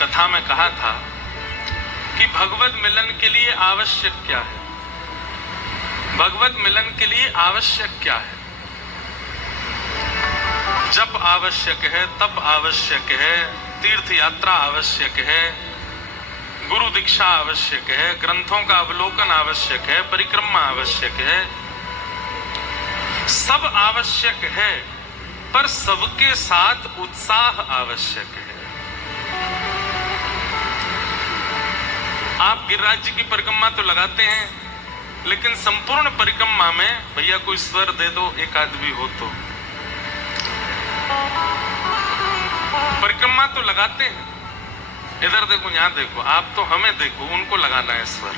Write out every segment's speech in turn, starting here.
कथा में कहा था कि भगवत मिलन के लिए आवश्यक क्या है। भगवत मिलन के लिए आवश्यक क्या है? जप आवश्यक है, तप आवश्यक है, तीर्थ यात्रा आवश्यक है, गुरु दीक्षा आवश्यक है, ग्रंथों का अवलोकन आवश्यक है, परिक्रमा आवश्यक है, सब आवश्यक है, पर सबके साथ उत्साह आवश्यक है। आप गिरिराज जी की परिक्रमा तो लगाते हैं, लेकिन संपूर्ण परिक्रमा में भैया कोई स्वर दे दो, एक आदमी हो तो। परिक्रमा तो लगाते हैं, इधर देखो, यहां देखो, आप तो हमें देखो, उनको लगाना है स्वर।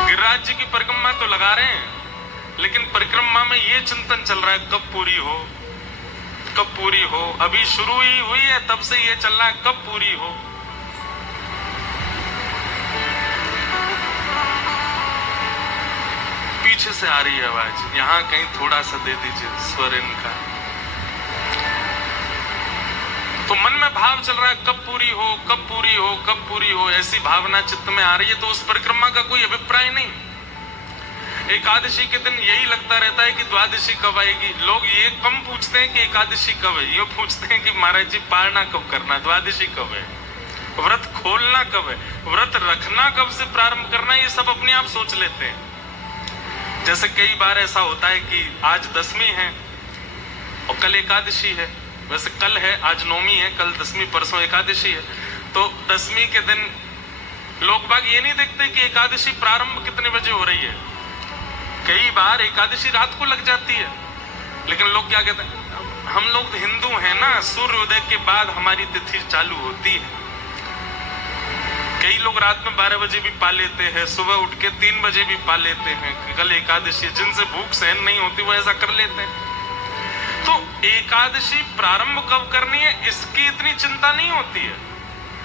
गिरिराज जी की परिक्रमा तो लगा रहे हैं, लेकिन परिक्रमा में ये चिंतन चल रहा है कब पूरी हो, कब पूरी हो। अभी शुरू ही हुई है, तब से ये चल रहा है कब पूरी हो। पीछे से आ रही है आवाज, यहां कहीं थोड़ा सा दे दीजिए स्वर इनका। तो मन में भाव चल रहा है कब पूरी हो, कब पूरी हो, कब पूरी हो, ऐसी भावना चित्त में आ रही है। तो उस परिक्रमा का कोई अभिप्राय नहीं। एकादशी के दिन यही लगता रहता है कि द्वादशी कब आएगी। लोग ये कम पूछते हैं कि एकादशी कब है, ये पूछते हैं कि महाराज जी पारना कब करना, द्वादशी कब है, व्रत खोलना कब है, व्रत रखना कब से प्रारंभ करना, ये सब अपने आप सोच लेते हैं। जैसे कई बार ऐसा होता है कि आज दसवीं है और कल एकादशी है। वैसे कल है, आज नौमी है, कल दसवीं, परसों एकादशी है। तो दसवीं के दिन लोग बाग ये नहीं देखते कि एकादशी प्रारंभ कितने बजे हो रही है। कई बार एकादशी रात को लग जाती है, लेकिन लोग क्या कहते हैं, हम लोग हिंदू हैं ना, सूर्योदय के बाद हमारी तिथि चालू होती है। कई लोग रात में 12 बजे भी पा लेते हैं, सुबह उठ के 3 बजे भी पा लेते हैं कि कल एकादशी। जिनसे भूख सहन नहीं होती वो ऐसा कर लेते हैं। तो एकादशी प्रारंभ कब करनी है इसकी इतनी चिंता नहीं होती है।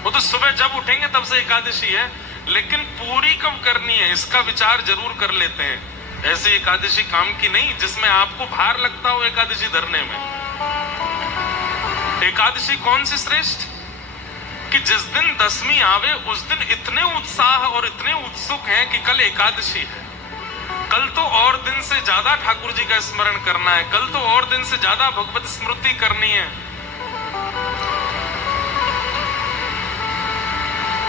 वो तो सुबह जब उठेंगे तब से एकादशी है, लेकिन पूरी कब करनी है इसका विचार जरूर कर लेते हैं। ऐसी एकादशी काम की नहीं जिसमें आपको भार लगता हो एकादशी धरने में। एकादशी कौन सी श्रेष्ठ कि जिस दिन दसवीं आवे उस दिन इतने उत्साह और इतने उत्सुक हैं कि कल एकादशी है, कल तो और दिन से ज्यादा ठाकुर जी का स्मरण करना है, कल तो और दिन से ज्यादा भगवत स्मृति करनी है।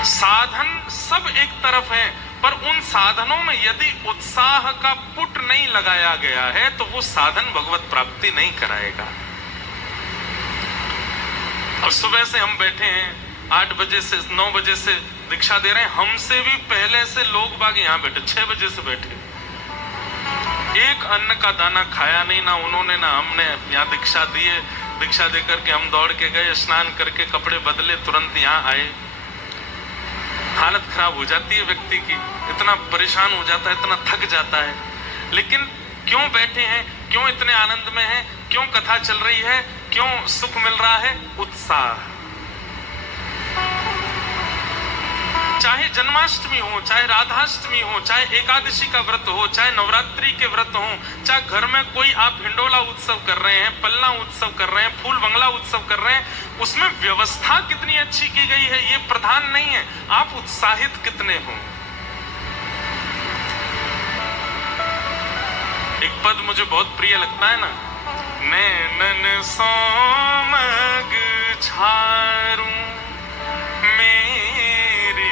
साधन सब एक तरफ है, पर उन साधनों में यदि उत्साह का पुट नहीं लगाया गया है तो वो साधन भगवत प्राप्ति नहीं कराएगा। और सुबह से हम बैठे हैं, 8 बजे से 9 बजे से दीक्षा दे रहे हैं। हमसे भी पहले से लोग बाग यहाँ बैठे, 6 बजे से बैठे, एक अन्न का दाना खाया नहीं, ना उन्होंने ना हमने। यहाँ दीक्षा दिए, दीक्षा देकर के हम दौड़ के गए, स्नान करके कपड़े बदले, तुरंत यहाँ आए। हालत खराब हो जाती है व्यक्ति की, इतना परेशान हो जाता है, इतना थक जाता है। लेकिन क्यों बैठे हैं, क्यों इतने आनंद में हैं, क्यों कथा चल रही है, क्यों सुख मिल रहा है? उत्साह। चाहे जन्माष्टमी हो, चाहे राधाष्टमी हो, चाहे एकादशी का व्रत हो, चाहे नवरात्रि के व्रत हो, चाहे घर में कोई आप हिंडोला उत्सव कर रहे हैं, पल्ला उत्सव कर रहे हैं, फूल बंगला उत्सव कर रहे हैं, उसमें व्यवस्था कितनी अच्छी की गई है ये प्रधान नहीं है, आप उत्साहित कितने हो। एक पद मुझे बहुत प्रिय लगता है ना, नैनन सोमग छारू मेरे,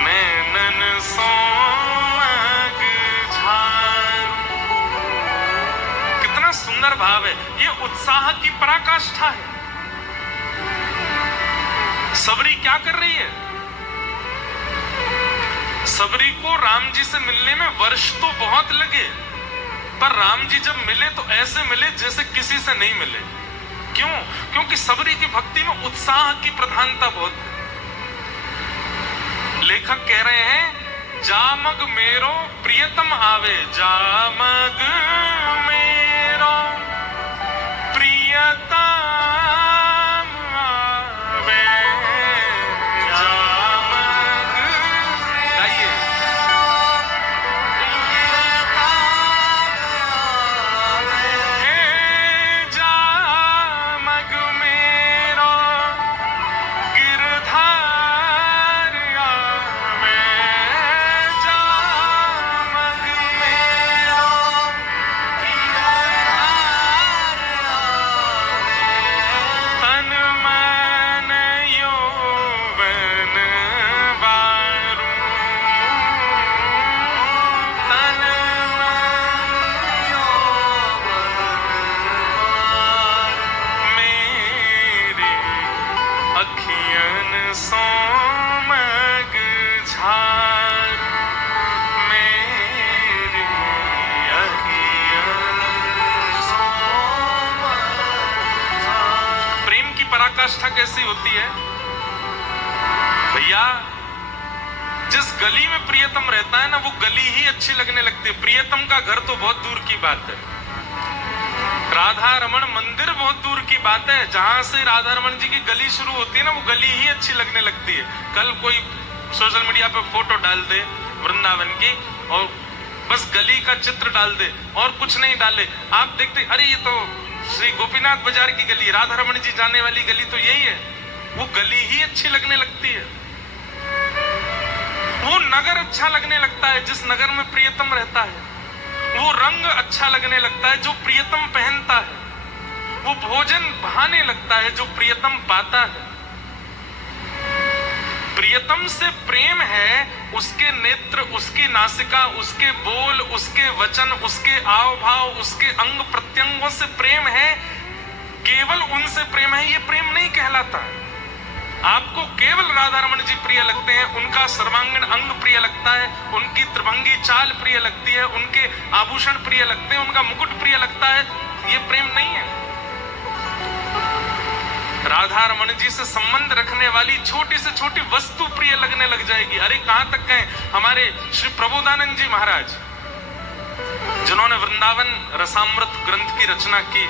नैनन सोमग छारू। कितना सुंदर भाव है, ये उत्साह की पराकाष्ठा है। सबरी क्या कर रही है? सबरी को राम जी से मिलने में वर्ष तो बहुत लगे, पर राम जी जब मिले तो ऐसे मिले जैसे किसी से नहीं मिले। क्यों? क्योंकि सबरी की भक्ति में उत्साह की प्रधानता बहुत है। लेखक कह रहे हैं, जामग मेरो प्रियतम आवे, जामग मेरो प्रियतम आवे, जामग। गाइए, जामग मेरो सोमग झार मेरी प्रेम की पराकाष्ठा कैसी होती है भैया? जिस गली में प्रियतम रहता है ना, वो गली ही अच्छी लगने लगती है। प्रियतम का घर तो बहुत दूर की बात है, राधा रमण मंदिर बहुत दूर की बात है। जहां से राधा रमण जी की गली शुरू होती है ना, वो गली ही अच्छी लगने लगती है। कल कोई सोशल मीडिया पे फोटो डाल दे वृंदावन की और बस गली का चित्र डाल दे और कुछ नहीं डाले, आप देखते अरे ये तो श्री गोपीनाथ बाजार की गली, राधा रमण जी जाने वाली गली तो यही है। वो गली ही अच्छी लगने लगती है। वो नगर अच्छा लगने लगता है जिस नगर में प्रियतम रहता है। वो रंग अच्छा लगने लगता है जो प्रियतम पहनता है। वो भोजन भाने लगता है जो प्रियतम पाता है। प्रियतम से प्रेम है, उसके नेत्र, उसकी नासिका, उसके बोल, उसके वचन, उसके आव भाव, उसके अंग प्रत्यंगों से प्रेम है। केवल उनसे प्रेम है, ये प्रेम नहीं कहलाता। आपको केवल राधा रमण जी प्रिय लगते हैं, उनका सर्वांगीण अंग प्रिय लगता है, उनकी त्रिभंगी चाल प्रिय लगती है, उनके आभूषण प्रिय लगते हैं, उनका मुकुट प्रिय लगता है, ये प्रेम नहीं है। राधा रमण जी से संबंध रखने वाली छोटी से छोटी वस्तु प्रिय लगने लग जाएगी। अरे कहां तक कहें, हमारे श्री प्रबोधानंद जी महाराज जिन्होंने वृंदावन रसामृत ग्रंथ की रचना की,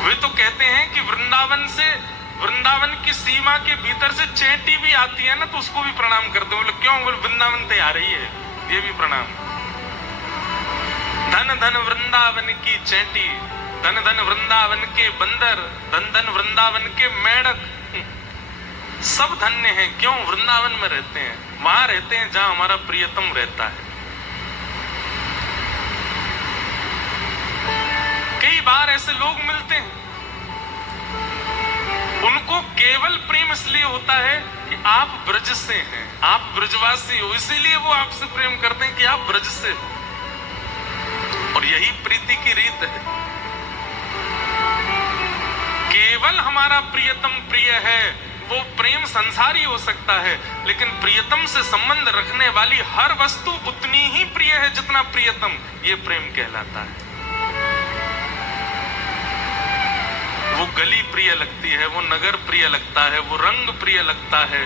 वे तो कहते हैं कि वृंदावन की सीमा के भीतर से चेंटी भी आती है ना, तो उसको भी प्रणाम करते हैं। बोले क्यों? बोले वृंदावन से आ रही है, ये भी प्रणाम। धन धन वृंदावन की चेंटी, धन धन वृंदावन के बंदर, धन धन वृंदावन के मेढक, सब धन्य हैं। क्यों? वृंदावन में रहते हैं, वहां रहते हैं जहां हमारा प्रियतम रहता है। कई बार ऐसे लोग मिलते हैं, उनको केवल प्रेम इसलिए होता है कि आप ब्रज से हैं, आप ब्रजवासी हो, इसीलिए वो आपसे प्रेम करते हैं कि आप ब्रज से हो। और यही प्रीति की रीत है। केवल हमारा प्रियतम प्रिय है, वो प्रेम संसारी हो सकता है, लेकिन प्रियतम से संबंध रखने वाली हर वस्तु उतनी ही प्रिय है जितना प्रियतम, ये प्रेम कहलाता है। वो गली प्रिय लगती है, वो नगर प्रिय लगता है, वो रंग प्रिय लगता है,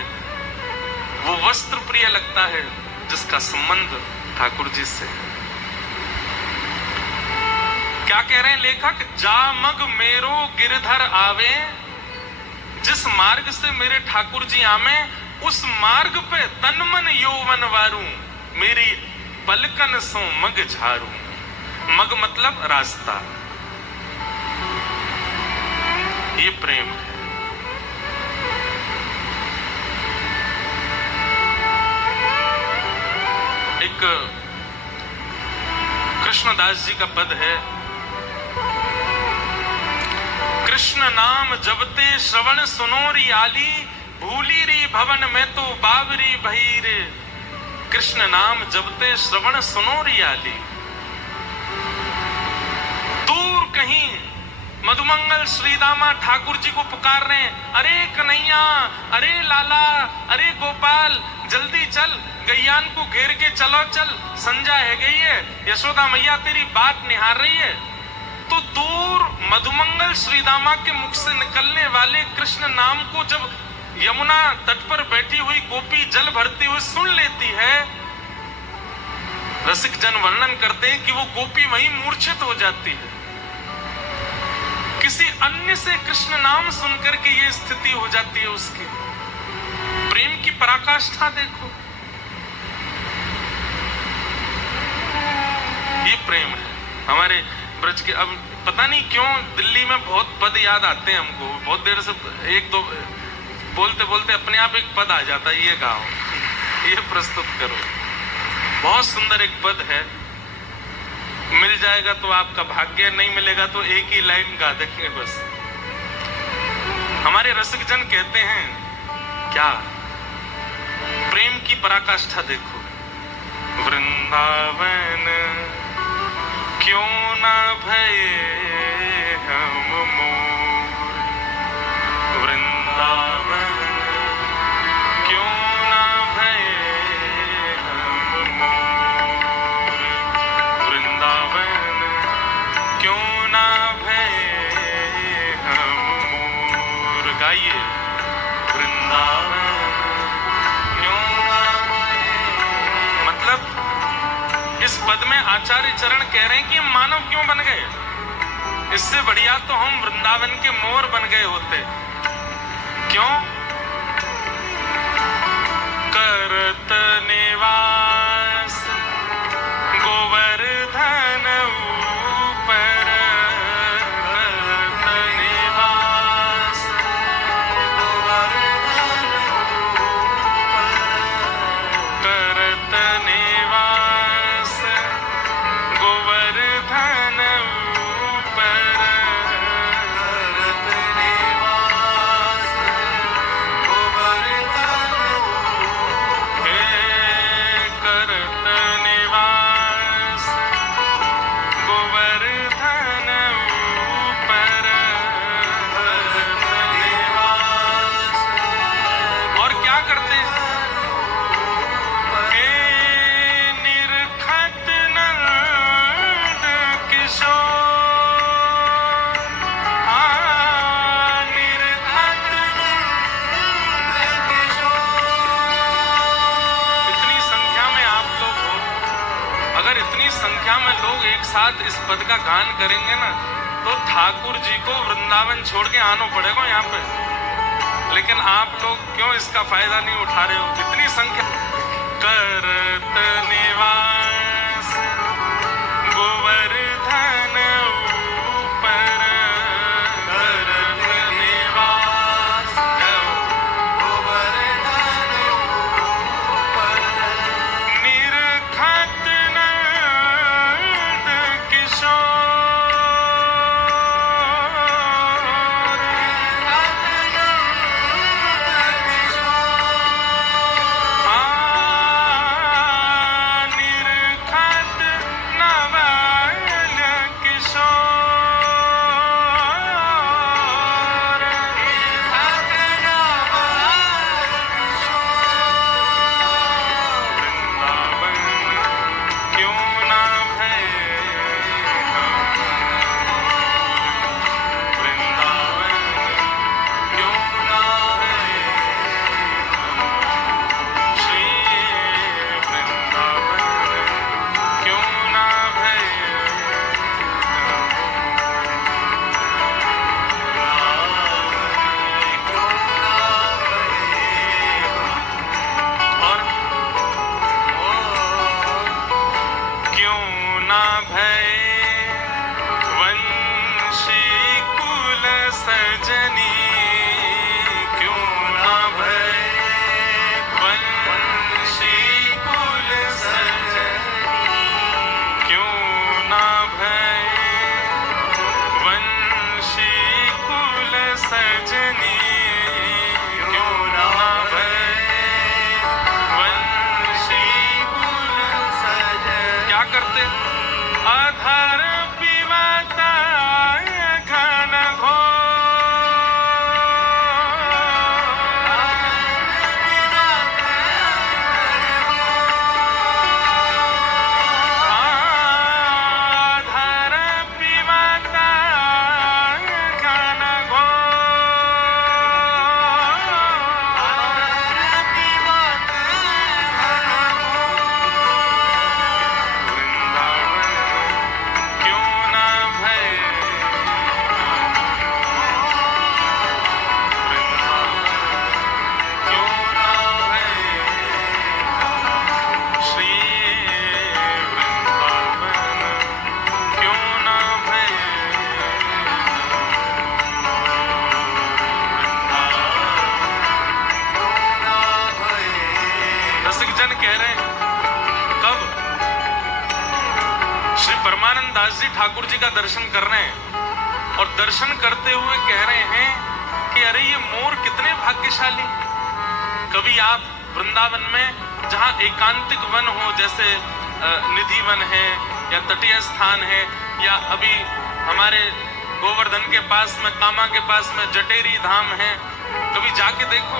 वो वस्त्र प्रिय लगता है जिसका संबंध ठाकुर जी से। क्या कह रहे हैं लेखक? जामग मेरो गिरधर आवे, जिस मार्ग से मेरे ठाकुर जी आवे, उस मार्ग पे तन मन यौवन वारू, मेरी पलकन सो मग झारू। मग मतलब रास्ता, ये प्रेम है। एक कृष्णदास जी का पद है, कृष्ण नाम जबते श्रवण सुनोरी आली, भूली री भवन में तो बाबरी भई रे। कृष्ण नाम जबते श्रवण सुनोरी आली। दूर कहीं मधुमंगल श्रीदामा ठाकुर जी को पुकार रहे हैं, अरे कन्हैया, अरे लाला, अरे गोपाल, जल्दी चल, गैयान को घेर के चलो चल, संजा है गई है, यशोदा मैया तेरी बात निहार रही है। तो दूर मधुमंगल श्रीदामा के मुख से निकलने वाले कृष्ण नाम को जब यमुना तट पर बैठी हुई गोपी जल भरती हुई सुन लेती है, रसिक जन वर्णन करते हैं कि वो गोपी वहीं मूर्छित हो जाती है। किसी अन्य से कृष्ण नाम सुनकर के ये स्थिति हो जाती है उसकी। प्रेम की पराकाष्ठा देखो, ये प्रेम है हमारे ब्रज के। अब पता नहीं क्यों दिल्ली में बहुत पद याद आते हैं हमको, बहुत देर से एक दो बोलते बोलते अपने आप एक पद आ जाता है, ये गाओ, ये प्रस्तुत करो। बहुत सुंदर एक पद है, मिल जाएगा तो आपका भाग्य, नहीं मिलेगा तो एक ही लाइन गा देंगे बस। हमारे रसिक जन कहते हैं क्या, प्रेम की पराकाष्ठा देखो। वृंदावन क्यों ना भये हम मोर, आचार्य चरण कह रहे हैं कि हम मानव क्यों बन गए, इससे बढ़िया तो हम वृंदावन के मोर बन गए होते। क्यों? करत निवास गोवर्धन ऊपर, करत निवास गोवर्धन ऊपर, करत निवास गोवर्धन ऊपर, करत निवास गोवर्धन ऊपर, करत निवास गोवर्धन ऊपर, करत निवास। और क्या करते हैं? हे निरखत नंद किशोर, निरखत नंद किशोर। इतनी संख्या में आप लोग हो, अगर इतनी संख्या में लोग एक साथ इस पद का गान करेंगे ना, तो ठाकुर जी को वृंदावन छोड़ के आना पड़ेगा यहाँ पे। लेकिन आप लोग क्यों इसका फायदा नहीं उठा रहे हो? इतनी संख्या। करत निवास गोवर्धन ऊपर, करत निवास गोवर्धन ऊपर, निरखत नंद किशोर, निरखत नवल किशोर, वृंदावन क्यों ना भय हम, वृंदावन क्यों ना भय हम, श्री वृंदावन क्यों ना भय और क्यों ना भय वंशी कुल सजनी, क्यों ना भय वंशी कुल सजनी, क्यों ना भय वंशी कुल सजनी, क्यों ना भय वंशी कुल सजनी। क्या करते? अधर पिबता घन अधर पिबता घन वृंदावन क्यों ना भय, वृंदावन क्यों ना भय, श्री वृंदावन क्यों ना भय, रसिक जन कह रहे हैं, कब? श्री परमानंद दास जी ठाकुर जी का दर्शन कर रहे हैं और दर्शन करते हुए कह रहे हैं कि अरे ये मोर कितने भाग्यशाली। कभी आप वृंदावन में जहाँ एकांतिक वन हो, जैसे निधि वन है या तटीय स्थान है, या अभी हमारे गोवर्धन के पास में, कामा के पास में जटेरी धाम है, कभी जाके देखो।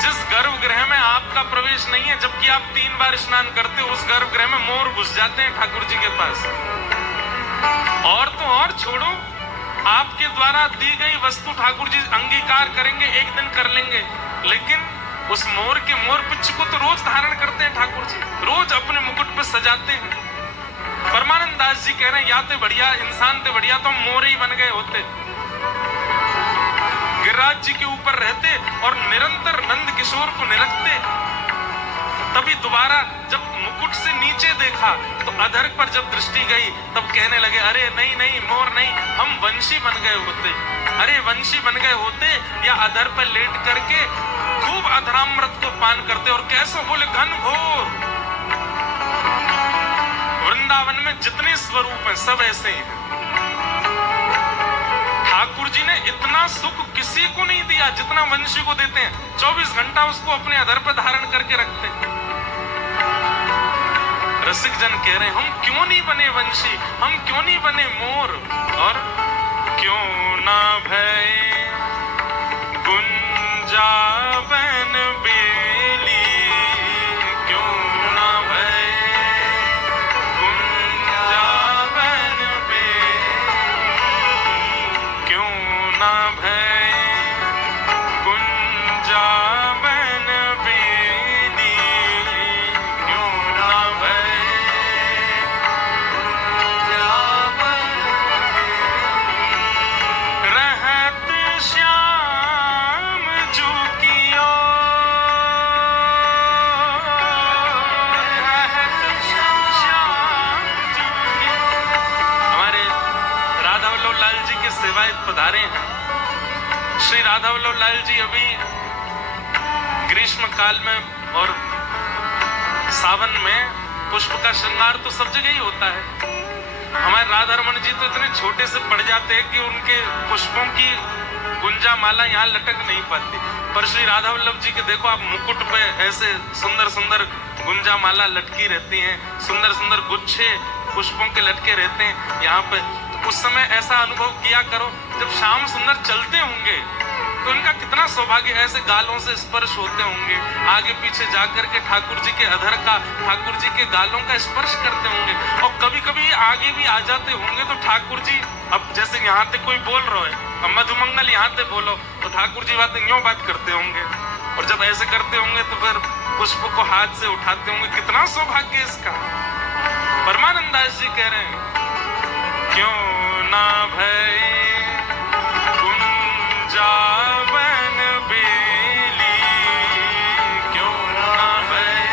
जिस गर्भगृह में आपका प्रवेश नहीं है, जबकि आप 3 बार स्नान करते हो, उस गर्भगृह में मोर घुस जाते हैं ठाकुर जी के पास। और तो और छोड़ो, आपके द्वारा दी गई वस्तु ठाकुर जी अंगीकार करेंगे, एक दिन कर लेंगे, लेकिन उस मोर के मोर पुच्छ को तो रोज धारण करते हैं ठाकुर जी, रोज अपने मुकुट पे सजाते हैं। परमानंद दास जी कह रहे हैं या तो बढ़िया इंसान थे, बढ़िया तो हम मोर ही बन गए होते, गिरिराज जी के ऊपर रहते और निरंतर नंद किशोर को निरखते। तभी दोबारा जब मुकुट से नीचे देखा तो अधर पर जब दृष्टि गई तब कहने लगे अरे नहीं नहीं मोर नहीं, हम वंशी बन गए होते। अरे वंशी बन गए होते या अधर पर लेट करके खूब अधरामृत को पान करते। और कैसे बोले घनघोर, वृंदावन में जितने स्वरूप हैं सब ऐसे ही हैं। ठाकुर जी ने इतना सुख किसी को नहीं दिया जितना वंशी को देते हैं। 24 घंटा उसको अपने अधर पर धारण करके रखते हैं। रसिक जन कह रहे हैं हम क्यों नहीं बने वंशी, हम क्यों नहीं बने मोर, और क्यों ना भय गुंजावन बेली, क्यों ना भय गुंजावन बेली, क्यों ना भय गुंजावन बेली, क्यों ना भय रहत श्याम जू की ओर, रहत श्याम जू की ओर। हमारे राधा वल्लभ लाल जी के सेवायत पधारे हैं। श्री राधा वल्लभ लाल जी अभी ग्रीष्म काल में और सावन में पुष्प का श्रृंगार तो सब जगह ही होता है। हमारे राधा रमन जी तो इतने छोटे से पड़ जाते हैं कि उनके पुष्पों की गुंजा माला यहाँ लटक नहीं पाती। पर श्री राधा वल्लभ जी के देखो आप मुकुट पे ऐसे सुंदर सुंदर गुंजा माला लटकी रहती हैं, सुंदर सुंदर गुच्छे पुष्पों के लटके रहते हैं यहाँ पे। उस समय ऐसा अनुभव किया करो जब श्याम सुंदर चलते होंगे तो इनका कितना सौभाग्य, ऐसे गालों से स्पर्श होते होंगे, आगे पीछे जाकर के ठाकुर जी के अधर का, ठाकुर जी के गालों का स्पर्श करते होंगे। और कभी कभी आगे भी आ जाते होंगे तो ठाकुर जी, अब जैसे यहाँ पे कोई बोल रहा है, अब मधुमंगल यहाँ पे बोलो तो ठाकुर जी बात यूं बात करते होंगे, और जब ऐसे करते होंगे तो फिर पुष्प को हाथ से उठाते होंगे। कितना सौभाग्य इसका। परमानंद दास जी कह रहे हैं क्यों ना भय गुंजावन बेली, क्यों ना भय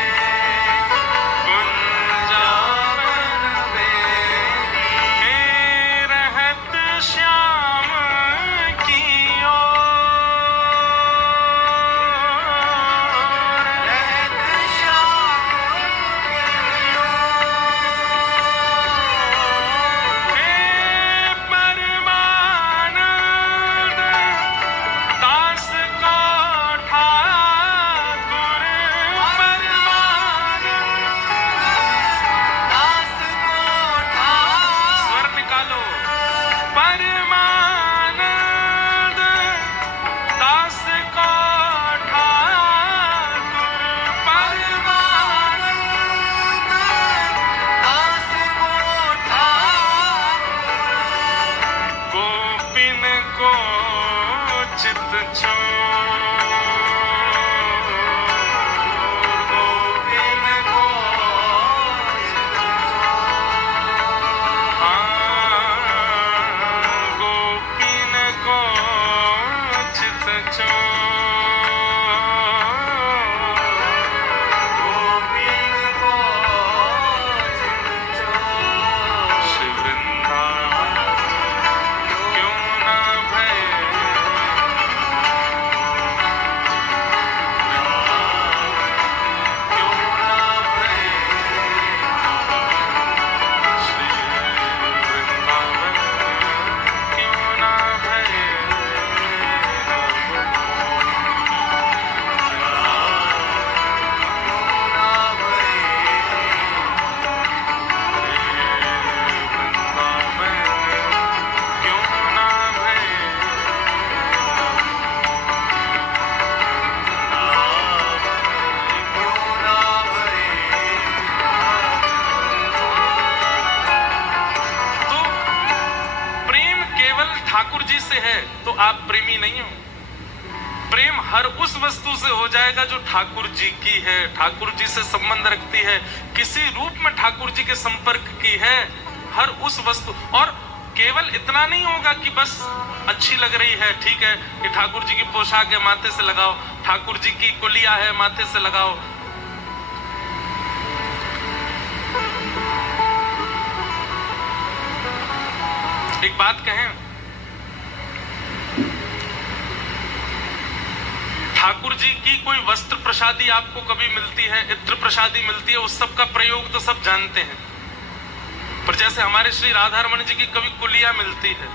गुंजावन बेली, रहत श्याम की ओर, रहत श्याम की ओर। परमानंद दास को ठाकुर, परमानंद दास को ठाकुर, स्वर निकालो, परमानंद दास को ठाकुर, परमानंद दास को ठाकुर, गोपिन को चित छोर, गोपिन को चित छोर, हाँ गोपिन को चित छोर, गोपिन को चित छोर। श्री वृंदावन क्यों ना भय, क्यों ना भय, श्री वृंदावन क्यों ना भय, क्यों ना भय, तो प्रेम केवल ठाकुर जी से है तो आप प्रेमी नहीं हो। प्रेम हर उस वस्तु से हो जाएगा जो ठाकुर जी की है, ठाकुर जी से संबंध रखती है, किसी रूप में ठाकुर जी के संपर्क की है, हर उस वस्तु। और केवल इतना नहीं होगा कि बस अच्छी लग रही है, ठीक है, ये ठाकुर जी की पोशाक है माथे से लगाओ, ठाकुर जी की कुलिया है माथे से लगाओ। एक बात कहें, ठाकुर जी की कोई वस्त्र प्रसादी आपको कभी मिलती है, इत्र प्रसादी मिलती है, उस सब का प्रयोग तो सब जानते हैं, पर जैसे हमारे श्री राधा रमण जी की कभी कुलिया मिलती है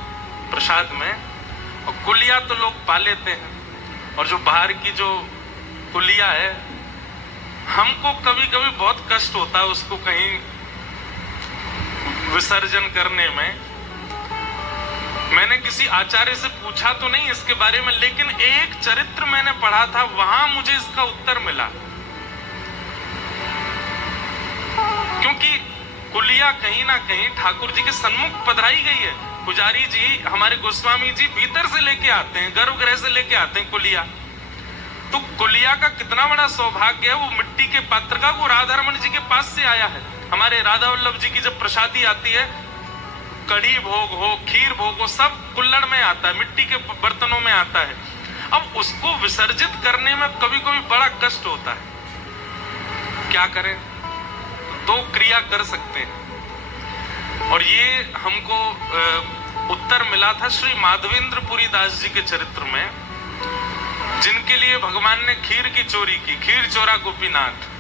प्रसाद में, और कुलिया तो लोग पा लेते हैं, और जो बाहर की जो कुलिया है, हमको कभी कभी बहुत कष्ट होता है उसको कहीं विसर्जन करने में। मैंने किसी आचार्य से पूछा तो नहीं इसके बारे में, लेकिन एक चरित्र मैंने पढ़ा था, वहां मुझे इसका उत्तर मिला। क्योंकि कुलिया कहीं ना कहीं ठाकुर जी के सन्मुख पधराई गई है। पुजारी जी, हमारे गोस्वामी जी भीतर से लेके आते हैं, गर्भगृह से लेके आते हैं कुलिया। तो कुलिया का कितना बड़ा सौभाग्य है, वो मिट्टी के पात्र का, वो राधा रमण जी के पास से आया है। हमारे राधा वल्लभ जी की जब प्रसादी आती है, कड़ी भोग हो, खीर भोग हो, सब कुल्हड़ में आता है, मिट्टी के बर्तनों में आता है। अब उसको विसर्जित करने में कभी कभी बड़ा कष्ट होता है, क्या करें? दो क्रिया कर सकते हैं, और ये हमको उत्तर मिला था श्री माधवेंद्र पुरी दास जी के चरित्र में, जिनके लिए भगवान ने खीर की चोरी की, खीर चोरा गोपीनाथ।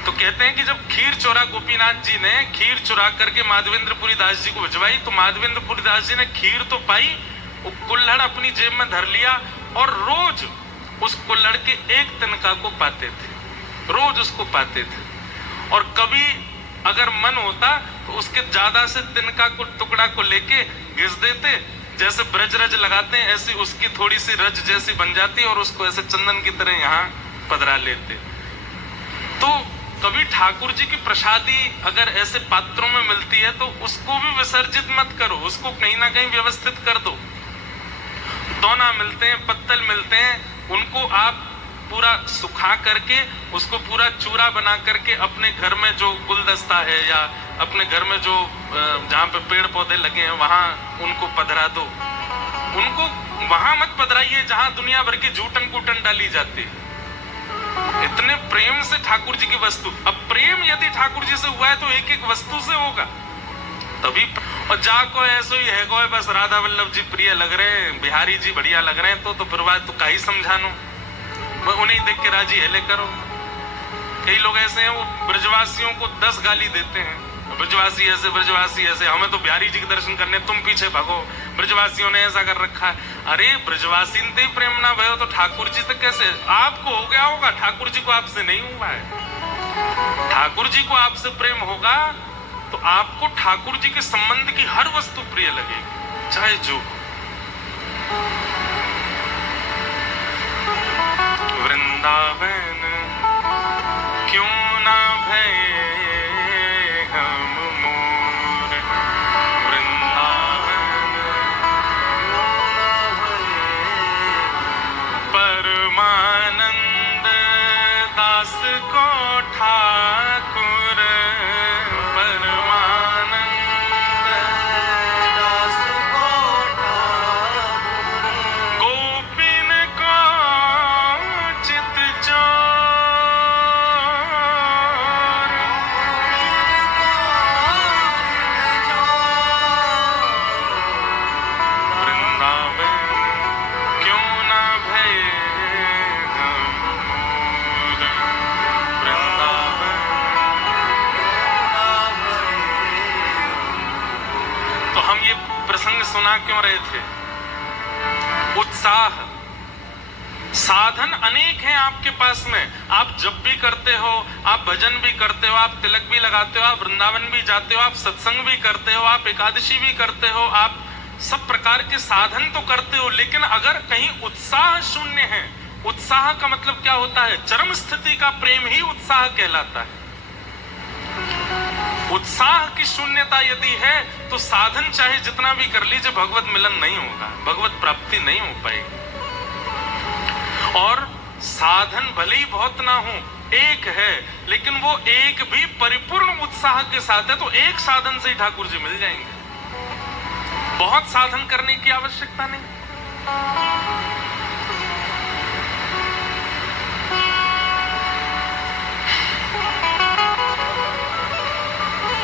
तो कहते हैं कि जब खीर चोरा गोपीनाथ जी ने खीर चुरा करके माधवेंद्र पुरी दास जी को भिजवाई, तो माधवेंद्र पुरी दास जी ने खीर तो पाई, वो कुल्हड़ अपनी जेब में धर लिया, और रोज उस कुल्हड़ के एक तिनका को पाते थे, रोज उसको पाते थे। और कभी अगर मन होता तो उसके ज्यादा से तिनका को टुकड़ा को लेके घिस देते, जैसे ब्रज रज लगाते हैं ऐसी उसकी थोड़ी सी रज जैसी बन जाती, और उसको ऐसे चंदन की तरह यहाँ पधरा लेते। तो कभी ठाकुर जी की प्रसादी अगर ऐसे पात्रों में मिलती है तो उसको भी विसर्जित मत करो, उसको कहीं ना कहीं व्यवस्थित कर दो। दोना मिलते हैं, पत्तल मिलते हैं, उनको आप पूरा सुखा करके, उसको पूरा चूरा बना करके अपने घर में जो गुलदस्ता है या अपने घर में जो जहाँ पे पेड़ पौधे लगे हैं वहां उनको पधरा दो। उनको वहां मत पधराइए जहां दुनिया भर की जूठन कूटन डाली जाती है। इतने प्रेम से ठाकुर जी की वस्तु, अब प्रेम यदि ठाकुर जी से हुआ है तो एक एक वस्तु से होगा तभी। और जाको ऐसो ही है कोई, बस राधा वल्लभ जी प्रिय लग रहे हैं, बिहारी जी बढ़िया लग रहे हैं, तो फिर बात तो कहीं समझानो, उन्हें देख के राजी हेले करो। कई लोग ऐसे हैं, वो ब्रजवासियों को 10 गाली देते हैं, ब्रजवासी ऐसे, ब्रजवासी ऐसे, हमें तो बिहारी जी के दर्शन करने, तुम पीछे भागो, ब्रजवासियों ने ऐसा कर रखा है। अरे ब्रजवासी ने प्रेम ना भयो तो ठाकुर जी से कैसे? आपको हो गया होगा, ठाकुर जी को आपसे नहीं हुआ है। ठाकुर जी को आपसे प्रेम होगा तो आपको ठाकुर जी के संबंध की हर वस्तु प्रिय लगेगी, चाहे जो। वृंदावन क्यों ना भय हम मोर, वृंदावन परमानंद दास को ठाकुर, परमानंद दास को ठाकुर, गोपिन को चित चोर, वृंदावन क्यों ना भय हम मोर, वृंदावन। तो हम ये प्रसंग सुना क्यों रहे थे? उत्साह, साधन अनेक हैं आपके पास में, आप जप भी करते हो, आप भजन भी करते हो, आप तिलक भी लगाते हो, आप वृंदावन भी जाते हो, आप सत्संग भी करते हो, आप एकादशी भी करते हो, आप सब प्रकार के साधन तो करते हो, लेकिन अगर कहीं उत्साह शून्य है, उत्साह का मतलब क्या होता है? चरम स्थिति का प्रेम ही उत्साह कहलाता है। उत्साह की शून्यता यदि है तो साधन चाहे जितना भी कर लीजिए, भगवत मिलन नहीं होगा, भगवत प्राप्ति नहीं हो पाएगी। और साधन भले ही बहुत ना हो, एक है, लेकिन वो एक भी परिपूर्ण उत्साह के साथ है, तो एक साधन से ही ठाकुर जी मिल जाएंगे। बहुत साधन करने की आवश्यकता नहीं।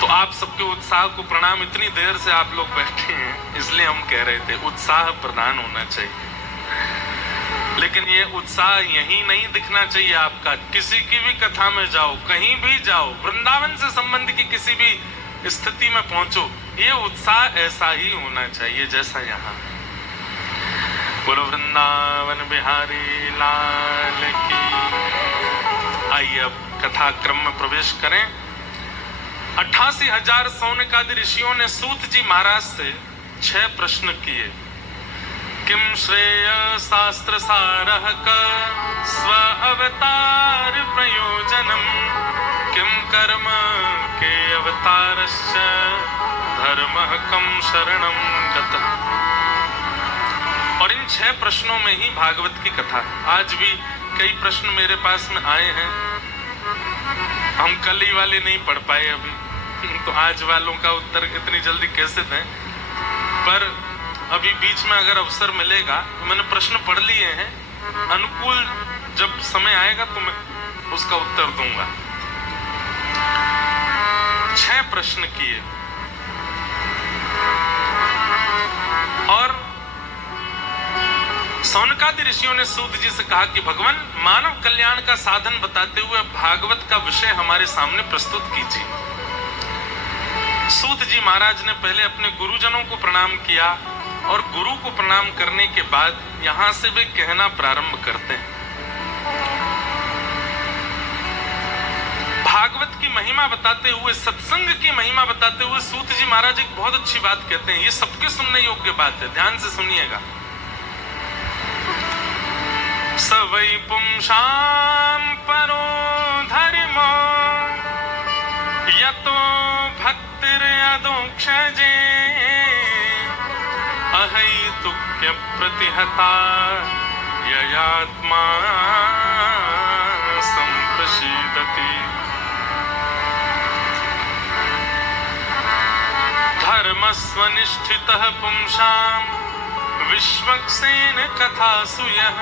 तो आप सबके उत्साह को प्रणाम। इतनी देर से आप लोग बैठे हैं, इसलिए हम कह रहे थे उत्साह प्रधान होना चाहिए। लेकिन ये उत्साह यहीं नहीं दिखना चाहिए आपका। किसी की भी कथा में जाओ, कहीं भी जाओ, वृंदावन से संबंध की किसी भी स्थिति में पहुंचो, ये उत्साह ऐसा ही होना चाहिए जैसा यहाँ। बोलो वृंदावन बिहारी लाल की। आइए अब कथा क्रम में प्रवेश करें। 88,000 सौनकादि ऋषियों ने सूत जी महाराज से 6 प्रश्न किए। किम श्रेय शास्त्र सारः क स्व अवतार प्रयोजनम, किम कर्म के अवतारश्च धर्मः कम शरणम गतः। और इन 6 प्रश्नों में ही भागवत की कथा। आज भी कई प्रश्न मेरे पास में आए हैं, हम कल ही वाले नहीं पढ़ पाए अभी, तो आज वालों का उत्तर इतनी जल्दी कैसे दें। पर अभी बीच में अगर अवसर मिलेगा तो मैंने प्रश्न पढ़ लिए हैं, अनुकूल जब समय आएगा तो मैं उसका उत्तर दूंगा। 6 प्रश्न किए और सौनकादि ऋषियों ने सूत जी से कहा कि भगवान, मानव कल्याण का साधन बताते हुए भागवत का विषय हमारे सामने प्रस्तुत कीजिए। सूत जी महाराज ने पहले अपने गुरुजनों को प्रणाम किया और गुरु को प्रणाम करने के बाद यहां से वे कहना प्रारंभ करते हैं। भागवत की महिमा बताते हुए, सत्संग की महिमा बताते हुए सूत जी महाराज एक बहुत अच्छी बात कहते हैं। ये सबके सुनने योग्य बात है, ध्यान से सुनिएगा। स वै पुंसां परो धर्मो यतो भक्तिरदोक्षजे अहैतुक्य प्रतिहता ययात्मा संप्रसीदति। धर्मस्वनिष्ठितः पुंसां विश्वक्सेन कथासु यः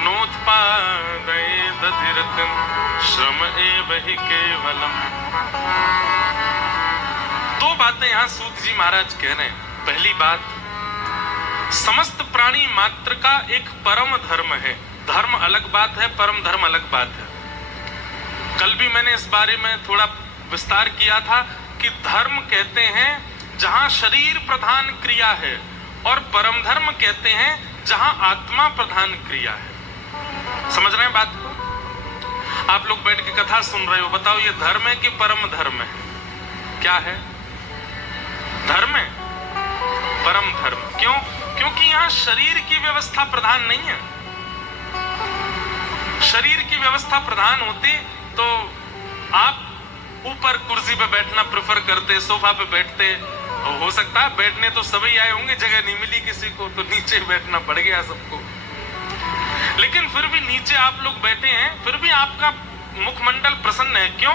नोत्पादयेदधिरतं श्रम एव हि केवलम्। 2 बातें यहाँ सूत जी महाराज कह रहे हैं। पहली बात, समस्त प्राणी मात्र का एक परम धर्म है। धर्म अलग बात है, परम धर्म अलग बात है। कल भी मैंने इस बारे में थोड़ा विस्तार किया था कि धर्म कहते हैं जहां शरीर प्रधान क्रिया है, और परम धर्म कहते हैं जहां आत्मा प्रधान क्रिया है। समझ रहे हैं बात को? आप लोग बैठ के कथा सुन रहे हो, बताओ ये धर्म है कि परम धर्म है? क्या है? धर्म है, परम धर्म। क्यों? क्योंकि यहां शरीर की व्यवस्था प्रधान नहीं है। शरीर की व्यवस्था प्रधान होती तो आप ऊपर कुर्सी पे बैठना प्रेफर करते, सोफा पे बैठते। हो सकता है बैठने तो सभी आए होंगे, जगह नहीं मिली किसी को तो नीचे बैठना पड़ गया सबको। लेकिन फिर भी नीचे आप लोग बैठे हैं, फिर भी आपका मुखमंडल प्रसन्न है। क्यों?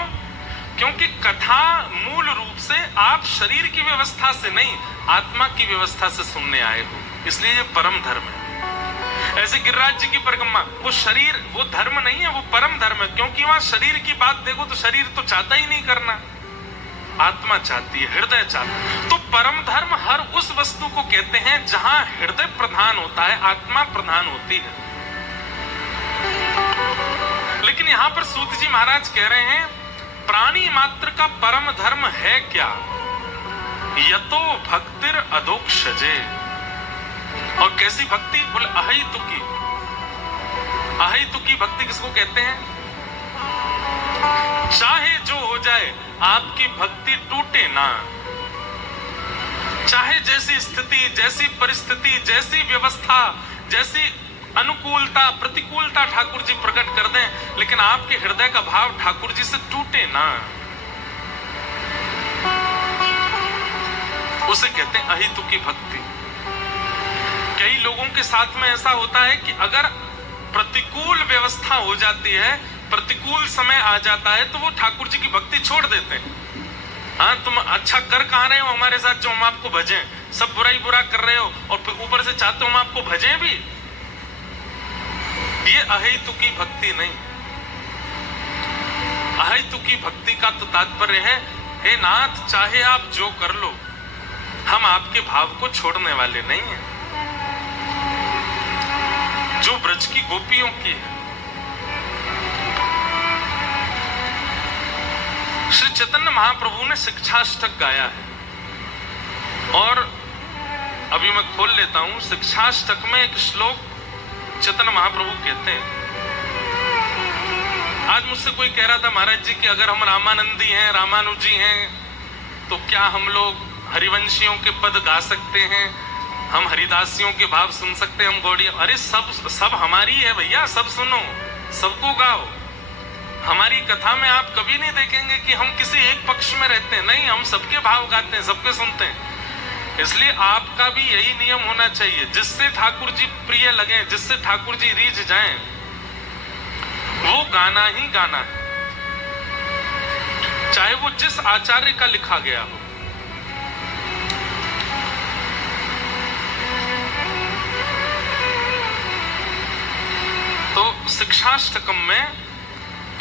क्योंकि कथा मूल रूप से आप शरीर की व्यवस्था से नहीं, आत्मा की व्यवस्था से सुनने आए हो, इसलिए ये परम धर्म है। ऐसे गिरिराज जी की परिक्रमा, वो शरीर, वो धर्म नहीं है, वो परम धर्म है। क्योंकि वहां शरीर की बात देखो तो शरीर तो चाहता ही नहीं करना, आत्मा चाहती है, हृदय चाहता है। तो परम धर्म हर उस वस्तु को कहते हैं जहां हृदय प्रधान होता है, आत्मा प्रधान होती है। लेकिन यहां पर सूत जी महाराज कह रहे हैं प्राणी मात्र का परम धर्म है क्या? यतो भक्तिर अधोक्षजे। और कैसी भक्ति? बोले अहैतुकी। अहैतुकी भक्ति किसको कहते हैं? चाहे जो हो जाए आपकी भक्ति टूटे ना। चाहे जैसी स्थिति, जैसी परिस्थिति, जैसी व्यवस्था, जैसी अनुकूलता, प्रतिकूलता ठाकुर जी प्रकट कर दें, लेकिन आपके हृदय का भाव ठाकुर जी से टूटे ना, उसे कहते हैं अहितुकी भक्ति। कई लोगों के साथ में ऐसा होता है कि अगर प्रतिकूल व्यवस्था हो जाती है, प्रतिकूल समय आ जाता है, तो वो ठाकुर जी की भक्ति छोड़ देते हैं। हाँ, तुम अच्छा कर कहाँ रहे हो हमारे साथ जो हम आपको भजें? सब बुरा ही बुरा कर रहे हो और फिर ऊपर से चाहते हो हम आपको भजें भी। ये अहेतुकी भक्ति नहीं। अहेतुकी भक्ति का तो तात्पर्य है, हे नाथ चाहे आप जो कर लो, हम आपके भाव को छोड़ने वाले नहीं हैं। जो ब्रज की गोपियों की है। श्री चैतन्य महाप्रभु ने शिक्षाष्टक गाया है और अभी मैं खोल लेता हूं। शिक्षाष्टक में एक श्लोक चैतन्य महाप्रभु कहते हैं। आज मुझसे कोई कह रहा था महाराज जी कि अगर हम रामानंदी हैं, रामानुजी हैं, तो क्या हम लोग हरिवंशियों के पद गा सकते हैं? हम हरिदासियों के भाव सुन सकते हैं? हम गौड़िया? अरे सब हमारी है भैया, सब सुनो, सबको गाओ। हमारी कथा में आप कभी नहीं देखेंगे कि हम किसी एक पक्ष में रहते हैं। नहीं, हम सबके भाव गाते हैं, सबके सुनते हैं। इसलिए आपका भी यही नियम होना चाहिए, जिससे ठाकुर जी प्रिय लगे, जिससे ठाकुर जी रीझ जाएं, वो गाना ही गाना है, चाहे वो जिस आचार्य का लिखा गया हो। तो शिक्षाष्टकम में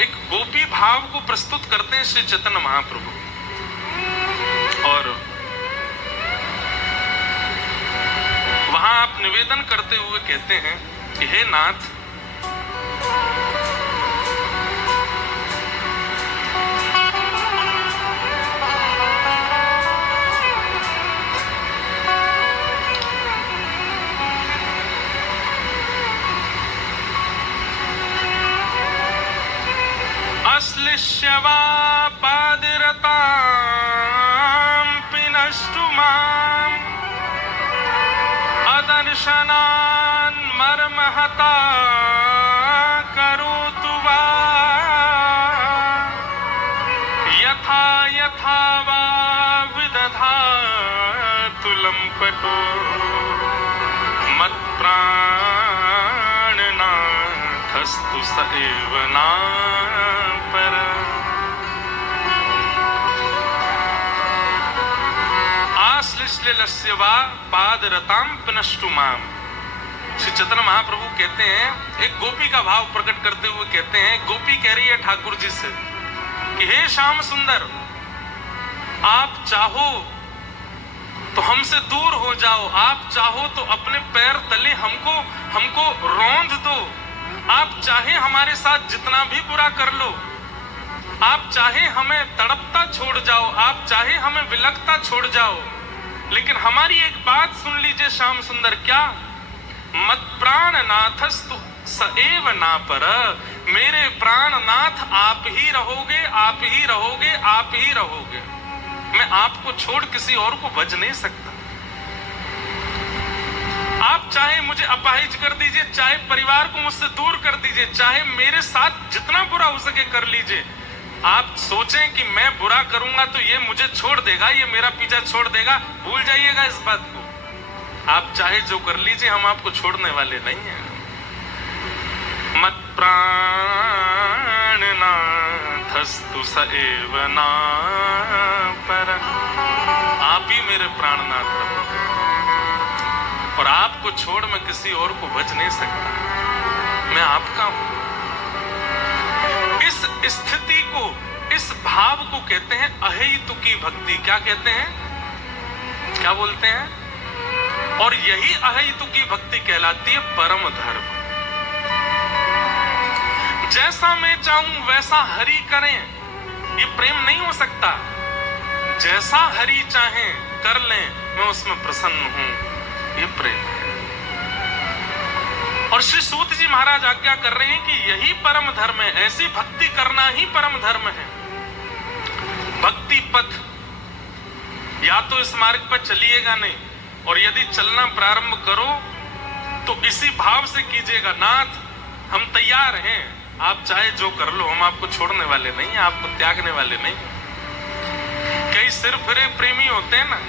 एक गोपी भाव को प्रस्तुत करते हैं श्री चैतन्य महाप्रभु। और वहां आप निवेदन करते हुए कहते हैं कि हे नाथ, अश्लिष्यवा पादिरतां पिनष्टु माम् अदर्शनान् मर्महता करोतु वा यथा यथा वा विदधातु लम्पटो मत्प्राणनाथस्तु स एव ना पादरताम पिनष्टु माम। श्री चैतन्य महाप्रभु कहते हैं, एक गोपी का भाव प्रकट करते हुए कहते हैं, गोपी कह रही है ठाकुर जी से कि हे श्याम सुंदर, आप चाहो तो हमसे दूर हो जाओ, आप चाहो तो अपने पैर तले हमको रौंद दो, आप चाहे हमारे साथ जितना भी बुरा कर लो, आप चाहे हमें तड़पता छोड़ जाओ, आप चाहे हमें विलकता छोड़ जाओ, लेकिन हमारी एक बात सुन लीजिए श्याम सुंदर। क्या? मत प्राणनाथस्तु स एव ना पर। मेरे प्राणनाथ आप ही रहोगे, आप ही रहोगे, आप ही रहोगे। मैं आपको छोड़ किसी और को भज नहीं सकता। आप चाहे मुझे अपाहिज कर दीजिए, चाहे परिवार को मुझसे दूर कर दीजिए, चाहे मेरे साथ जितना बुरा हो सके कर लीजिए। आप सोचें कि मैं बुरा करूंगा तो ये मुझे छोड़ देगा, ये मेरा पीछा छोड़ देगा, भूल जाइएगा इस बात को। आप चाहे जो कर लीजिए, हम आपको छोड़ने वाले नहीं हैं। मत प्राणनाथस्तु स एव ना पर। आप ही मेरे प्राणनाथ रहो और आपको छोड़ मैं किसी और को भज नहीं सकता। मैं आपका हूं। इस स्थिति को, इस भाव को कहते हैं अहेतुकी भक्ति। क्या कहते हैं? क्या बोलते हैं? और यही अहेतुकी भक्ति कहलाती है परम धर्म। जैसा मैं चाहूं वैसा हरि करें, ये प्रेम नहीं हो सकता। जैसा हरि चाहें कर लें, मैं उसमें प्रसन्न हूं, ये प्रेम है। और श्री सूत जी महाराज आज्ञा कर रहे हैं कि यही परम धर्म है, ऐसी भक्ति करना ही परम धर्म है। भक्ति पथ, या तो इस मार्ग पर चलिएगा नहीं, और यदि चलना प्रारंभ करो तो इसी भाव से कीजिएगा, नाथ हम तैयार हैं, आप चाहे जो कर लो, हम आपको छोड़ने वाले नहीं, आपको त्यागने वाले नहीं। कई सिर फिरे प्रेमी होते हैं ना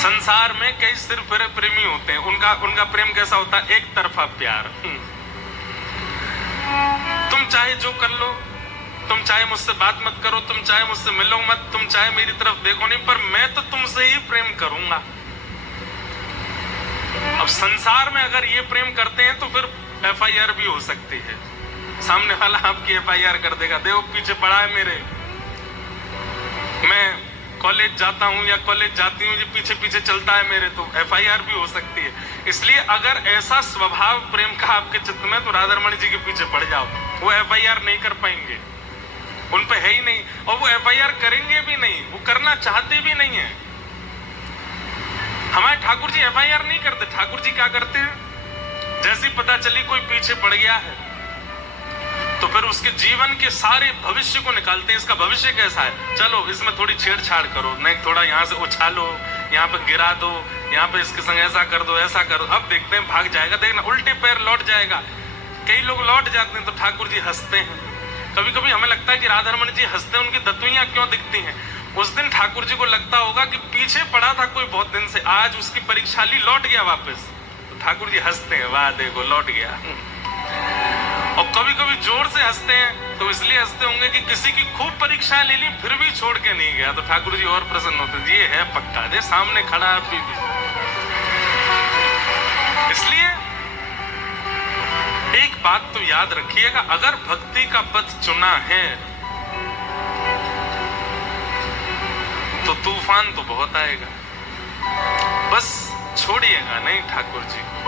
संसार में, कई सिर फिरे प्रेमी होते हैं। उनका प्रेम कैसा होता है? एक तरफा प्यार। तुम चाहे जो कर लो, तुम चाहे मुझसे बात मत करो, तुम चाहे मुझसे मिलो मत, तुम चाहे मेरी तरफ देखो नहीं, पर मैं तो तुमसे ही प्रेम करूंगा। अब संसार में अगर ये प्रेम करते हैं तो फिर FIR भी हो सकती है। सामने वाला आपकी FIR कर देगा, देखो पीछे पड़ा है मेरे, मैं कॉलेज जाता हूं या कॉलेज जाती हूं, ये पीछे पीछे चलता है मेरे, तो FIR भी हो सकती है। इसलिए अगर ऐसा स्वभाव प्रेम का आपके चित्त में, तो राधारमण जी के पीछे पड़ जाओ, वो FIR नहीं कर पाएंगे, उन पे है ही नहीं, और वो FIR करेंगे भी नहीं, वो करना चाहते भी नहीं है। हमारे ठाकुर जी FIR नहीं करते। ठाकुर जी क्या करते हैं, जैसे पता चली कोई पीछे पड़ गया है तो फिर उसके जीवन के सारे भविष्य को निकालते हैं। इसका भविष्य कैसा है, चलो इसमें थोड़ी छेड़छाड़ करो, नहीं थोड़ा यहाँ से उछालो, यहाँ पे गिरा दो, यहाँ पे इसके संग ऐसा कर दो, ऐसा करो, अब देखते हैं भाग जाएगा, देखना उल्टे पैर लौट जाएगा। कई लोग लौट जाते हैं तो ठाकुर जी हंसते हैं। कभी कभी हमें लगता है कि राधारमण जी हंसते हैं, उनकी दतुइयां क्यों दिखती हैं। उस दिन ठाकुर जी को लगता होगा कि पीछे पड़ा था कोई बहुत दिन से, आज उसकी परीक्षा ली, लौट गया वापस, तो ठाकुर जी हंसते हैं, वाह देखो लौट गया। और कभी कभी जोर से हंसते हैं, तो इसलिए हंसते होंगे कि किसी की खूब परीक्षा ले ली फिर भी छोड़ के नहीं गया, तो ठाकुर जी और प्रसन्न होते हैं, ये है पक्का, दे सामने खड़ा है अभी भी। इसलिए एक बात तो याद रखिएगा, अगर भक्ति का पथ चुना है तो तूफान तो बहुत आएगा, बस छोड़िएगा नहीं ठाकुर जी को।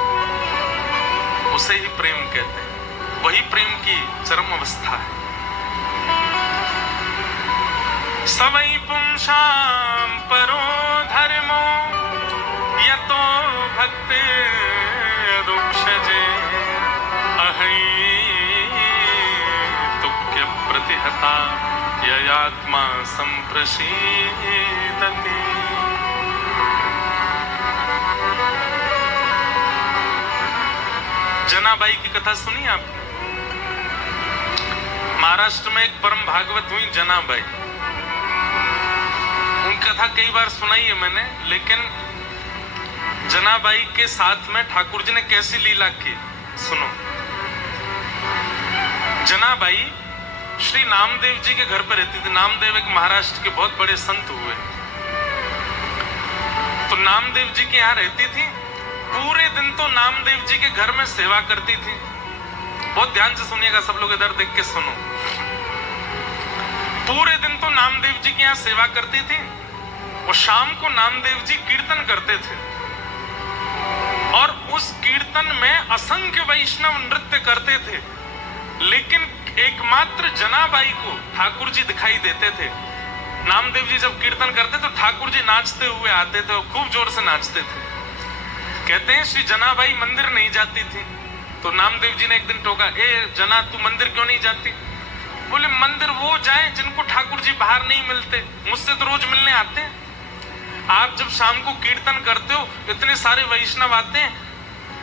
उसे ही प्रेम कहते हैं, वही प्रेम की चरम अवस्था है। सवै पुंसां परो धर्मो यतो भक्ति रुक्षजे अहै तुक्य प्रतिहता ययात्मा संप्रसीदति। जनाबाई की कथा सुनी आपने? महाराष्ट्र में एक परम भागवत हुई जनाबाई, उनकी कथा कई बार सुनाई है मैंने, लेकिन जनाबाई के साथ में ठाकुर जी ने कैसी लीला की सुनो। जनाबाई श्री नामदेव जी के घर पर रहती थी। नामदेव एक महाराष्ट्र के बहुत बड़े संत हुए, तो नामदेव जी के यहाँ रहती थी। पूरे दिन तो नामदेव जी के घर में सेवा करती थी। बहुत ध्यान से सुनिएगा सब लोग, इधर देख के सुनो। पूरे दिन तो नामदेव जी के यहाँ सेवा करती थी, और शाम को नामदेव जी कीर्तन करते थे, और उस कीर्तन में असंख्य वैष्णव नृत्य करते थे, लेकिन एकमात्र जनाबाई को ठाकुर जी दिखाई देते थे। नामदेव जी जब कीर्तन करते तो ठाकुर जी नाचते हुए आते थे और खूब जोर से नाचते थे। कहते हैं श्री जनाबाई मंदिर नहीं जाती थी, तो नामदेव जी ने एक दिन टोका, ए जना तू मंदिर क्यों नहीं जाती? बोले मंदिर वो जाए जिनको ठाकुर जी बाहर नहीं मिलते, मुझसे तो रोज मिलने आते हैं। आप जब शाम को कीर्तन करते हो, इतने सारे वैष्णव आते हैं,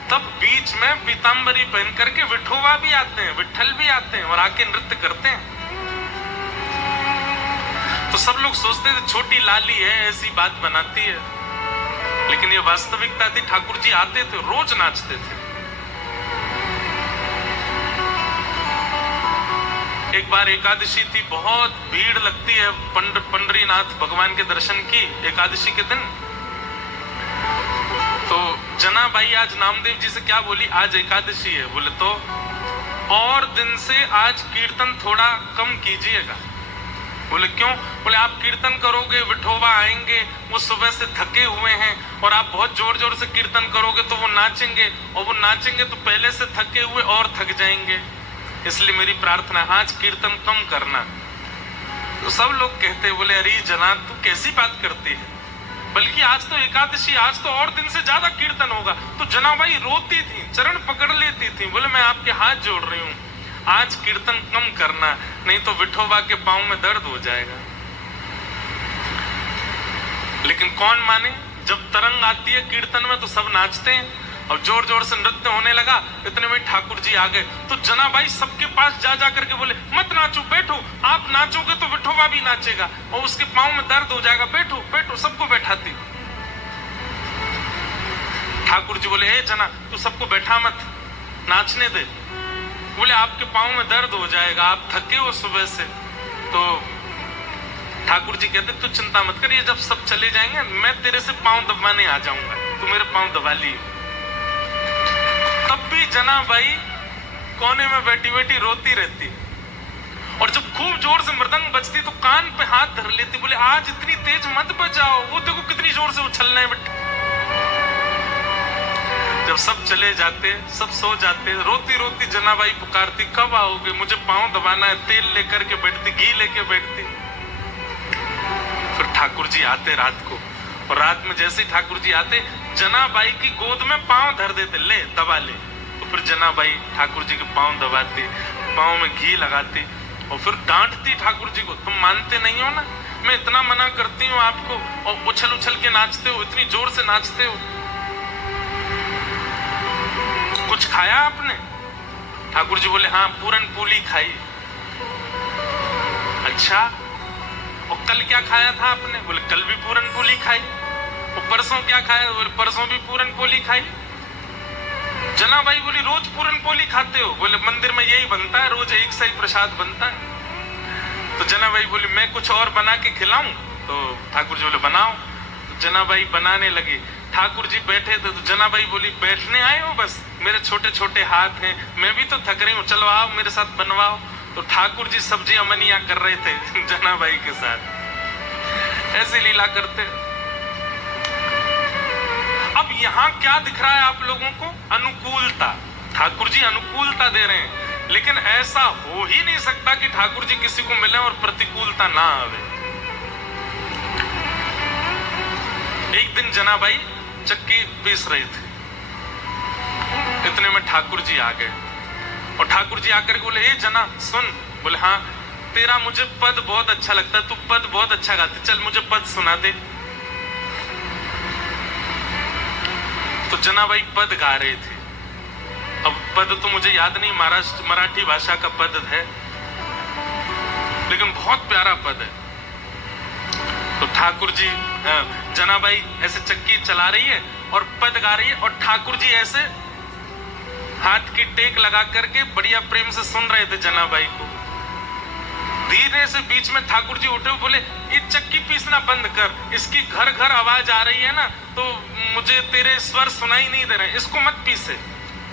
तब बीच में पीतांबरी पहन करके विठोबा भी आते हैं, विठल भी आते हैं और आके नृत्य करते हैं। तो सब लोग सोचते थे छोटी लाली है, ऐसी बात बनाती है, लेकिन ये वास्तविकता थी। ठाकुर जी आते थे, रोज नाचते थे। एक बार एकादशी थी, बहुत भीड़ लगती है पंडरीनाथ भगवान के दर्शन की एकादशी के दिन। तो जनाबाई आज नामदेव जी से क्या बोली, आज एकादशी है। बोले तो और दिन से आज कीर्तन थोड़ा कम कीजिएगा। बोले क्यों? बोले आप कीर्तन करोगे, विठोबा आएंगे, वो सुबह से थके हुए हैं, और आप बहुत जोर जोर से कीर्तन करोगे तो वो नाचेंगे, और वो नाचेंगे तो पहले से थके हुए और थक जाएंगे। इसलिए मेरी प्रार्थना, आज कीर्तन कम करना। तो सब लोग कहते, बोले अरे जना तू कैसी बात करती है, बल्कि आज तो एकादशी, आज तो और दिन से ज्यादा कीर्तन होगा। तो जनाबाई रोती थी, चरण पकड़ लेती थी। बोले मैं आपके हाथ जोड़ रही हूं, आज कीर्तन कम करना, नहीं तो विठोबा के पांव में दर्द हो जाएगा। लेकिन कौन माने, जब तरंग आती है कीर्तन में तो सब नाचते हैं, और जोर जोर से नृत्य होने लगा। इतने में ठाकुर जी आ गए, तो जनाबाई सबके पास जा जा करके बोले मत नाचो, बैठो, आप नाचोगे तो विठोबा भी नाचेगा और उसके पांव में दर्द हो जाएगा, बैठो बैठो। सबको बैठाती। ठाकुर जी बोले ए जना तू सबको बैठा मत, नाचने दे। बोले आपके पाँव में दर्द हो जाएगा, आप थके हो सुबह से। तो ठाकुर जी कहते तू चिंता मत कर, ये जब सब चले जाएंगे मैं तेरे से पाँव दबाने आ जाऊंगा, तू मेरे पाँव दबा ली। तब भी जनाबाई कोने में बैठी बैठी रोती रहती, और जब खूब जोर से मृदंग बजती तो कान पे हाथ धर लेती, बोले आज इतनी तेज मत बजाओ, वो देखो कितनी जोर से उछलना है बेटा। जब सब चले जाते, सब सो जाते, रोती रोती जनाबाई पुकारती कब आओगे, मुझे पाँव दबाना है। तेल लेकर के बैठती, घी लेके बैठती। फिर ठाकुर जी आते रात को, और रात में जैसे ही ठाकुर जी आते जनाबाई की गोद में पाँव धर देते, ले दबा ले। तो फिर जनाबाई ठाकुर जी के पाँव दबाती, पाँव में घी लगाती, और फिर डांटती ठाकुर जी को, तुम मानते नहीं हो ना, मैं इतना मना करती हूँ आपको और उछल उछल के नाचते हो, इतनी जोर से नाचते हो। कुछ खाया आपने? ठाकुर जी बोले हाँ पूरन पूली खाई। अच्छा, और कल क्या खाया था आपने? बोले कल भी पूरन पूली खाई। और परसों क्या खाया? बोले परसों भी पूरन पोली खाई। जनाबाई बोली रोज पूरन पोली खाते हो? बोले मंदिर में यही बनता है, रोज एक सही प्रसाद बनता है। तो जनाबाई बोली मैं कुछ और बना के खिलाऊं? तो ठाकुर जी बोले बनाओ। तो जनाबाई बनाने लगी। ठाकुर जी बैठे थे तो जनाबाई बोली बैठने आए हो? बस मेरे छोटे छोटे हाथ हैं, मैं भी तो थक रही हूँ, चलो आओ मेरे साथ बनवाओ। तो ठाकुर जी सब्जी अमनिया कर रहे थे जनाबाई के साथ, ऐसी लीला करते। अब यहाँ क्या दिख रहा है आप लोगों को? अनुकूलता। ठाकुर जी अनुकूलता दे रहे हैं, लेकिन ऐसा हो ही नहीं सकता कि ठाकुर जी किसी को मिले और प्रतिकूलता ना आवे। एक दिन जनाबाई चक्की पीस रही थी, इतने में ठाकुर जी आ गए, और ठाकुर जी आकर के बोले ए जना सुन। बोले हाँ, तेरा मुझे पद बहुत अच्छा लगता है, तू पद बहुत अच्छा गाती, चल मुझे पद सुना दे। तो जनाबाई पद गा रहे थे। अब पद तो मुझे याद नहीं, मराठी भाषा का पद है, लेकिन बहुत प्यारा पद है। तो ठाकुर जी जनाबाई ऐसे चक्की चला रही है और पद गा रही है, और ठाकुर जी ऐसे हाथ की टेक लगा करके बढ़िया प्रेम से सुन रहे थे जनाबाई को। धीरे से बीच में ठाकुर जी उठे, बोले ये चक्की पीसना बंद कर, इसकी घर घर आवाज आ रही है ना, तो मुझे तेरे स्वर सुनाई नहीं दे रहे, इसको मत पीसे।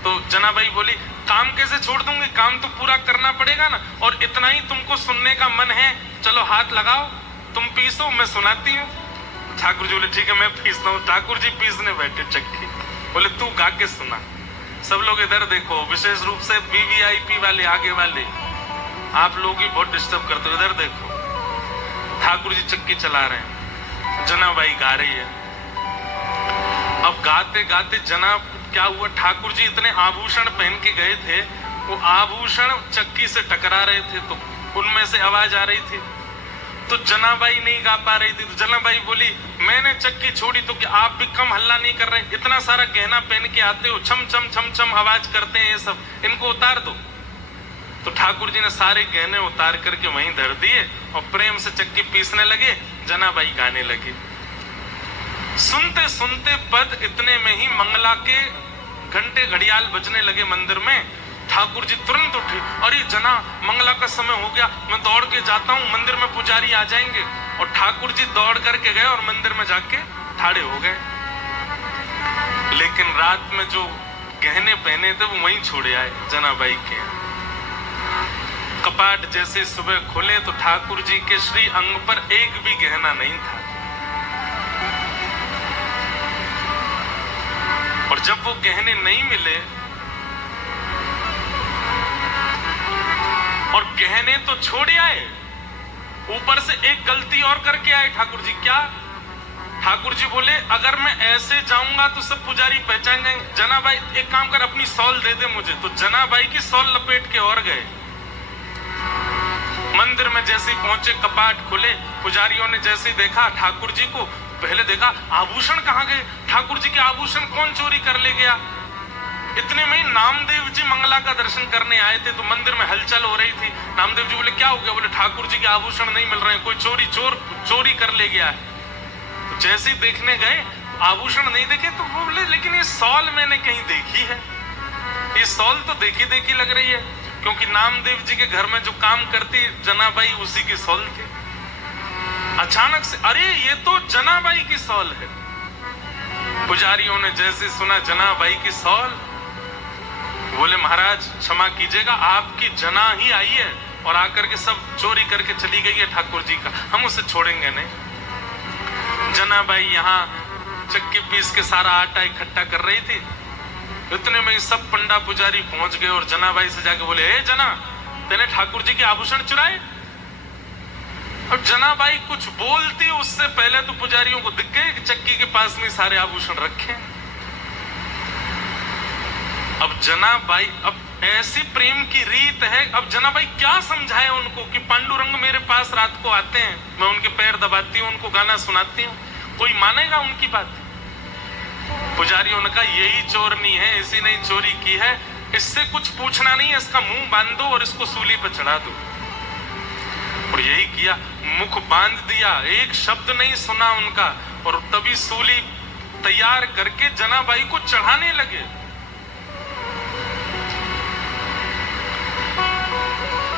तो जनाबाई बोली काम कैसे छोड़ दूंगी, काम तो पूरा करना पड़ेगा ना, और इतना ही तुमको सुनने का मन है, चलो हाथ लगाओ, तुम पीसो, मैं सुनाती हूँ। ठाकुर जी बोले ठीक है मैं पीसता हूँ। ठाकुर जी पीसने बैठे चक्की, बोले तू गा के सुना। सब लोग इधर देखो, विशेष रूप से वीवीआईपी वाले, आगे वाले, आप लोग ही बहुत डिस्टर्ब करते हो, इधर देखो। ठाकुर जी चक्की चला रहे हैं, जनाबाई गा रही है। अब गाते गाते जना क्या हुआ, ठाकुर जी इतने आभूषण पहन के गए थे, वो आभूषण चक्की से टकरा रहे थे, तो उनमें से आवाज आ रही थी। तो जनाबाई नहीं गा पा रही थी, तो जनाबाई बोली मैंने चक्की छोड़ी तो क्या आप भी कम हल्ला नहीं कर रहे? इतना सारा गहना पहन के आते हो, छम छम छम छम आवाज करते हैं ये सब, इनको उतार दो। तो ठाकुर जी ने सारे गहने उतार करके वहीं धर दिए और प्रेम से चक्की पीसने लगे, जनाबाई गाने लगी। सुनते सुनते पद इतने में ही मंगला के घंटे घड़ियाल बजने लगे मंदिर में। ठाकुर जी तुरंत उठे, अरे जना मंगला का समय हो गया, मैं दौड़ के जाता हूँ, मंदिर में पुजारी आ जाएंगे। और ठाकुर जी दौड़ करके गए और मंदिर में जाके ठाड़े हो गए। लेकिन रात में जो गहने पहने थे वो वहीं छोड़े आए जनाबाई के। कपाट जैसे सुबह खुले तो ठाकुर जी के श्री अंग पर एक भी गहना नहीं था। और जब वो गहने नहीं मिले, और गहने तो छोड़ आए, ऊपर से एक गलती और करके आए ठाकुर जी। क्या? ठाकुर जी बोले अगर मैं ऐसे जाऊंगा तो सब पुजारी पहचान जाएंगे, जनाबाई एक काम कर अपनी सॉल दे दे मुझे। तो जनाबाई की सॉल लपेट के और गए। मंदिर में जैसे ही पहुंचे, कपाट खुले, पुजारियों ने जैसे ही देखा ठाकुर जी को, पहले देखा आभूषण कहां गए, ठाकुर जी के आभूषण कौन चोरी कर ले गया। इतने में ही नामदेव जी मंगला का दर्शन करने आए थे, तो मंदिर में हलचल हो रही थी। नामदेव जी बोले क्या हो गया? बोले ठाकुर जी के आभूषण नहीं मिल रहे हैं, कोई चोरी कर ले गया है। तो जैसे ही देखने गए, आभूषण नहीं देखे, तो वो बोले लेकिन ये सॉल मैंने कहीं देखी है, ये सॉल तो देखी देखी लग रही है। क्योंकि नामदेव जी के घर में जो काम करती जनाबाई उसी की सौल थी। अचानक से अरे ये तो जनाबाई की सौल है। पुजारियों ने जैसे सुना जनाबाई की सौल, बोले महाराज क्षमा कीजिएगा, आपकी जना ही आई है और आकर के सब चोरी करके चली गई है ठाकुर जी का, हम उसे छोड़ेंगे नहीं। जनाबाई यहाँ चक्की पीस के सारा आटा इकट्ठा कर रही थी, इतने में सब पंडा पुजारी पहुंच गए और जनाबाई से जाके बोले, ए जना, तेने ठाकुर जी के आभूषण चुराए? अब जनाबाई कुछ बोलती उससे पहले तो पुजारियों को दिख गए कि चक्की के पास में सारे आभूषण रखे। अब जनाबाई, अब ऐसी प्रेम की रीत है, अब जनाबाई क्या समझाए उनको कि पांडुरंग मेरे पास रात को आते हैं, मैं उनके पैर दबाती हूँ, उनको गाना सुनाती हूँ, कोई मानेगा उनकी बात? पुजारियों ने कहा यही चोरनी है, इसी ने चोरी की है, इससे कुछ पूछना नहीं है, इसका मुंह बांध दो और इसको सूली पर चढ़ा दो। और यही किया, मुख बांध दिया, एक शब्द नहीं सुना उनका, और तभी सूली तैयार करके जनाबाई को चढ़ाने लगे।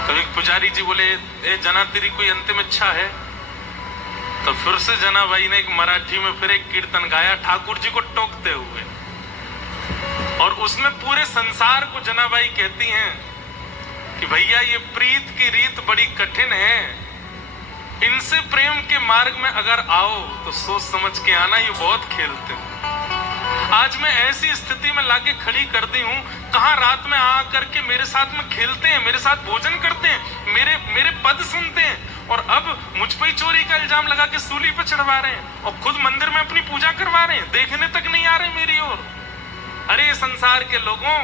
तो एक पुजारी जी बोले, ए जना, तेरी कोई अंतिम इच्छा है? तो फिर से जनाबाई ने एक मराठी में फिर एक कीर्तन गाया ठाकुर जी को टोकते हुए, और उसमें पूरे संसार को जनाबाई कहती हैं कि भैया ये प्रीत की रीत बड़ी कठिन है, इनसे प्रेम के मार्ग में अगर आओ तो सोच समझ के आना, ये बहुत खेलते हैं। आज मैं ऐसी स्थिति में लाके खड़ी कर दी हूं, कहां रात में आकर के मेरे साथ में खेलते हैं, मेरे साथ भोजन करते हैं, मेरे पद सुनते हैं, और अब मुझ पर ही चोरी का इल्जाम लगा के सूली पे चढ़वा रहे हैं और खुद मंदिर में अपनी पूजा करवा रहे हैं, देखने तक नहीं आ रहे मेरी ओर। अरे संसार के लोगों,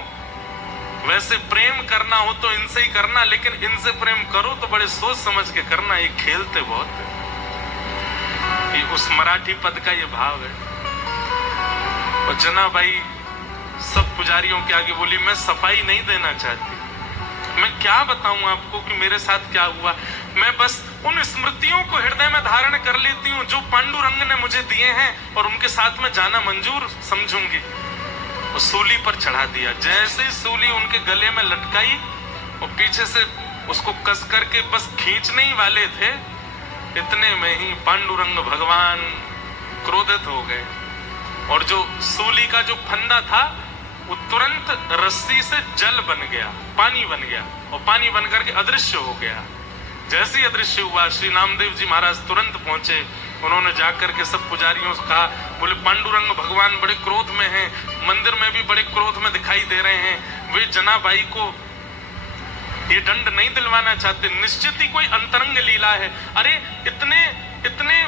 वैसे प्रेम करना हो तो इनसे ही करना, लेकिन इनसे प्रेम करो तो बड़े सोच समझ के करना, ये खेलते बहुत है। ये उस मराठी पद का ये भाव है। और जनाबाई सब पुजारियों के आगे बोली, मैं सफाई नहीं देना चाहती, मैं क्या बताऊं आपको कि मेरे साथ क्या हुआ, मैं बस उन स्मृतियों को हृदय में धारण कर लेती हूँ जो पांडुरंग ने मुझे दिए हैं, और उनके साथ में जाना मंजूर समझूंगी। और सूली पर चढ़ा दिया। जैसे ही सूली उनके गले में लटकाई और पीछे से उसको कस करके बस खींचने ही वाले थे, इतने में ही पांडुरंग भगवान क्रोधित हो गए, और जो सूली का जो फंदा था वो तुरंत रस्सी से जल बन गया, पानी बन गया, और पानी बन करके अदृश्य हो गया। जैसे ही अदृश्य हुआ, श्री नामदेव जी महाराज तुरंत पहुंचे। उन्होंने जाकर के सब पुजारियों से कहा, बोले पांडुरंग भगवान बड़े क्रोध में हैं, मंदिर में भी बड़े क्रोध में दिखाई दे रहे हैं, वे जनाबाई को ये दंड नहीं दिलवाना चाहते, निश्चित ही कोई अंतरंग लीला है। अरे इतने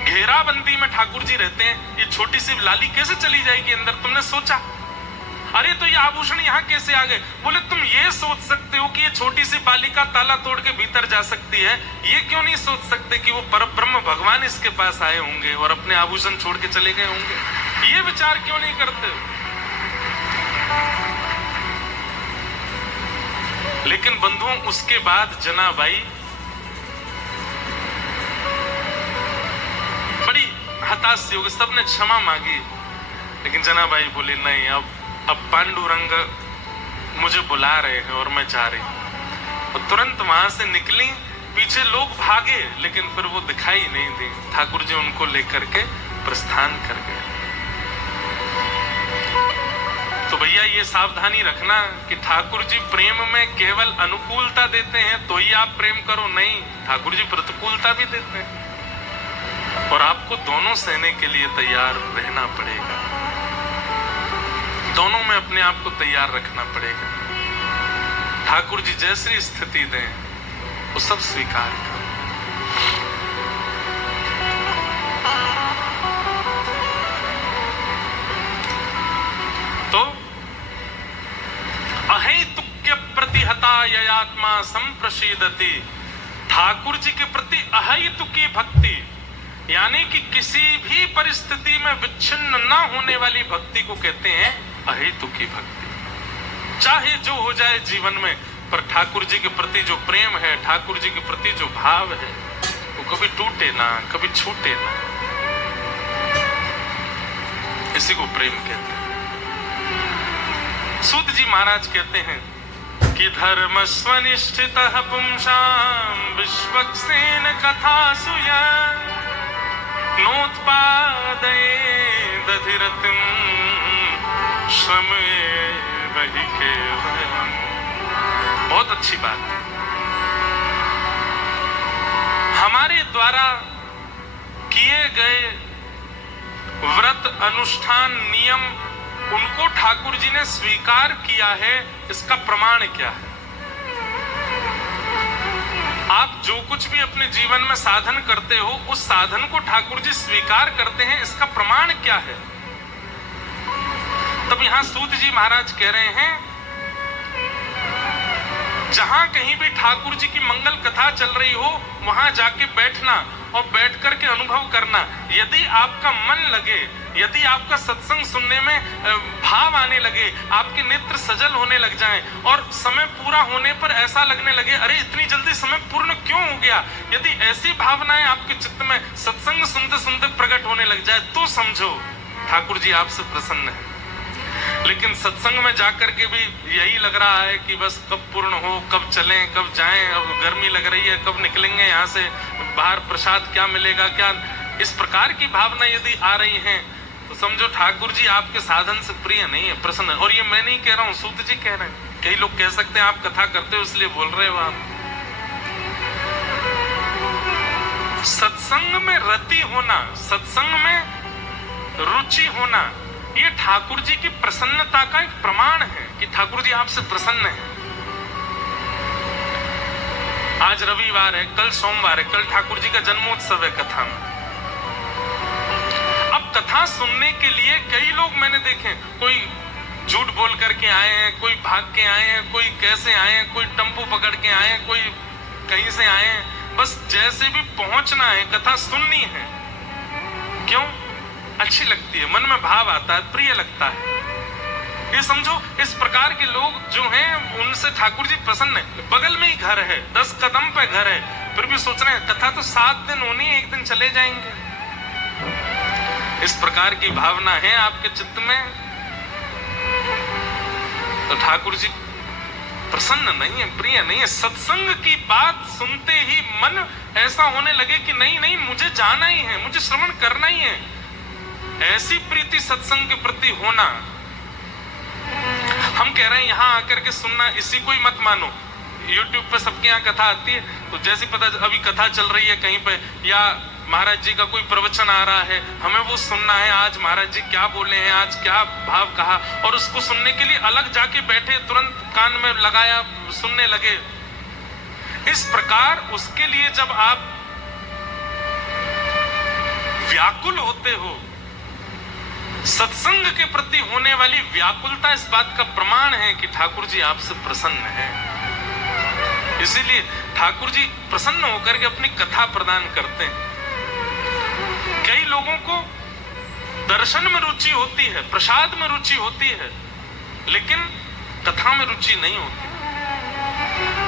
घेराबंदी में ठाकुर जी रहते हैं, ये छोटी सी लाली कैसे चली जाएगी अंदर, तुमने सोचा? अरे तो ये आभूषण यहाँ कैसे आ गए? बोले तुम ये सोच सकते हो कि ये छोटी सी बालिका ताला तोड़ के भीतर जा सकती है, ये क्यों नहीं सोच सकते कि वो परब्रह्म भगवान इसके पास आए होंगे और अपने आभूषण छोड़ के चले गए होंगे? ये विचार क्यों नहीं करते? लेकिन बंधुओं, उसके बाद जनाबाई बड़ी हताश हो गई, सबने क्षमा मांगी, लेकिन जनाबाई बोली नहीं, अब पांडुरंग मुझे बुला रहे हैं और मैं जा रही हूं। और तुरंत वहां से निकली, पीछे लोग भागे, लेकिन फिर वो दिखाई नहीं दी। ठाकुर जी उनको लेकर के प्रस्थान कर गए। तो भैया ये सावधानी रखना कि ठाकुर जी प्रेम में केवल अनुकूलता देते हैं तो ही आप प्रेम करो, नहीं, ठाकुर जी प्रतिकूलता भी देते हैं, और आपको दोनों सहने के लिए तैयार रहना पड़ेगा, दोनों में अपने आप को तैयार रखना पड़ेगा। ठाकुर जी जैसी स्थिति दें वो सब स्वीकार करो। तो अहेतुक्य प्रतिहता ययात्मा संप्रशीदति, ठाकुर जी के प्रति अहेतुकी भक्ति, यानी कि किसी भी परिस्थिति में विच्छिन्न न होने वाली भक्ति को कहते हैं अहेतुकी भक्ति। चाहे जो हो जाए जीवन में, पर ठाकुर जी के प्रति जो प्रेम है, ठाकुर जी के प्रति जो भाव है, वो कभी टूटे ना, कभी छूटे ना। इसी को प्रेम कहते हैं। सूत जी महाराज कहते हैं कि धर्मस्वनिष्ठितः पुंसां विश्वक्सेन कथासु नोत्पादयेदधिरतिं श्रमेव हि केवलम्। बहुत अच्छी बात है। हमारे द्वारा किए गए व्रत अनुष्ठान नियम उनको ठाकुर जी ने स्वीकार किया है, इसका प्रमाण क्या है? आप जो कुछ भी अपने जीवन में साधन करते हो, उस साधन को ठाकुर जी स्वीकार करते हैं, इसका प्रमाण क्या है? तब यहां सूत जी महाराज कह रहे हैं, जहां कहीं भी ठाकुर जी की मंगल कथा चल रही हो, वहां जाके बैठना और बैठ करके अनुभव करना। यदि आपका मन लगे, यदि आपका सत्संग सुनने में भाव आने लगे, आपके नेत्र सजल होने लग जाएं और समय पूरा होने पर ऐसा लगने लगे, अरे इतनी जल्दी समय पूर्ण क्यों हो गया, यदि ऐसी भावनाएं आपके चित्त में सत्संग सुनते सुनते प्रकट होने लग जाए, तो समझो ठाकुर जी आपसे प्रसन्न है। लेकिन सत्संग में जाकर के भी यही लग रहा है कि बस कब पूर्ण हो, कब चलें, कब जाएं, अब गर्मी लग रही है, कब निकलेंगे यहाँ से, बाहर प्रसाद क्या मिलेगा, क्या, इस प्रकार की भावना यदि आ रही है तो समझो ठाकुर जी आपके साधन से प्रिय नहीं है, प्रसन्न है। और ये मैं नहीं कह रहा हूँ, सूत जी कह रहे हैं। कई लोग कह सकते हैं आप कथा करते हो इसलिए बोल रहे हो। आप सत्संग में रति होना, सत्संग में रुचि होना, ये ठाकुर जी की प्रसन्नता का एक प्रमाण है कि ठाकुर जी आपसे प्रसन्न है। आज रविवार है, कल सोमवार है, कल ठाकुर जी का जन्मोत्सव है कथा में। अब कथा सुनने के लिए कई लोग मैंने देखे, कोई झूठ बोल करके आए हैं, कोई भाग के आए हैं, कोई कैसे आए हैं, कोई टेम्पो पकड़ के आए हैं, कोई कहीं से आए हैं, बस जैसे भी पहुंचना है, कथा सुननी है। क्यों? अच्छी लगती है, मन में भाव आता है, प्रिय लगता है। ये समझो इस प्रकार के लोग जो हैं उनसे ठाकुर जी प्रसन्न है। बगल में ही घर है, 10 कदम पे घर है, फिर भी सोच रहे हैं कथा तो 7 दिन होनी है, एक दिन चले जाएंगे। इस प्रकार की भावना है आपके चित्त में, तो ठाकुर जी प्रसन्न नहीं है, प्रिय नहीं है। सत्संग की बात सुनते ही मन ऐसा होने लगे कि नहीं नहीं, मुझे जाना ही है, मुझे श्रवण करना ही है। ऐसी प्रीति सत्संग के प्रति होना। हम कह रहे हैं यहां आकर के सुनना, इसी को ही मत मानो। YouTube पे सबके यहाँ कथा आती है, तो जैसी पता अभी कथा चल रही है कहीं पे, या महाराज जी का कोई प्रवचन आ रहा है, हमें वो सुनना है, आज महाराज जी क्या बोले हैं, आज क्या भाव कहा, और उसको सुनने के लिए अलग जाके बैठे, तुरंत कान में लगाया, सुनने लगे। इस प्रकार उसके लिए जब आप व्याकुल होते हो, सत्संग के प्रति होने वाली व्याकुलता इस बात का प्रमाण है कि ठाकुर जी आपसे प्रसन्न है। इसीलिए ठाकुर जी प्रसन्न होकर के अपनी कथा प्रदान करते हैं। कई लोगों को दर्शन में रुचि होती है, प्रसाद में रुचि होती है, लेकिन कथा में रुचि नहीं होती।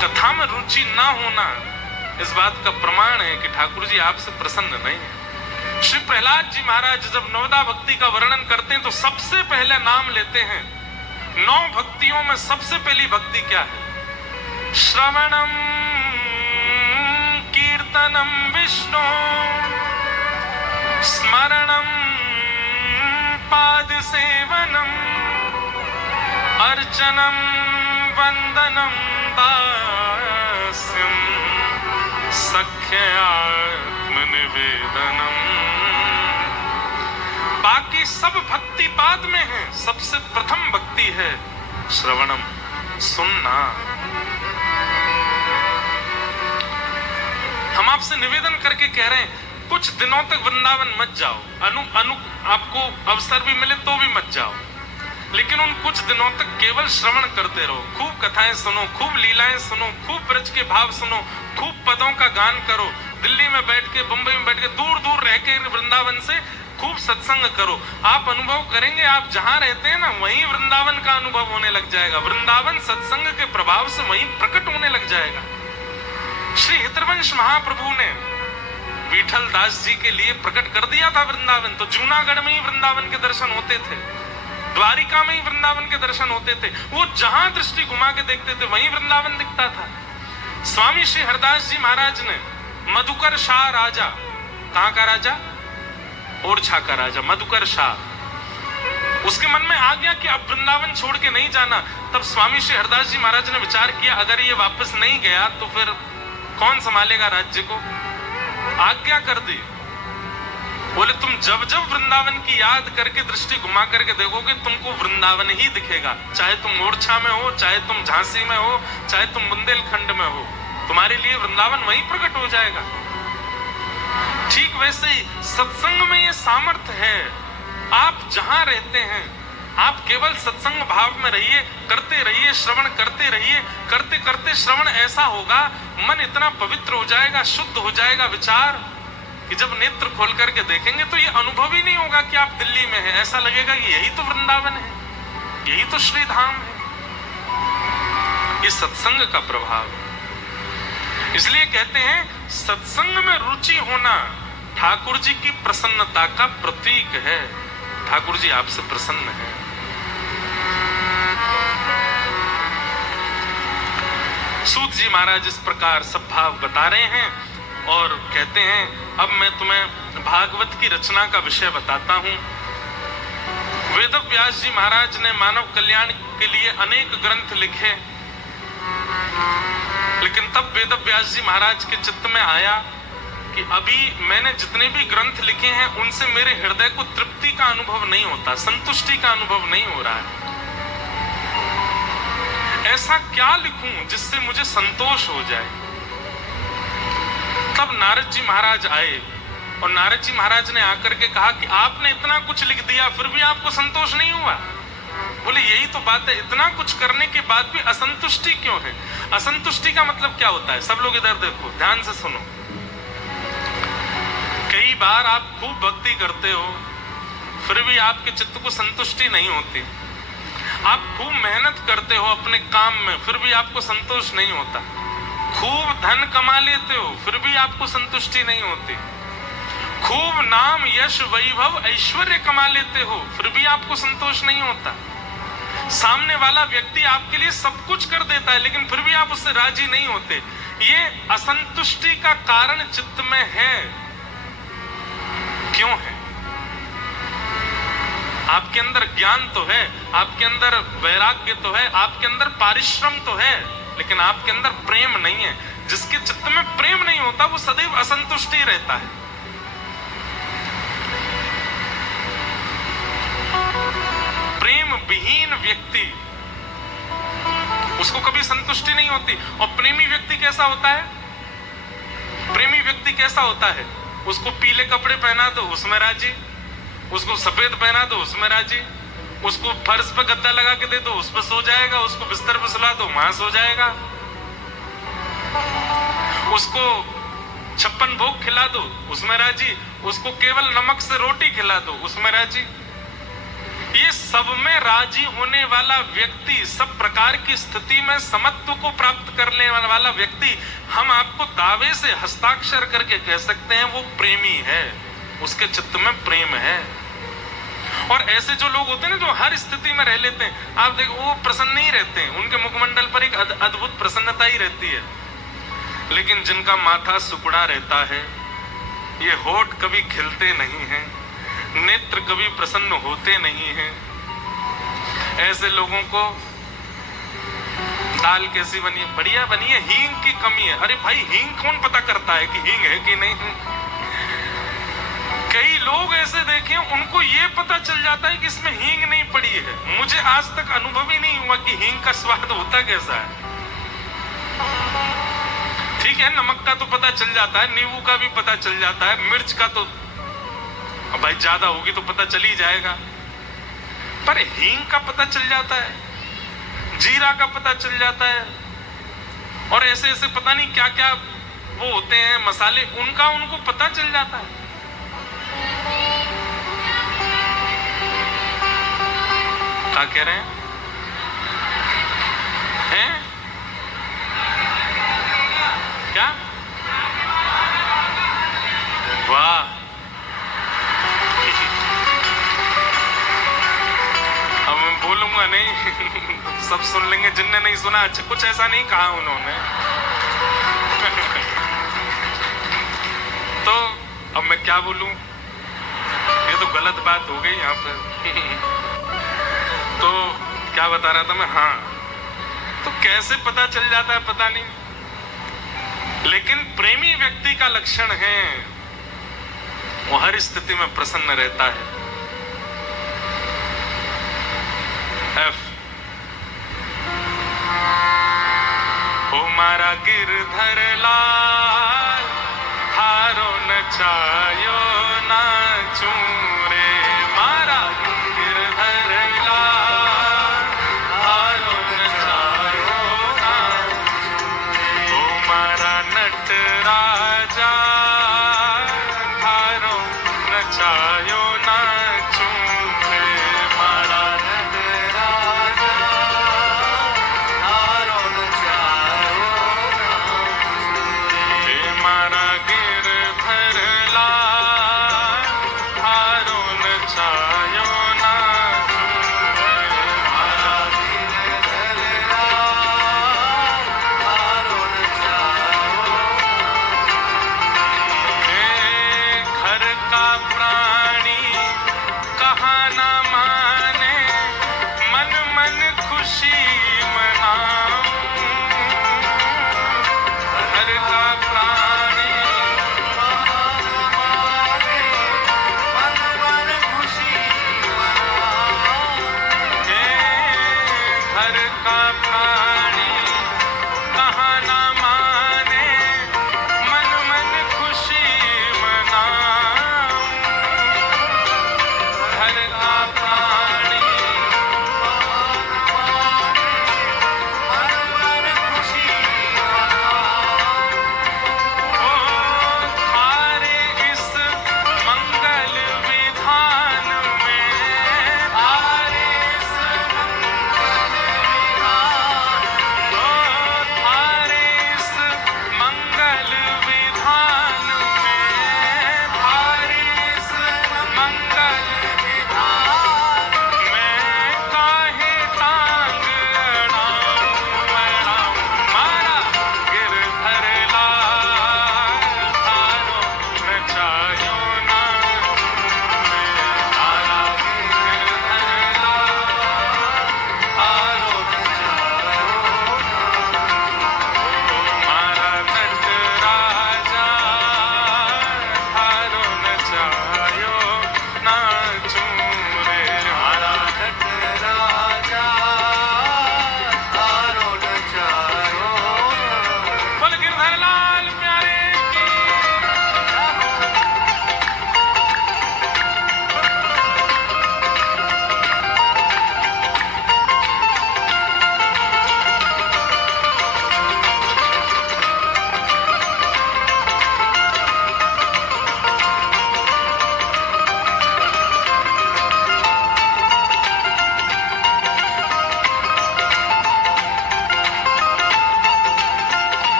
कथा में रुचि ना होना इस बात का प्रमाण है कि ठाकुर जी आपसे प्रसन्न नहीं है। श्री प्रहलाद जी महाराज जब नवदा भक्ति का वर्णन करते हैं तो सबसे पहले नाम लेते हैं, 9 भक्तियों में सबसे पहली भक्ति क्या है? श्रवणम कीर्तनम विष्णु स्मरणम पाद सेवनम अर्चनम वंदनम दास्यम सख्यात्मनिवेदनम। बाकी सब भक्ति बाद में है, सबसे प्रथम भक्ति है श्रवणम, सुनना। हम आपसे निवेदन करके कह रहे हैं कुछ दिनों तक वृंदावन मत जाओ, आपको अवसर भी मिले तो भी मत जाओ, लेकिन उन कुछ दिनों तक केवल श्रवण करते रहो। खूब कथाएं सुनो, खूब लीलाएं सुनो, खूब ब्रज के भाव सुनो, खूब पदों का गान करो। दिल्ली में बैठ के, बंबई में बैठ के, दूर दूर रह के वृंदावन से खूब सत्संग करो। आप अनुभव करेंगे, आप जहां रहते हैं ना वहीं वृंदावन का अनुभव होने लग जाएगा। वृंदावन सत्संग के प्रभाव से वहीं प्रकट होने लग जाएगा। श्री हितवंश महाप्रभु ने विठल दास जी के लिए प्रकट कर दिया था वृंदावन, तो जूनागढ़ में ही वृंदावन के दर्शन होते थे। द्वारिका में ही वृंदावन के दर्शन होते थे। वो जहां दृष्टि घुमा के देखते थे वहीं वृंदावन दिखता था। स्वामी श्री हरदास जी महाराज ने मधुकर शाह राजा, कहां का राजा? ओरछा का राजा मधुकर शाह, उसके मन में आ गया कि अब वृंदावन छोड़ के नहीं जाना। तब स्वामी श्री हरदास जी महाराज ने विचार किया, अगर ये वापस नहीं गया तो फिर कौन संभालेगा राज्य को? आज्ञा कर दी। बोले तुम जब जब वृंदावन की याद करके दृष्टि घुमा करके देखोगे तुमको वृंदावन ही दिखेगा, चाहे तुम ओरछा में हो, चाहे तुम झांसी में हो, चाहे तुम बुंदेलखंड में हो, तुम्हारे लिए वृंदावन वहीं प्रकट हो जाएगा। ठीक वैसे ही सत्संग में ये सामर्थ्य है। आप जहां रहते हैं आप केवल सत्संग भाव में रहिए, करते रहिए, श्रवण करते रहिए। करते करते श्रवण ऐसा होगा, मन इतना पवित्र हो जाएगा, शुद्ध हो जाएगा विचार, कि जब नेत्र खोल करके देखेंगे तो ये अनुभव ही नहीं होगा कि आप दिल्ली में हैं। ऐसा लगेगा कि यही तो वृंदावन है, यही तो श्री धाम है। ये सत्संग का प्रभाव। इसलिए कहते हैं सत्संग में रुचि होना ठाकुर जी की प्रसन्नता का प्रतीक है। ठाकुर जी आपसे प्रसन्न हैं। सूत जी महाराज इस प्रकार सब भाव बता रहे हैं और कहते हैं अब मैं तुम्हें भागवत की रचना का विषय बताता हूं। वेदव्यास जी महाराज ने मानव कल्याण के लिए अनेक ग्रंथ लिखे, लेकिन तब वेदव्यास जी महाराज के चित्त में आया कि अभी मैंने जितने भी ग्रंथ लिखे हैं उनसे मेरे हृदय को तृप्ति का अनुभव नहीं होता, संतुष्टि का अनुभव नहीं हो रहा है। ऐसा क्या लिखूं जिससे मुझे संतोष हो जाए। तब नारद जी महाराज आए और नारद जी महाराज ने आकर के कहा कि आपने इतना कुछ लिख दिया फिर भी आपको संतोष नहीं हुआ। बोले यही तो बात है, इतना कुछ करने के बाद भी असंतुष्टि क्यों है? असंतुष्टि का मतलब क्या होता है? सब लोग इधर देखो, ध्यान से सुनो। कई बार आप खूब भक्ति करते हो फिर भी आपके चित्त को संतुष्टि नहीं होती। आप खूब मेहनत करते हो अपने काम में फिर भी आपको संतोष नहीं होता। खूब धन कमा लेते हो फिर भी आपको संतुष्टि नहीं होती। खूब नाम यश वैभव ऐश्वर्य कमा लेते हो फिर भी आपको संतोष नहीं होता। सामने वाला व्यक्ति आपके लिए सब कुछ कर देता है लेकिन फिर भी आप उससे राजी नहीं होते। ये असंतुष्टि का कारण चित्त में है। क्यों है? आपके अंदर ज्ञान तो है, आपके अंदर वैराग्य तो है, आपके अंदर पारिश्रम तो है, लेकिन आपके अंदर प्रेम नहीं है। जिसके चित्त में प्रेम नहीं होता वो सदैव असंतुष्ट ही रहता है। प्रेम विहीन व्यक्ति, उसको कभी संतुष्टि नहीं होती। और प्रेमी व्यक्ति कैसा होता है? प्रेमी व्यक्ति कैसा होता है? उसको पीले कपड़े पहना दो उसमें राजी, उसको सफेद पहना दो उसमें राजी, उसको फर्श पे गद्दा लगा के दे दो उस पर सो जाएगा, उसको बिस्तर पे सुला दो वहां सो जाएगा, उसको 56 भोग खिला दो उसमें राजी, उसको केवल नमक से रोटी खिला दो उसमें राजी। ये सब में राजी होने वाला व्यक्ति, सब प्रकार की स्थिति में समत्व को प्राप्त करने वाला व्यक्ति, हम आपको दावे से हस्ताक्षर करके कह सकते हैं वो प्रेमी है, उसके चित्त में प्रेम है। और ऐसे जो लोग होते हैं ना जो हर स्थिति में रह लेते हैं, आप देखो वो प्रसन्न ही रहते हैं, उनके मुखमंडल पर एक अद्भुत प्रसन्नता ही रहती है। लेकिन जिनका माथा सुकुड़ा रहता है, ये होठ कभी खिलते नहीं हैं, नेत्र कभी प्रसन्न होते नहीं हैं, ऐसे लोगों को दाल कैसी बनी है? बढ़िया बनी है, हींग की कमी है। अरे भाई हींग कौन पता करता है कि हींग है कि नहीं है? कई लोग ऐसे देखे उनको ये पता चल जाता है कि इसमें हींग नहीं पड़ी है। मुझे आज तक अनुभव ही नहीं हुआ कि हींग का स्वाद होता कैसा है। ठीक है, नमक का तो पता चल जाता है, नींबू का भी पता चल जाता है, मिर्च का तो भाई ज्यादा होगी तो पता चल ही जाएगा, पर हींग का पता चल जाता है, जीरा का पता चल जाता है, और ऐसे ऐसे पता नहीं क्या क्या वो होते हैं मसाले, उनका उनको पता चल जाता है। क्या कह रहे हैं? हैं? क्या? वाह, बोलूंगा नहीं सब सुन लेंगे जिनने नहीं सुना। अच्छा कुछ ऐसा नहीं कहा उन्होंने तो अब मैं क्या बोलूं, ये तो गलत बात हो गई यहाँ पर तो क्या बता रहा था मैं, हाँ तो कैसे पता चल जाता है पता नहीं, लेकिन प्रेमी व्यक्ति का लक्षण है वो हर स्थिति में प्रसन्न रहता है। F ओ मारा गिरधर लाल हारो नचायो नाचू रे, मारा गिरधर लाल हारो नचायो नाचू रे, ओ मारा नट राजा हारो नचायो नाचू रे, मारा नट राजा हारो नचायो नाचू रे, मारा गिरधर लाल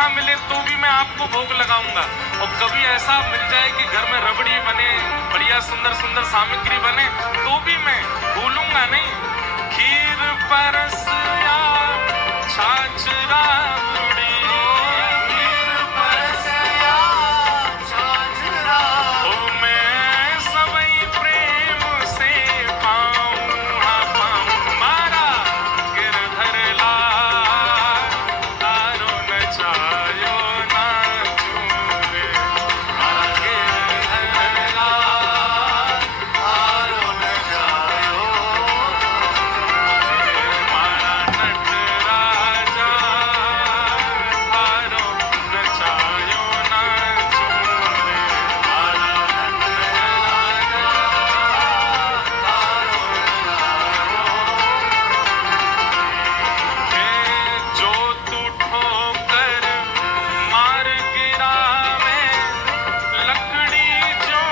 चोखा मिले तो भी मैं आपको भोग लगाऊंगा। और कभी ऐसा मिल जाए कि घर में रबड़ी बने, बढ़िया सुंदर सुंदर सामग्री बने, तो भी मैं भूलूंगा नहीं। खीर परस या छाछ राबड़ी, खीर परस या छाछ राबड़ी, ओ मैं सबई प्रेम से पाऊं, हाँ पाऊं मारा गिरधर लाल, तारो नचायो नाचूं रे, गिरधर लाल तारो नचायो, मारा नट राजा तारो नचायो नाचूं रे, मारा नट राजा तारो जो तू ठोकर मार गिरावे, लकड़ी जो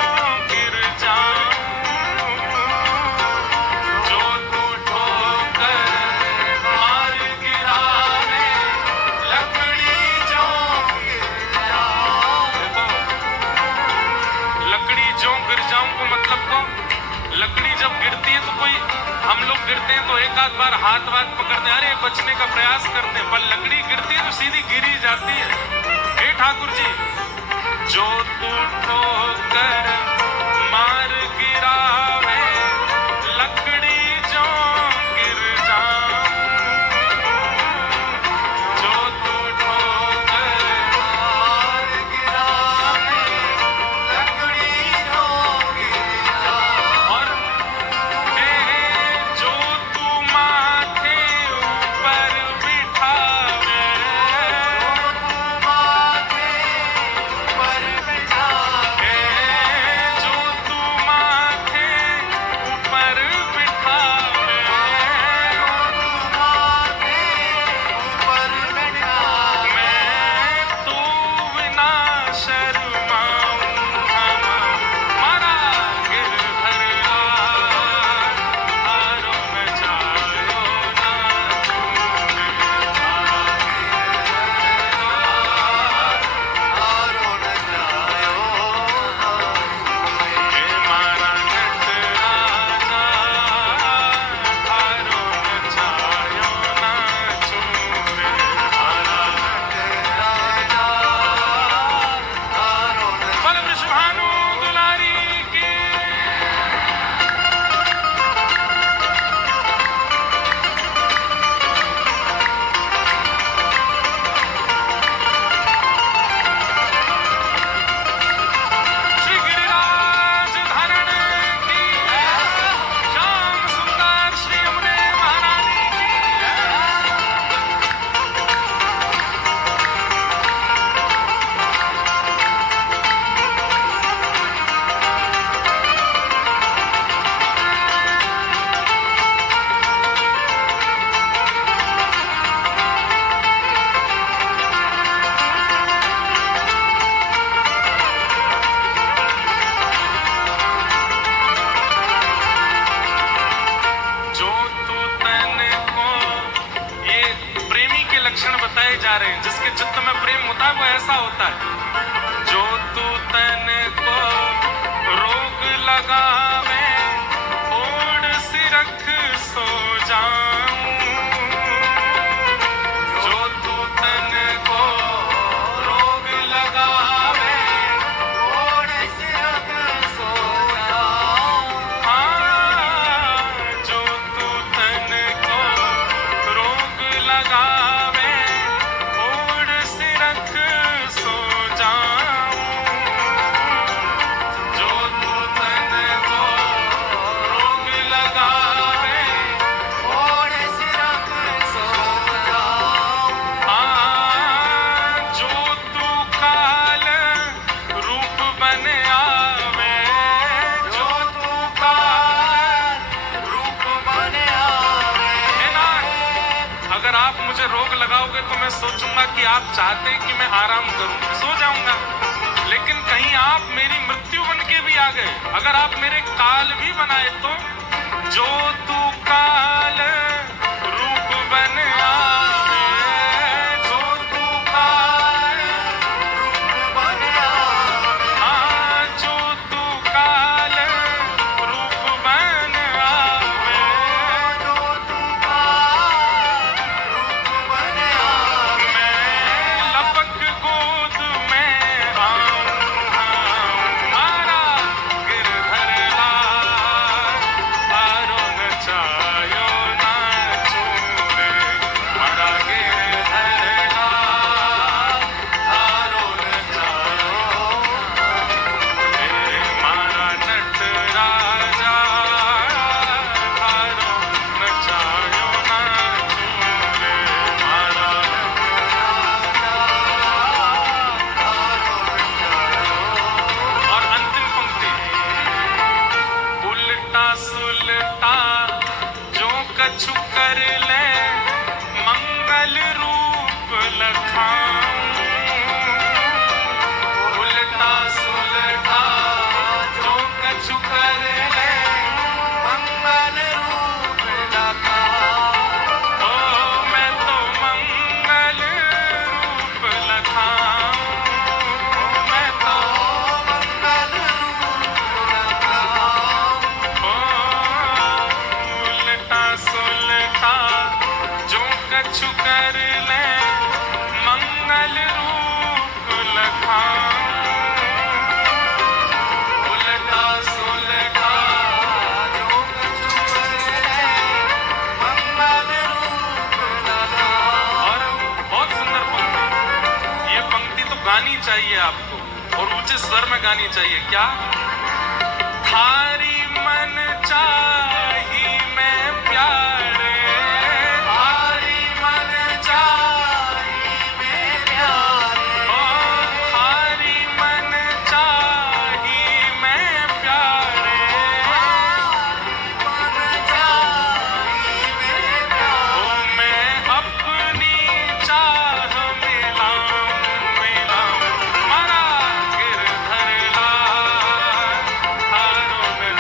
गिर जाऊं, जो तू ठोकर मार गिरावे, लकड़ी जो गिर जाऊं। देखो, लकड़ी जो गिर जाऊं को मतलब को, लकड़ी जब गिरती है तो कोई, हम लोग गिरते हैं तो एक आध बार हाथ वाथ पकड़ते हैं, अरे बचने का प्रयास करते हैं, पर लकड़ी गिरती है तो सीधी गिरी जाती है। हे ठाकुर जी, जो तू ठोकर मार गिरावे, लकड़ी जो गिर जाऊं, जो तू ठोकर मार गिरावे, लकड़ी जो गिर जाऊं। और जो तू माथे ऊपर बिठावे, जो तू माथे ऊपर बिठावे, जो तू माथे ऊपर बिठावे, जो तू माथे ऊपर बिठावे, मैं तो बिना शर्माऊं, मारा गिरधर लाल, तारो नचायो नाचूं रे, मारा गिरधर लाल, तारो नचायो नाचूं रे, मारा नट राजा तारो नचायो नाचूं रे, मारा नट राजा तारो नचायो। बोलो वृषभानु दुलारी की। श्री गिरिराज धारण की, श्याम सुंदर श्री यमुने महारानी की। जो तू तन को, ये प्रेमी के लक्षण बताए जा रहे हैं, जिसके चित्त में प्रेम होता है वो ऐसा होता है। जो तू तन को रोग लगावे, ओढ़ सिरख सो जाऊं, जो तू तन को रोग लगावे, ओढ़ सिरख सो जाऊं, हाँ, जो तू तन को रोग लगावे, ओढ़ सिरख सो जाऊं, जो तू तन को रोग लगावे, ओढ़ सिरख सो जाऊं, हाँ, जो तू काल रूप बन आवे, जो तू काल रूप बन आवे। है ना? अगर आप मुझे रोग लगाओगे तो मैं सोचूंगा कि आप चाहते हैं कि मैं आराम करूं, सो जाऊंगा, लेकिन कहीं आप मेरी मृत्यु बन के भी आ गए, अगर आप मेरे काल भी बनाए तो, जो तू काल रूप बन आवे, जो तू काल कछु कर ले मंगल रूप लखाऊं, उल्टा सुलटा जो कछु कर ले मंगल रूप लखाऊं, ओ मैं तो मंगल रूप लखाऊं, मैं तो मंगल रूप लखाऊं, ओ उल्टा सुलटा जो कछु कर ले मंगल रूप लखाऊं, उल्टा सुलटा जो कछु कर ले मंगल रूप लखाऊं। और बहुत सुंदर पंक्ति, ये पंक्ति तो गानी चाहिए आपको और ऊंचे स्वर में गानी चाहिए। क्या? थारी मन चाही मैं प्यारे, थारी मन चाही मैं प्यारे, ओ थारी मन चाही मैं प्यारे, मन चाही मैं प्यारे, ओ मैं अपनी चाह मिलाऊं मिलाऊं, मारा गिरधर लाल थारो में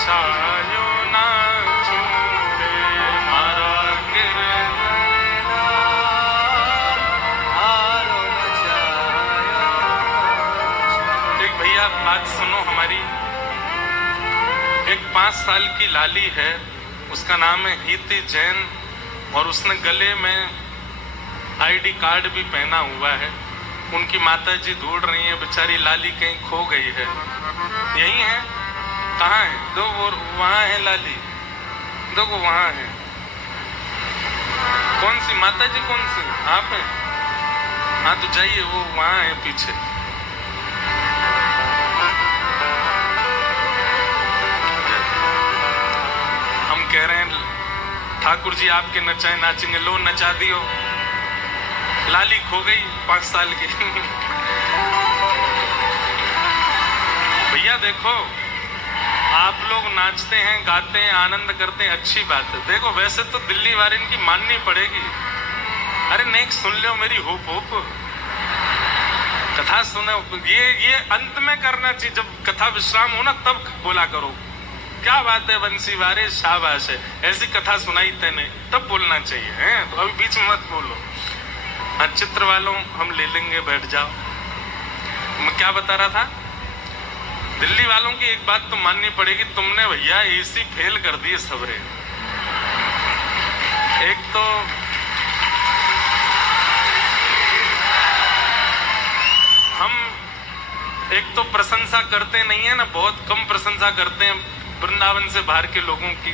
नचायो नाचू रे मारा एक भैया बात सुनो हमारी। एक 5 साल की लाली है, उसका नाम है हीति जैन, और उसने गले में आईडी कार्ड भी पहना हुआ है। उनकी माताजी ढूंढ रही है, बेचारी लाली कहीं खो गई है। यही है? कहाँ है? दो वो वहां है लाली, दो वो वहां है। कौन सी माताजी? कौन सी? आप हैं? हाँ तो जाइए, वो वहां है पीछे। हम कह रहे हैं ठाकुर जी आपके नचाए नाचेंगे, लो नचा दियो। लाली खो गई 5 साल की। भैया देखो, आप लोग नाचते हैं, गाते हैं, आनंद करते हैं, अच्छी बात है। देखो वैसे तो दिल्ली वाले इनकी माननी पड़ेगी। अरे नहीं, सुन लो मेरी हुप हुप कथा सुनो। ये अंत में करना चाहिए, जब कथा विश्राम हो ना तब बोला करो। क्या बात है बंसी वारे, शाबाश है, ऐसी कथा सुनाई तेने, तब बोलना चाहिए है। तो अभी बीच में मत बोलो। हाँ, चित्र वालों हम ले लेंगे, बैठ जाओ। मैं क्या बता रहा था? दिल्ली वालों की एक बात तो माननी पड़ेगी, तुमने भैया एसी फेल कर दिए सबरे। एक तो प्रशंसा करते नहीं है ना, बहुत कम प्रशंसा करते हैं वृंदावन से बाहर के लोगों की।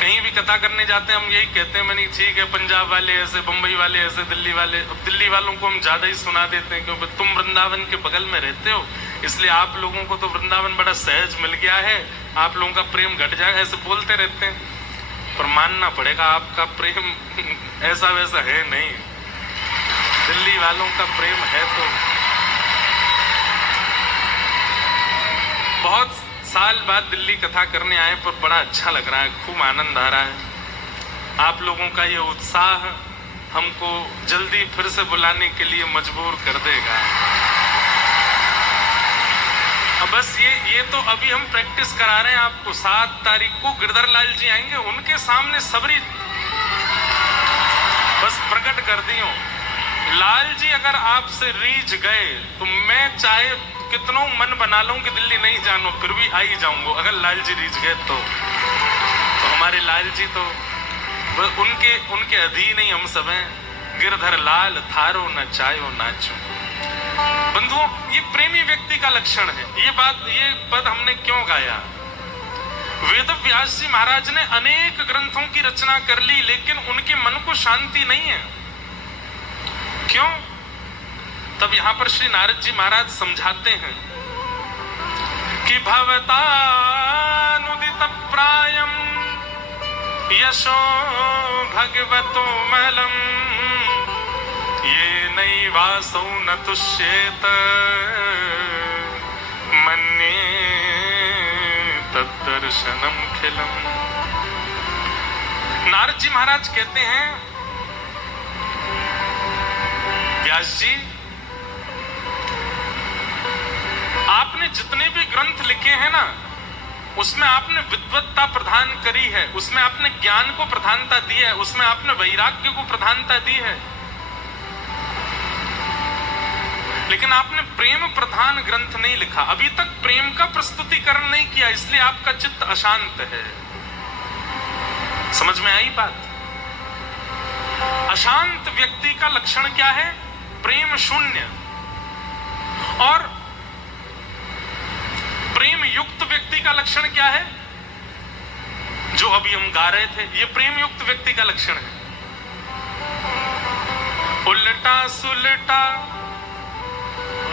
कहीं भी कथा करने जाते हैं हम यही कहते हैं, मैंने ठीक है पंजाब वाले ऐसे, बंबई वाले ऐसे, दिल्ली वाले। अब दिल्ली वालों को हम ज्यादा ही सुना देते हैं, क्योंकि तुम वृंदावन के बगल में रहते हो, इसलिए आप लोगों को तो वृंदावन बड़ा सहज मिल गया है, आप लोगों का प्रेम घट जाएगा, ऐसे बोलते रहते हैं। पर मानना पड़ेगा आपका प्रेम ऐसा वैसा है नहीं। दिल्ली वालों का प्रेम है तो। बहुत साल बाद दिल्ली कथा करने आए, पर बड़ा अच्छा लग रहा है, खूब आनंद आ रहा है। आप लोगों का ये उत्साह हमको जल्दी फिर से बुलाने के लिए मजबूर कर देगा। अब बस ये तो अभी हम प्रैक्टिस करा रहे हैं आपको। 7 तारीख को गिरधर लाल जी आएंगे, उनके सामने सबरी बस प्रकट कर दी हो। लाल जी अगर आपसे रीझ गए तो मैं चाहे कितनों मन बना लूं कि दिल्ली नहीं जानो, फिर भी आ ही जाऊंगा। अगर लाल जी रीझ गए तो हमारे लाल जी तो उनके अधीन ही हम सब हैं। गिरधर लाल थारो न चायो नाचो। बंधुओं, ये प्रेमी व्यक्ति का लक्षण है। ये पद हमने क्यों गाया? वेद व्यास जी महाराज ने अनेक ग्रंथों की रचना कर ली, लेकिन उनके मन को शांति नहीं है। क्यों? तब यहां पर श्री नारद जी महाराज समझाते हैं कि भवतानुदित प्रायम यशो भगवतो मलम ये नैवासौ न तुष्येत मन्ये तद्दर्शनम खिलम। नारद जी महाराज कहते हैं, व्यास जी आपने जितने भी ग्रंथ लिखे हैं ना, उसमें आपने विद्वत्ता प्रदान करी है, उसमें आपने ज्ञान को प्रधानता दी है, उसमें आपने वैराग्य को प्रधानता दी है, लेकिन आपने प्रेम प्रधान ग्रंथ नहीं लिखा। अभी तक प्रेम का प्रस्तुतिकरण नहीं किया, इसलिए आपका चित्त अशांत है। समझ में आई बात? अशांत व्यक्ति का लक्षण क्या है? प्रेम शून्य। और प्रेम युक्त व्यक्ति का लक्षण क्या है? जो अभी हम गा रहे थे, ये प्रेम युक्त व्यक्ति का लक्षण है। उल्टा सुलटा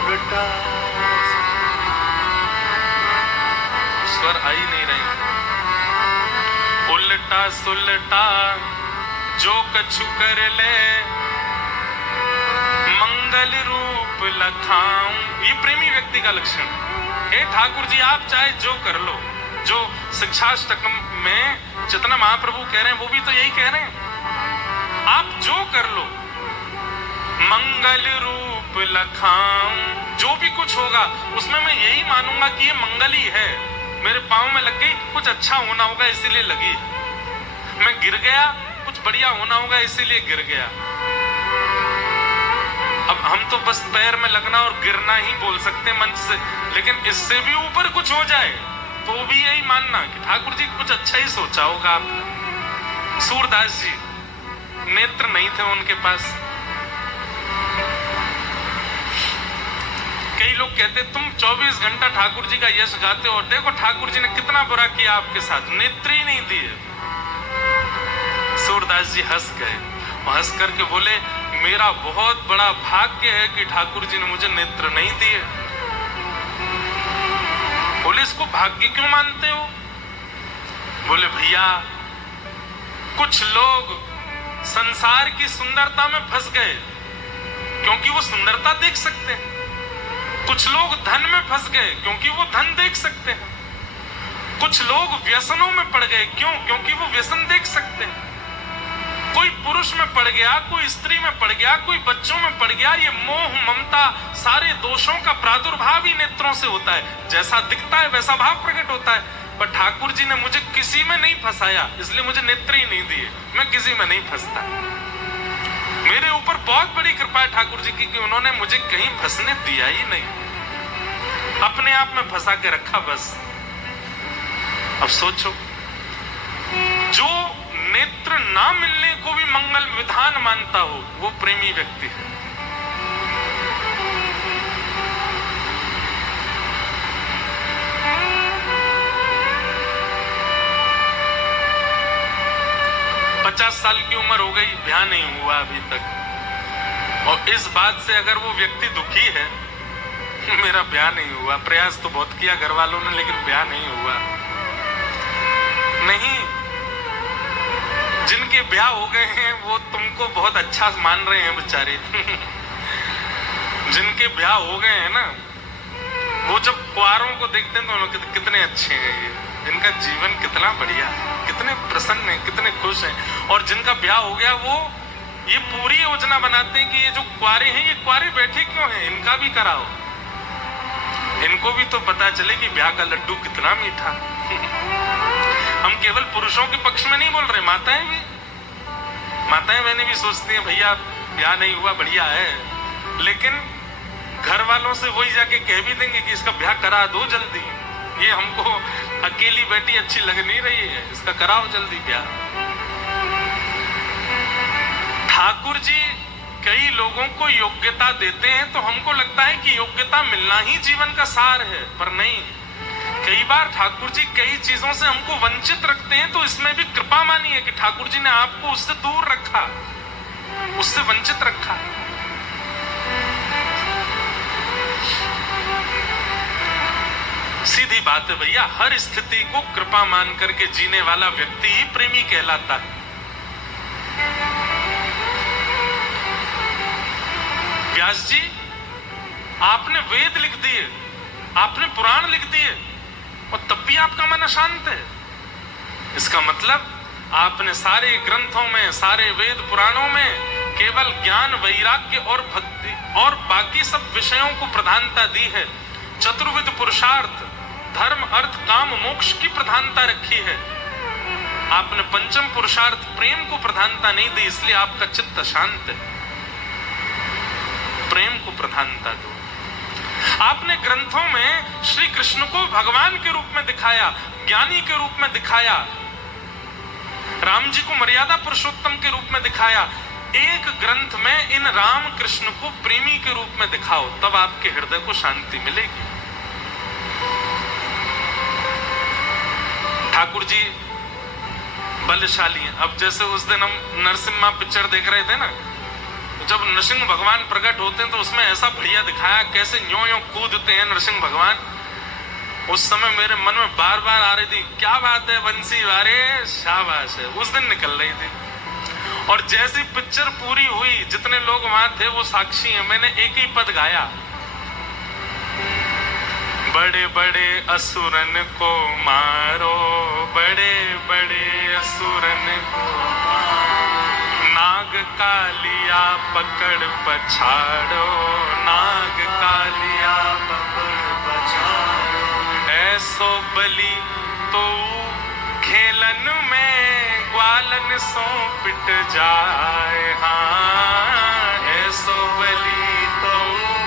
उल्टा, स्वर आ ही नहीं रहे। उल्टा सुलटा जो कछु कर ले मंगल रूप लखाऊं, ये प्रेमी व्यक्ति का लक्षण है। हे ठाकुर जी, आप चाहे जो कर लो, जो शिक्षाष्टकम में चेतना महाप्रभु कह रहे हैं वो भी तो यही कह रहे हैं, आप जो कर लो मंगल रूप लखाऊं, जो भी कुछ होगा उसमें मैं यही मानूंगा कि ये मंगल ही है। मेरे पांव पाँव में लग गई, कुछ अच्छा होना होगा इसीलिए लगी है। मैं गिर गया, कुछ बढ़िया होना होगा इसीलिए गिर गया। अब हम तो बस पैर में लगना और गिरना ही बोल सकते मंच से, लेकिन इससे भी ऊपर कुछ हो जाए तो भी यही मानना कि ठाकुर जी कुछ अच्छा ही सोचा होगा आपने। सूरदास जी, नेत्र नहीं थे उनके पास। कई लोग कहते तुम 24 घंटा ठाकुर जी का यश गाते हो और देखो ठाकुर जी ने कितना बुरा किया आपके साथ, नेत्र ही नहीं दिए। सूरदास जी हंस गए, हंस करके बोले मेरा बहुत बड़ा भाग्य है कि ठाकुर जी ने मुझे नेत्र नहीं दिए। बोले इसको भाग्य क्यों मानते हो? बोले भैया कुछ लोग संसार की सुंदरता में फंस गए क्योंकि वो सुंदरता देख सकते हैं। कुछ लोग धन में फंस गए क्योंकि वो धन देख सकते हैं। कुछ लोग व्यसनों में पड़ गए, क्यों? क्योंकि वो व्यसन देख सकते हैं। कोई पुरुष में पड़ गया, कोई स्त्री में पड़ गया, कोई बच्चों में पड़ गया। ये मोह ममता सारे दोषों का प्रादुर्भाव ही नेत्रों से होता है। जैसा दिखता है वैसा भाव प्रकट होता है। पर ठाकुर जी ने मुझे किसी में नहीं फंसाया, इसलिए मुझे नेत्र ही नहीं दिए। मैं किसी में नहीं फंसता। मेरे ऊपर बहुत बड़ी कृपा है ठाकुर जी की कि उन्होंने मुझे कहीं फंसने दिया ही नहीं, अपने आप में फंसा के रखा बस। अब सोचो, जो नेत्र ना मिलने को भी मंगल विधान मानता हो वो प्रेमी व्यक्ति है। पचास साल की उम्र हो गई, ब्याह नहीं हुआ अभी तक। और इस बात से अगर वो व्यक्ति दुखी है, मेरा ब्याह नहीं हुआ, प्रयास तो बहुत किया घर वालों ने लेकिन ब्याह नहीं हुआ। नहीं, जिनके ब्याह हो गए हैं वो तुमको बहुत अच्छा मान रहे हैं बेचारे। जिनके ब्याह हो गए हैं ना, वो जब कुआरों को देखते हैं तो उन्होंने कितने अच्छे हैं ये, इनका जीवन कितना बढ़िया, कितने प्रसन्न हैं, कितने खुश हैं। और जिनका ब्याह हो गया वो ये पूरी योजना बनाते हैं कि ये जो कुआरे हैं ये कुआरे बैठे क्यों हैं, इनका भी कराओ, इनको भी तो पता चले कि ब्याह का लड्डू कितना मीठा। हम केवल पुरुषों के पक्ष में नहीं बोल रहे, माताएं भी, माताएं बहनें भी सोचती हैं भैया ब्याह नहीं हुआ बढ़िया है, लेकिन घर वालों से वही जाके कह भी देंगे कि इसका ब्याह करा दो जल्दी, ये हमको अकेली बेटी अच्छी लग नहीं रही है, इसका कराओ जल्दी ब्याह। ठाकुर जी कई लोगों को योग्यता देते हैं तो हमको लगता है कि योग्यता मिलना ही जीवन का सार है, पर नहीं। कई बार ठाकुर जी कई चीजों से हमको वंचित रखते हैं, तो इसमें भी कृपा मानिए कि ठाकुर जी ने आपको उससे दूर रखा, उससे वंचित रखा। सीधी बात है भैया, हर स्थिति को कृपा मान करके जीने वाला व्यक्ति ही प्रेमी कहलाता है। व्यास जी, आपने वेद लिख दिए, आपने पुराण लिख दिए और तब भी आपका मन अशांत है। इसका मतलब आपने सारे ग्रंथों में, सारे वेद पुराणों में केवल ज्ञान, वैराग्य और भक्ति और बाकी सब विषयों को प्रधानता दी है। चतुर्विध पुरुषार्थ, धर्म, अर्थ, काम, मोक्ष की प्रधानता रखी है। आपने पंचम पुरुषार्थ प्रेम को प्रधानता नहीं दी, इसलिए आपका चित्त अशांत है। प्रेम को प्रधानता दो। आपने ग्रंथों में श्री कृष्ण को भगवान के रूप में दिखाया, ज्ञानी के रूप में दिखाया, राम जी को मर्यादा पुरुषोत्तम के रूप में दिखाया। एक ग्रंथ में इन राम कृष्ण को प्रेमी के रूप में दिखाओ, तब आपके हृदय को शांति मिलेगी। ठाकुर जी बलशाली हैं। अब जैसे उस दिन हम नरसिम्हा पिक्चर देख रहे थे ना, जब नरसिंह भगवान प्रकट होते हैं तो उसमें ऐसा बढ़िया दिखाया कैसे यूं यूं कूदते हैं नरसिंह भगवान। उस समय मेरे मन में बार बार आ रही थी, क्या बात है बंसी वारे, शाबाश है। उस दिन निकल रही थी। और जैसी पिक्चर पूरी हुई, जितने लोग वहां थे वो साक्षी हैं, मैंने एक ही पद गाया, बड़े बड़े असुरन को मारो, बड़े बड़े असुरन को नाग कालिया पकड़ पछाड़ो, नाग कालिया पकड़ पछाड़ो। ऐसो बलि तो खेलन में ग्वालन सो पिट जाए। हाँ ऐसो बली तो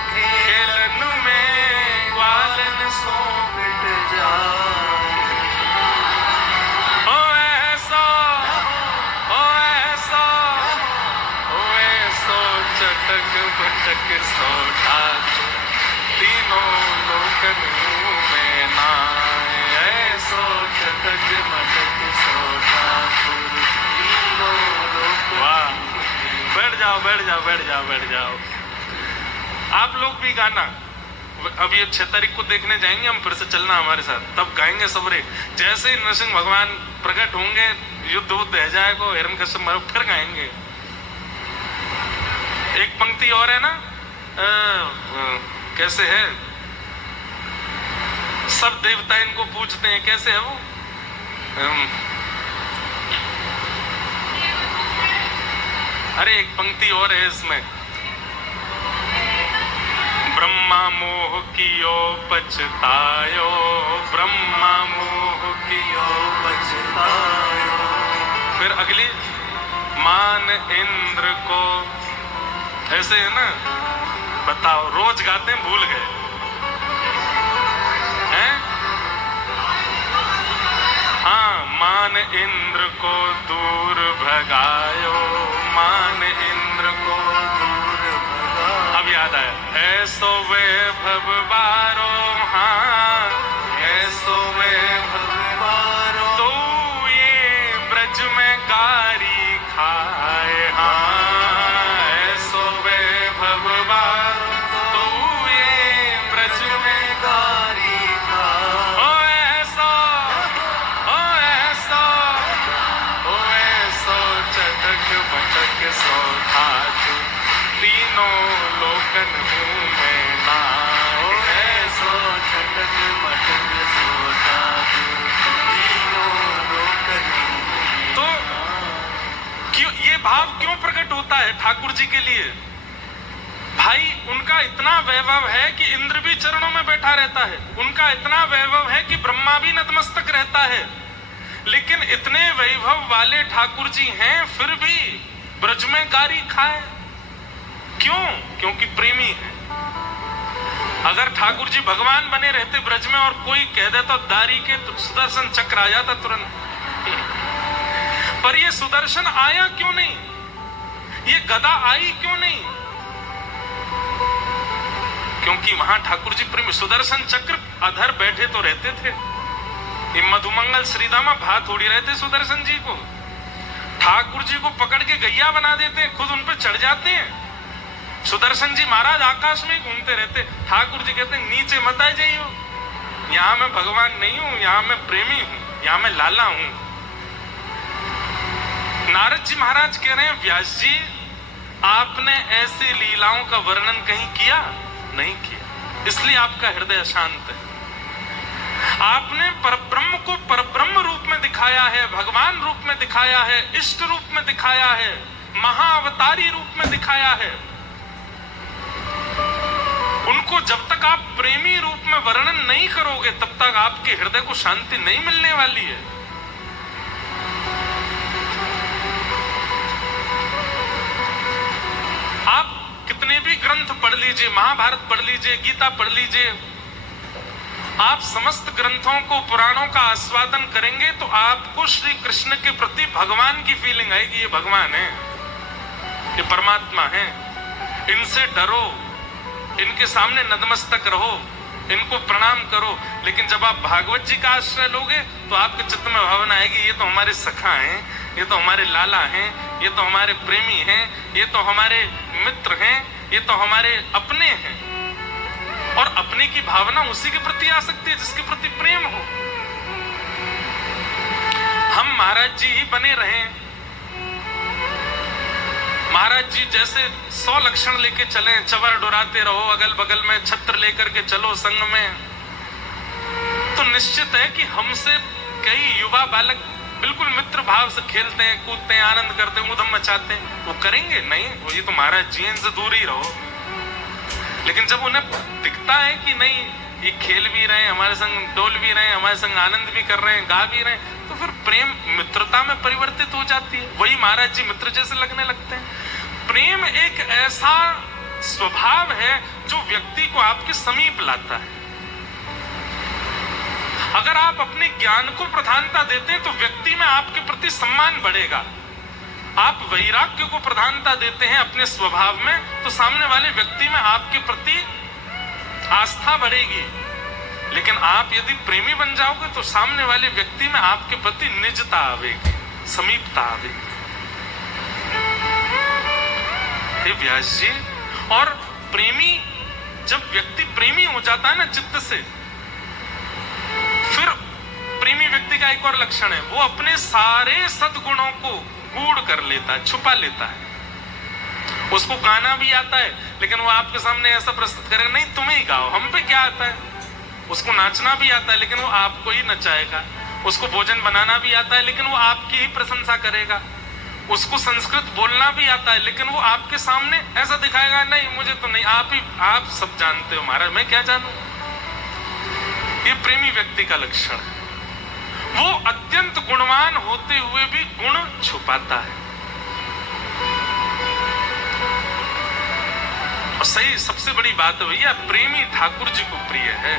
खेलन में ग्वालन सो पिट जाए। ओ ऐसा ओ ऐसा ओ ऐसो चटक बटक सो ठाकुर तीनों लोकन में नाए। ऐसो चटक मटक सो ठाकुर तीनों लोकन। वाह, बैठ जाओ बैठ जाओ बैठ जाओ बैठ जाओ। आप लोग भी गाना, अब ये 6 तारीख को देखने जाएंगे हम, फिर से चलना हमारे साथ, तब गाएंगे सबरे। जैसे ही नरसिंह भगवान प्रकट होंगे, युद्ध उद्ध रह जाएगा, हिरण्यकश्यप मरो, फिर गाएंगे। एक पंक्ति और है ना, कैसे है, सब देवता इनको पूजते हैं, कैसे है वो, अरे एक पंक्ति और है इसमें, ब्रह्मा मोह कियो पछतायो, ब्रह्मा मोह कियो पछतायो। फिर अगली, मान इंद्र को, ऐसे है ना, बताओ, रोज गाते हैं, भूल गए हैं। हाँ, मान इंद्र को दूर भगायो, मान इंद्र को दूर भगायो। अब याद आया, ऐसो वैभव बारो, हाँ ऐसो वैभव बारो, तो ये ब्रज में गारी खाए। हाँ ऐसो वैभव बारो, तो ये ब्रज में गारी खाए। ओ ऐसा ओ ऐसा ओ ऐसो चटक बटक सो ठाकुर तीनों लोकन में नाए। ऐसो चटक मटक सो ठाकुर तीनों लोकन। तो क्यों ये भाव क्यों प्रकट होता है ठाकुर जी के लिए? भाई उनका इतना वैभव है कि इंद्र भी चरणों में बैठा रहता है, उनका इतना वैभव है कि ब्रह्मा भी नतमस्तक रहता है। लेकिन इतने वैभव वाले ठाकुर जी हैं, फिर भी ब्रज में गारी खाए, क्यों? क्योंकि प्रेमी है। अगर ठाकुर जी भगवान बने रहते ब्रज में और कोई कह देता दारी के, तो सुदर्शन चक्र आ जाता तुरंत। पर ये सुदर्शन आया क्यों नहीं? ये गदा आई क्यों नहीं? क्योंकि वहां ठाकुर जी प्रेमी। सुदर्शन चक्र अधर बैठे तो रहते थे, ये मधुमंगल श्रीदामा भा थोड़ी रहते सुदर्शन जी को। ठाकुर जी को पकड़ के गैया बना देते हैं, खुद उन पे चढ़ जाते हैं। सुदर्शन जी महाराज आकाश में घूमते रहते, ठाकुर जी कहते हैं नीचे मत आ जाइयो, यहां मैं भगवान नहीं हूं, यहां मैं प्रेमी हूं, यहां मैं लाला हूं। नारद जी महाराज कह रहे हैं, व्यास जी आपने ऐसी लीलाओं का वर्णन कहीं किया नहीं किया, इसलिए आपका हृदय अशांत है। आपने परब्रह्म को परब्रह्म रूप में दिखाया है, भगवान रूप में दिखाया है, इष्ट रूप में दिखाया है, महाअवतारी रूप में दिखाया है। उनको जब तक आप प्रेमी रूप में वर्णन नहीं करोगे, तब तक आपके हृदय को शांति नहीं मिलने वाली है। आप कितने भी ग्रंथ पढ़ लीजिए, महाभारत पढ़ लीजिए, गीता पढ़ लीजिए, आप समस्त ग्रंथों को, पुराणों का आस्वादन करेंगे तो आपको श्री कृष्ण के प्रति भगवान की फीलिंग आएगी। ये भगवान है, ये परमात्मा है, इनसे डरो, इनके सामने नतमस्तक रहो, इनको प्रणाम करो। लेकिन जब आप भागवत जी का आश्रय लोगे तो आपके चित्त में भावना आएगी, ये तो हमारे सखा हैं, ये तो हमारे लाला हैं, ये तो हमारे प्रेमी हैं, ये तो हमारे मित्र हैं, ये तो हमारे अपने हैं। और अपने की भावना उसी के प्रति आ सकती है जिसके प्रति प्रेम हो। हम महाराज जी ही बने रहें, महाराज जी जैसे 100 लक्षण लेके चले, चवर डुराते रहो, अगल बगल में छत्र लेकर के चलो संग में, तो निश्चित है कि हमसे कई युवा बालक बिल्कुल मित्र भाव से खेलते हैं, कूदते हैं, आनंद करते हैं, उधम मचाते हैं। वो करेंगे नहीं, वो ये तो महाराज जी इनसे दूर ही रहो। लेकिन जब उन्हें दिखता है कि नहीं ये खेल भी रहे हैं, हमारे संग डोल भी रहे हैं, हमारे संग आनंद भी कर रहे हैं, गा भी रहे हैं, तो फिर प्रेम मित्रता में परिवर्तित हो जाती है। वही महाराज जी मित्र जैसे लगने लगते हैं। प्रेम एक ऐसा स्वभाव है जो व्यक्ति को आपके समीप लाता है। अगर आप अपने ज्ञान को प्रधानता देते हैं तो व्यक्ति में आपके प्रति सम्मान बढ़ेगा। आप वैराग्य को प्रधानता देते हैं अपने स्वभाव में तो सामने वाले व्यक्ति में आपके प्रति आस्था बढ़ेगी। लेकिन आप यदि प्रेमी बन जाओगे तो सामने वाले व्यक्ति में आपके प्रति निजता आवेगी, समीपता आवेगी। हे व्यास जी, और प्रेमी, जब व्यक्ति प्रेमी हो जाता है ना चित्त से, फिर प्रेमी व्यक्ति का एक और लक्षण है, वो अपने सारे सद्गुणों को गूढ़ कर लेता है, छुपा लेता है। उसको गाना भी आता है लेकिन वो आपके सामने ऐसा प्रस्तुत करेगा, नहीं तुम्हें ही गाओ, हम पे क्या आता है। उसको नाचना भी आता है लेकिन वो आपको ही नचाएगा। उसको भोजन बनाना भी आता है लेकिन वो आपकी ही प्रशंसा करेगा। उसको संस्कृत बोलना भी आता है लेकिन वो आपके सामने ऐसा दिखाएगा, नहीं मुझे तो नहीं, आप सब जानते हो महाराज, मैं क्या जानूं। ये प्रेमी व्यक्ति का लक्षण है। वो अत्यंत गुणवान होते हुए भी गुण छुपाता है। और सही सबसे बड़ी बात है भैया, प्रेमी ठाकुर जी को प्रिय है।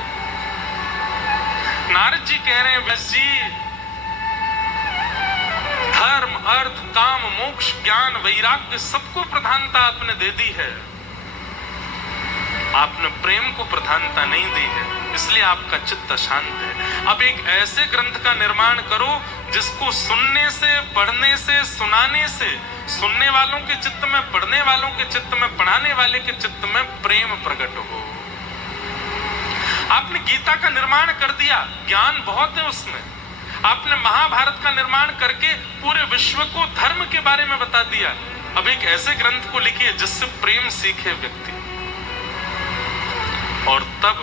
नारद जी कह रहे हैं, व्यास जी, धर्म, अर्थ, काम, मोक्ष, ज्ञान, वैराग्य सबको प्रधानता आपने दे दी है, आपने प्रेम को प्रधानता नहीं दी है, इसलिए आपका चित्त अशांत है। अब एक ऐसे ग्रंथ का निर्माण करो जिसको सुनने से, पढ़ने से, सुनाने से सुनने वालों के चित्त में, पढ़ने वालों के चित्त में, पढ़ाने वाले के चित्त में प्रेम प्रकट हो। आपने गीता का निर्माण कर दिया, ज्ञान बहुत है उसमें। आपने महाभारत का निर्माण करके पूरे विश्व को धर्म के बारे में बता दिया। अब एक ऐसे ग्रंथ को लिखिए जिससे प्रेम सीखे व्यक्ति। और तब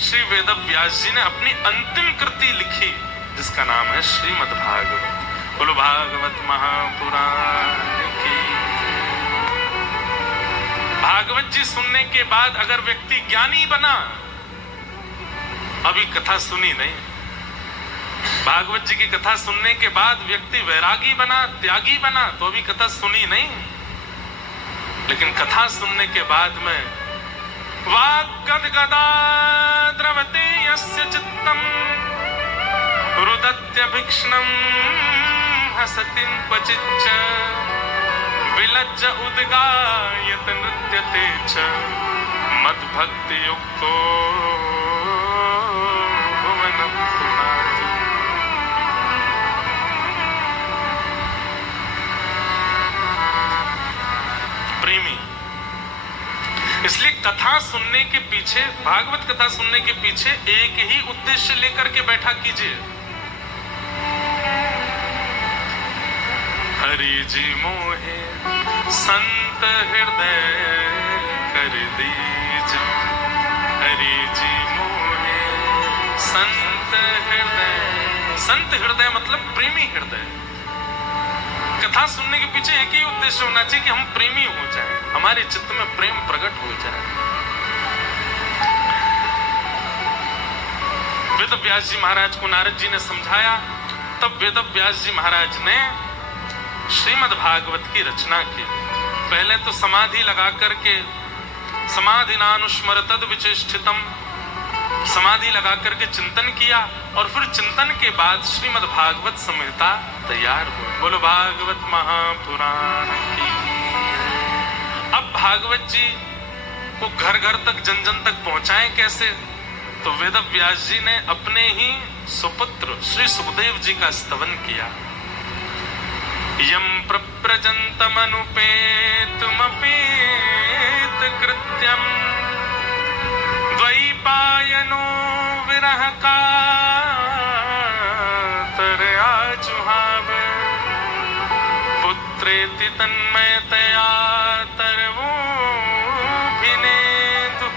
श्री वेद व्यास जी ने अपनी अंतिम कृति लिखी जिसका नाम है श्रीमद् भागवत। बोलो भागवत महापुराण की। भागवत जी सुनने के बाद अगर व्यक्ति ज्ञानी बना, अभी कथा सुनी नहीं, भागवत जी की कथा सुनने के बाद व्यक्ति वैरागी बना, त्यागी बना, तो अभी कथा सुनी नहीं। लेकिन कथा सुनने के बाद में वाग्गदगदा द्रवते यस्य चित्तम रुदत्यभिक्ष्णं हसतिं क्वचिच्च विलज्ज उद्गायत नृत्यते च मद्भक्ति युक्तो भुवनं पुनाति। प्रेमी, इसलिए कथा सुनने के पीछे, भागवत कथा सुनने के पीछे एक ही उद्देश्य लेकर के बैठा कीजिए, हरि जी मोहे संत हृदय कर दीज, हरि जी मोहे संत हृदय। संत हृदय मतलब प्रेमी हृदय। कथा सुनने के पीछे एक ही उद्देश्य होना चाहिए कि हम प्रेमी हो जाएं, हमारे चित्त में प्रेम प्रकट हो जाए। वेद व्यास जी महाराज को नारद जी ने समझाया, तब वेद व्यास जी महाराज ने श्रीमद् भागवत की रचना की। पहले तो समाधि लगा करके, समाधि नानुस्मर तद विचेष्टितम, समाधि लगा करके चिंतन किया और फिर चिंतन के बाद श्रीमद् भागवत संहिता तैयार हुई। बोलो भागवत महापुराण की। अब भागवत जी को घर घर तक, जन जन तक पहुंचाएं कैसे? तो वेद व्यास जी ने अपने ही सुपुत्र श्री सुखदेव जी का स्तवन किया। यम प्रव्रजन्तमनुपेतुमपेत कृत्यम द्वैपायनो विरह कातरयाजुहाव पुत्रेति तन्मयतया तरवोऽभिनेतु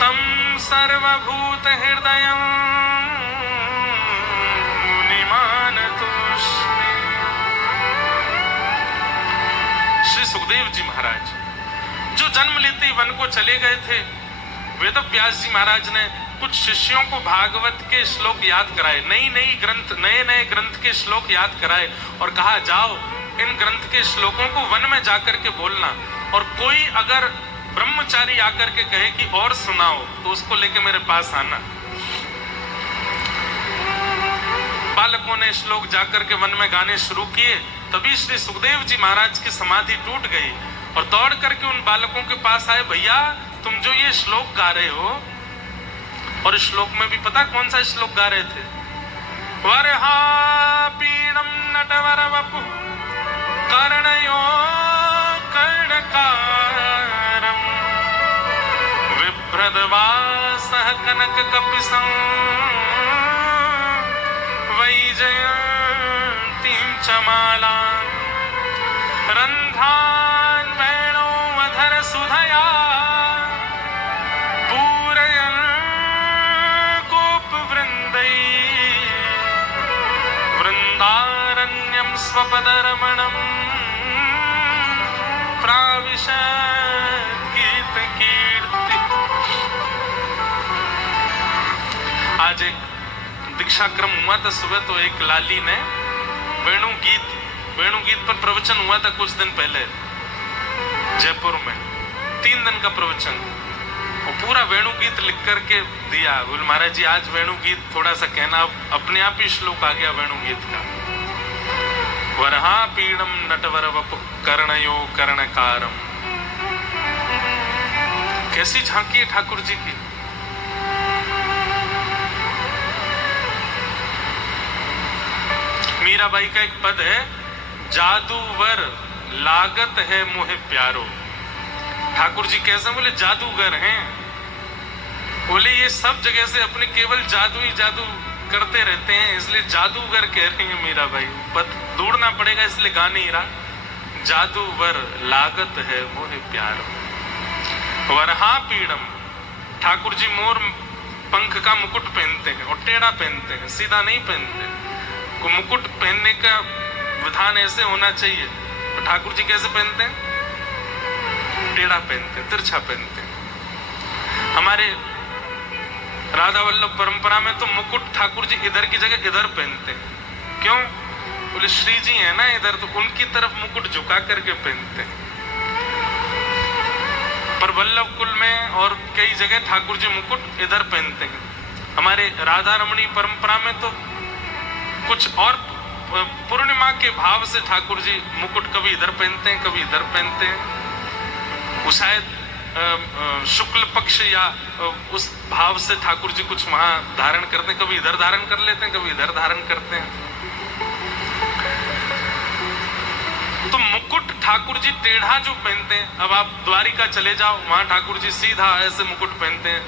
तं सर्वभूत हृदयं मुनिमानतोऽस्मि। श्री सुखदेव जी महाराज जो जन्म लेते ही वन को चले गए थे, वेद व्यास जी महाराज ने कुछ शिष्यों को भागवत के श्लोक याद कराए, नए ग्रंथ के श्लोक याद कराए और कहा जाओ इन ग्रंथ के श्लोकों को वन में जाकर के बोलना, और कोई अगर ब्रह्मचारी आकर के कहे कि और सुनाओ तो उसको लेके मेरे पास आना। बालकों ने श्लोक जाकर के वन में गाने शुरू किए, तभी श्री सुखदेव जी महाराज की समाधि टूट गई और दौड़ करके उन बालकों के पास आए, भैया तुम जो ये श्लोक गा रहे हो, और इस श्लोक में भी पता कौन सा श्लोक गा रहे थे, वरहा पीडम नटवर वपु कर्णयो कर्णकारम विभ्रदवासः कनक कपिसं वैजयन्तीं च मालां रन्ध्रान् वेणोऽधर सुधया पूरयन् गोपवृन्दैः वृन्दारण्यं स्वपदरमणम् प्राविशत् गीतकीर्ति। आज एक दीक्षा क्रम हुआ था सुबह, तो एक लाली ने वेणुगीत पर प्रवचन हुआ था कुछ दिन पहले जयपुर में, 3 दिन का प्रवचन, और पूरा वेणुगीत लिख करके दिया। बोल महाराज जी आज वेणुगीत थोड़ा सा कहना, अपने आप ही श्लोक आ गया वेणुगीत का, वरहा पीडम नटवर वपु कर्णयो कर्णकारम। कैसी झांकी है ठाकुर जी की। मीराबाई का एक पद है, जादूवर लागत है मोहे प्यारो। ठाकुर जी कैसे बोले जादूगर हैं, बोले ये सब जगह से अपने केवल जादू ही जादू करते रहते हैं, इसलिए जादूगर कह रही है मीराबाई। पद ढूंढना पड़ेगा इसलिए गा नहीं रहा। जादूवर लागत है मोहे प्यारो वरहा पीडम। ठाकुर जी मोर पंख का मुकुट पहनते हैं और टेढ़ा पहनते हैं, सीधा नहीं पहनते। को मुकुट पहनने का विधान ऐसे होना चाहिए, तो ठाकुर जी कैसे पहनते हैं, टेढ़ा पहनते हैं, तिरछा पहनते हैं। हमारे राधा वल्लभ परंपरा में तो मुकुट ठाकुर जी इधर की जगह इधर पहनते हैं। क्यों, बोले श्री जी है ना इधर, तो उनकी तरफ मुकुट झुका करके पहनते हैं। पर वल्लभ कुल में और कई जगह ठाकुर जी मुकुट इधर पहनते हैं। हमारे राधा रमणी परंपरा में तो कुछ और पूर्णिमा के भाव से ठाकुर जी मुकुट कभी इधर पहनते हैं कभी इधर पहनते हैं। वो शायद शुक्ल पक्ष या उस भाव से ठाकुर जी कुछ वहां धारण करते हैं, कभी इधर धारण कर लेते हैं कभी इधर धारण करते हैं। तो मुकुट ठाकुर जी टेढ़ा जो पहनते हैं, अब आप द्वारिका चले जाओ वहां ठाकुर जी सीधा ऐसे मुकुट पहनते हैं,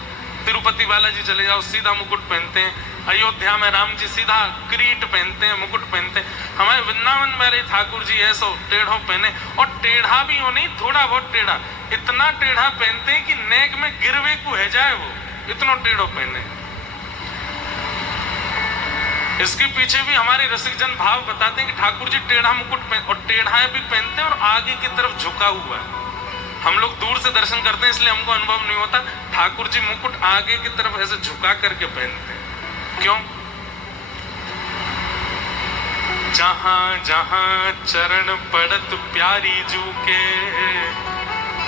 तिरुपति बालाजी चले जाओ सीधा मुकुट पहनते हैं, अयोध्या में राम जी सीधा किरीट पहनते हैं, मुकुट पहनते हैं। हमारे वृंदावन वाले ठाकुर जी ऐसो टेढ़ो पहने, और टेढ़ा भी हो नहीं, थोड़ा बहुत टेढ़ा, इतना टेढ़ा पहनते हैं कि नेक में गिरवे को है जाए, वो इतना टेढ़ो पहने। इसके पीछे भी हमारे रसिक जन भाव बताते हैं कि ठाकुर जी टेढ़ा मुकुट और टेढ़ा भी पहनते हैं और आगे की तरफ झुका हुआ है। हम लोग दूर से दर्शन करते हैं इसलिए हमको अनुभव नहीं होता, ठाकुर जी मुकुट आगे की तरफ ऐसे झुका करके पहनते हैं। क्यों, जहां जहां चरण पड़त प्यारी जू के,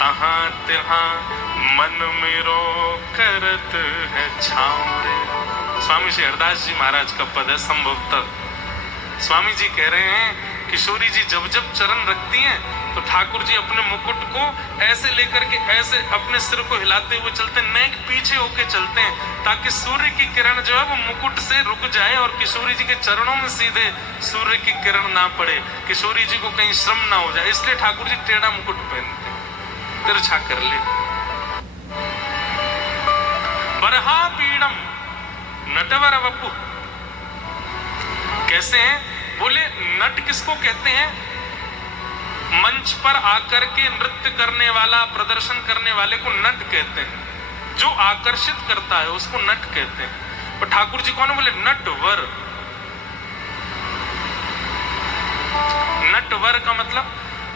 तहां तहां मन मेरो करत है छावरे। स्वामी श्री हरदास जी महाराज का पद है संभवतः। स्वामी जी कह रहे हैं किशोरी जी जब जब चरण रखती हैं तो ठाकुर जी अपने मुकुट को ऐसे लेकर के ऐसे अपने सिर को हिलाते हुए चलते, नेक पीछे होके चलते हैं, ताकि सूर्य की किरण जो है वो मुकुट से रुक जाए और किशोरी जी के चरणों में सीधे सूर्य की किरण ना पड़े, किशोरी जी को कहीं श्रम ना हो जाए। इसलिए ठाकुर जी टेढ़ा मुकुट पहनते हैं, तिरछा कर ले। बरहा पीड़म नटवर वपु। कैसे हैं, बोले नट किसको कहते हैं, मंच पर आकर के नृत्य करने वाला, प्रदर्शन करने वाले को नट कहते हैं। जो आकर्षित करता है उसको नट कहते हैं। और ठाकुर जी कौन, बोले नटवर। नटवर का मतलब,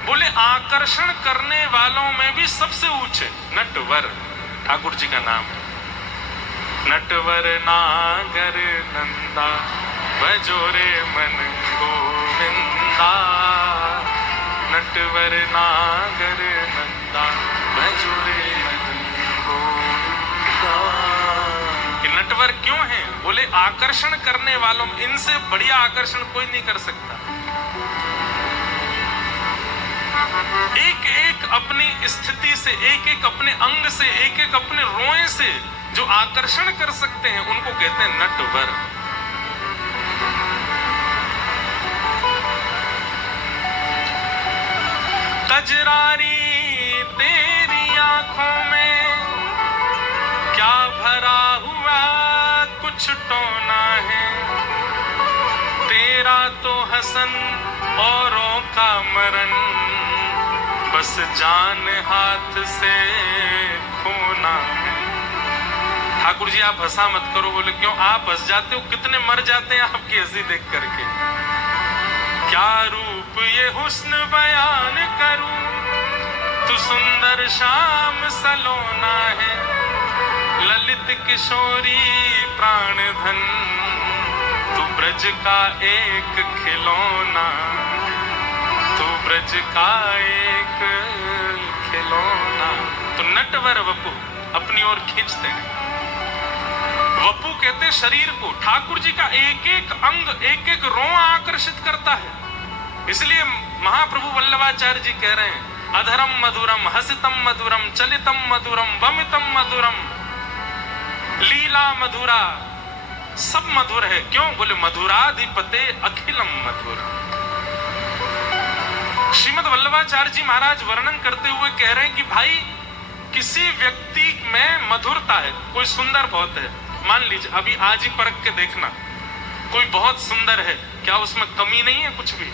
बोले आकर्षण करने वालों में भी सबसे ऊंचे नटवर। ठाकुर जी का नाम है। नटवर नागर नंदा बजोरे मन गोविंदा, नटवर नागर नंदा बजोरे मन गोविंदा। ये नटवर क्यों है? बोले आकर्षण करने वालों में इनसे बढ़िया आकर्षण कोई नहीं कर सकता। एक एक अपनी स्थिति से, एक एक अपने अंग से, एक एक अपने रोए से जो आकर्षण कर सकते हैं उनको कहते हैं नटवर। कजरारी तेरी आंखों में क्या भरा हुआ कुछ टोना है, तेरा तो हसन औरों का मरण, बस जान हाथ से खोना है। ठाकुर जी आप हंसा मत करो। बोले क्यों? आप हंस जाते हो, कितने मर जाते हैं आपकी हंसी देख करके। क्या रूप ये हुस्न बयान करूं, तू सुंदर शाम सलोना है, ललित किशोरी प्राण धन, तू ब्रज का एक खिलौना, तू ब्रज का एक खिलौना। तो नटवर वपु अपनी ओर खींचते हैं। वपु कहते शरीर को। ठाकुर जी का एक एक अंग, एक एक रोआ आकर्षित करता है। इसलिए महाप्रभु वल्लभाचार्य जी कह रहे हैं अधरम मधुरम, हसितम मधुरम, चलितम मधुरम, वमितम मधुरम, लीला मधुरा, सब मधुर है। क्यों? बोले मधुराधिपते अखिलम मधुर। श्रीमद वल्लभाचार्य जी महाराज वर्णन करते हुए कह रहे हैं कि भाई किसी व्यक्ति में मधुरता है। कोई सुंदर बहुत है, मान लीजिए अभी आज ही परख के देखना, कोई बहुत सुंदर है, क्या उसमें कमी नहीं है? कुछ भी,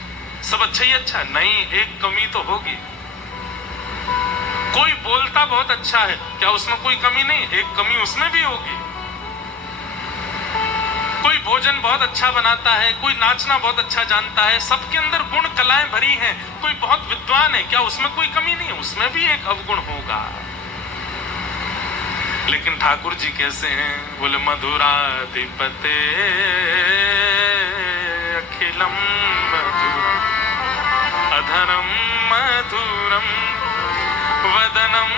सब अच्छा ही अच्छा। नहीं, एक कमी तो होगी। कोई बोलता बहुत अच्छा है, क्या उसमें कोई कमी नहीं? एक कमी उसमें भी होगी। कोई भोजन बहुत अच्छा बनाता है, कोई नाचना बहुत अच्छा जानता है, सबके अंदर गुण कलाएं भरी हैं। कोई बहुत विद्वान है, क्या उसमें कोई कमी नहीं है? उसमें भी एक अवगुण होगा। लेकिन ठाकुर जी कैसे हैं? बोले मधुराधिपते अखिलम मधुरम, अधरम मधुरम, वदनम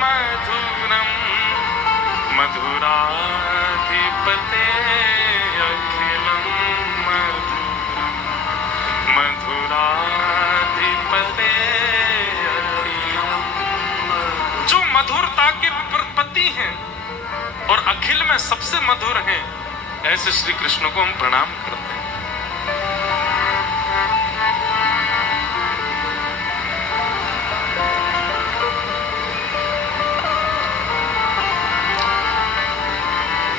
मधुरम, मधुराधिपते अखिलम मधुरम, मधुराधिपते अखिलम। जो मधुरता के प्रपति हैं और अखिल में सबसे मधुर हैं, ऐसे श्री कृष्ण को हम प्रणाम करते हैं।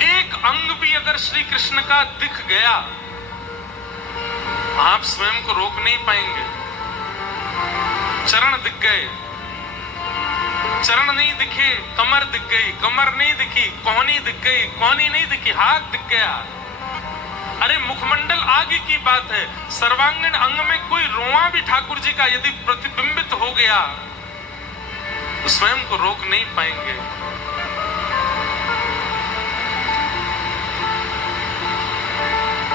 एक अंग भी अगर श्री कृष्ण का दिख गया, आप स्वयं को रोक नहीं पाएंगे। चरण दिख गए, चरण नहीं दिखे, कमर दिख गई, कमर नहीं दिखी, कोहनी दिख गई, कोहनी नहीं दिखी, हाथ दिख गया। अरे मुखमंडल आगे की बात है, सर्वांगीण अंग में कोई रोआ भी ठाकुर जी का यदि प्रतिबिंबित हो गया तो स्वयं को रोक नहीं पाएंगे।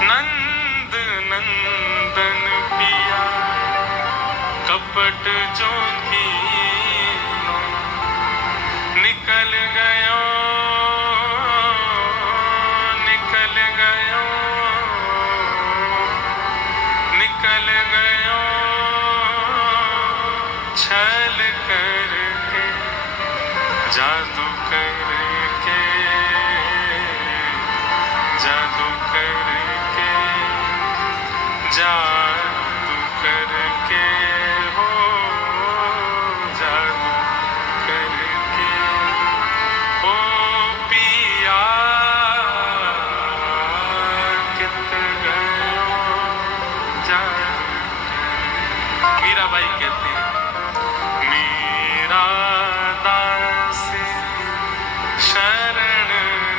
नंद नंदन पिया कपट जो की निकल गयो, निकल गयो, निकल गयो, छल करके, जादू करके, जादू करके, जादू करके, हो जादू करके, ओ पिया कित गयो जादू। मीराबाई कहती है मेरा दास शरण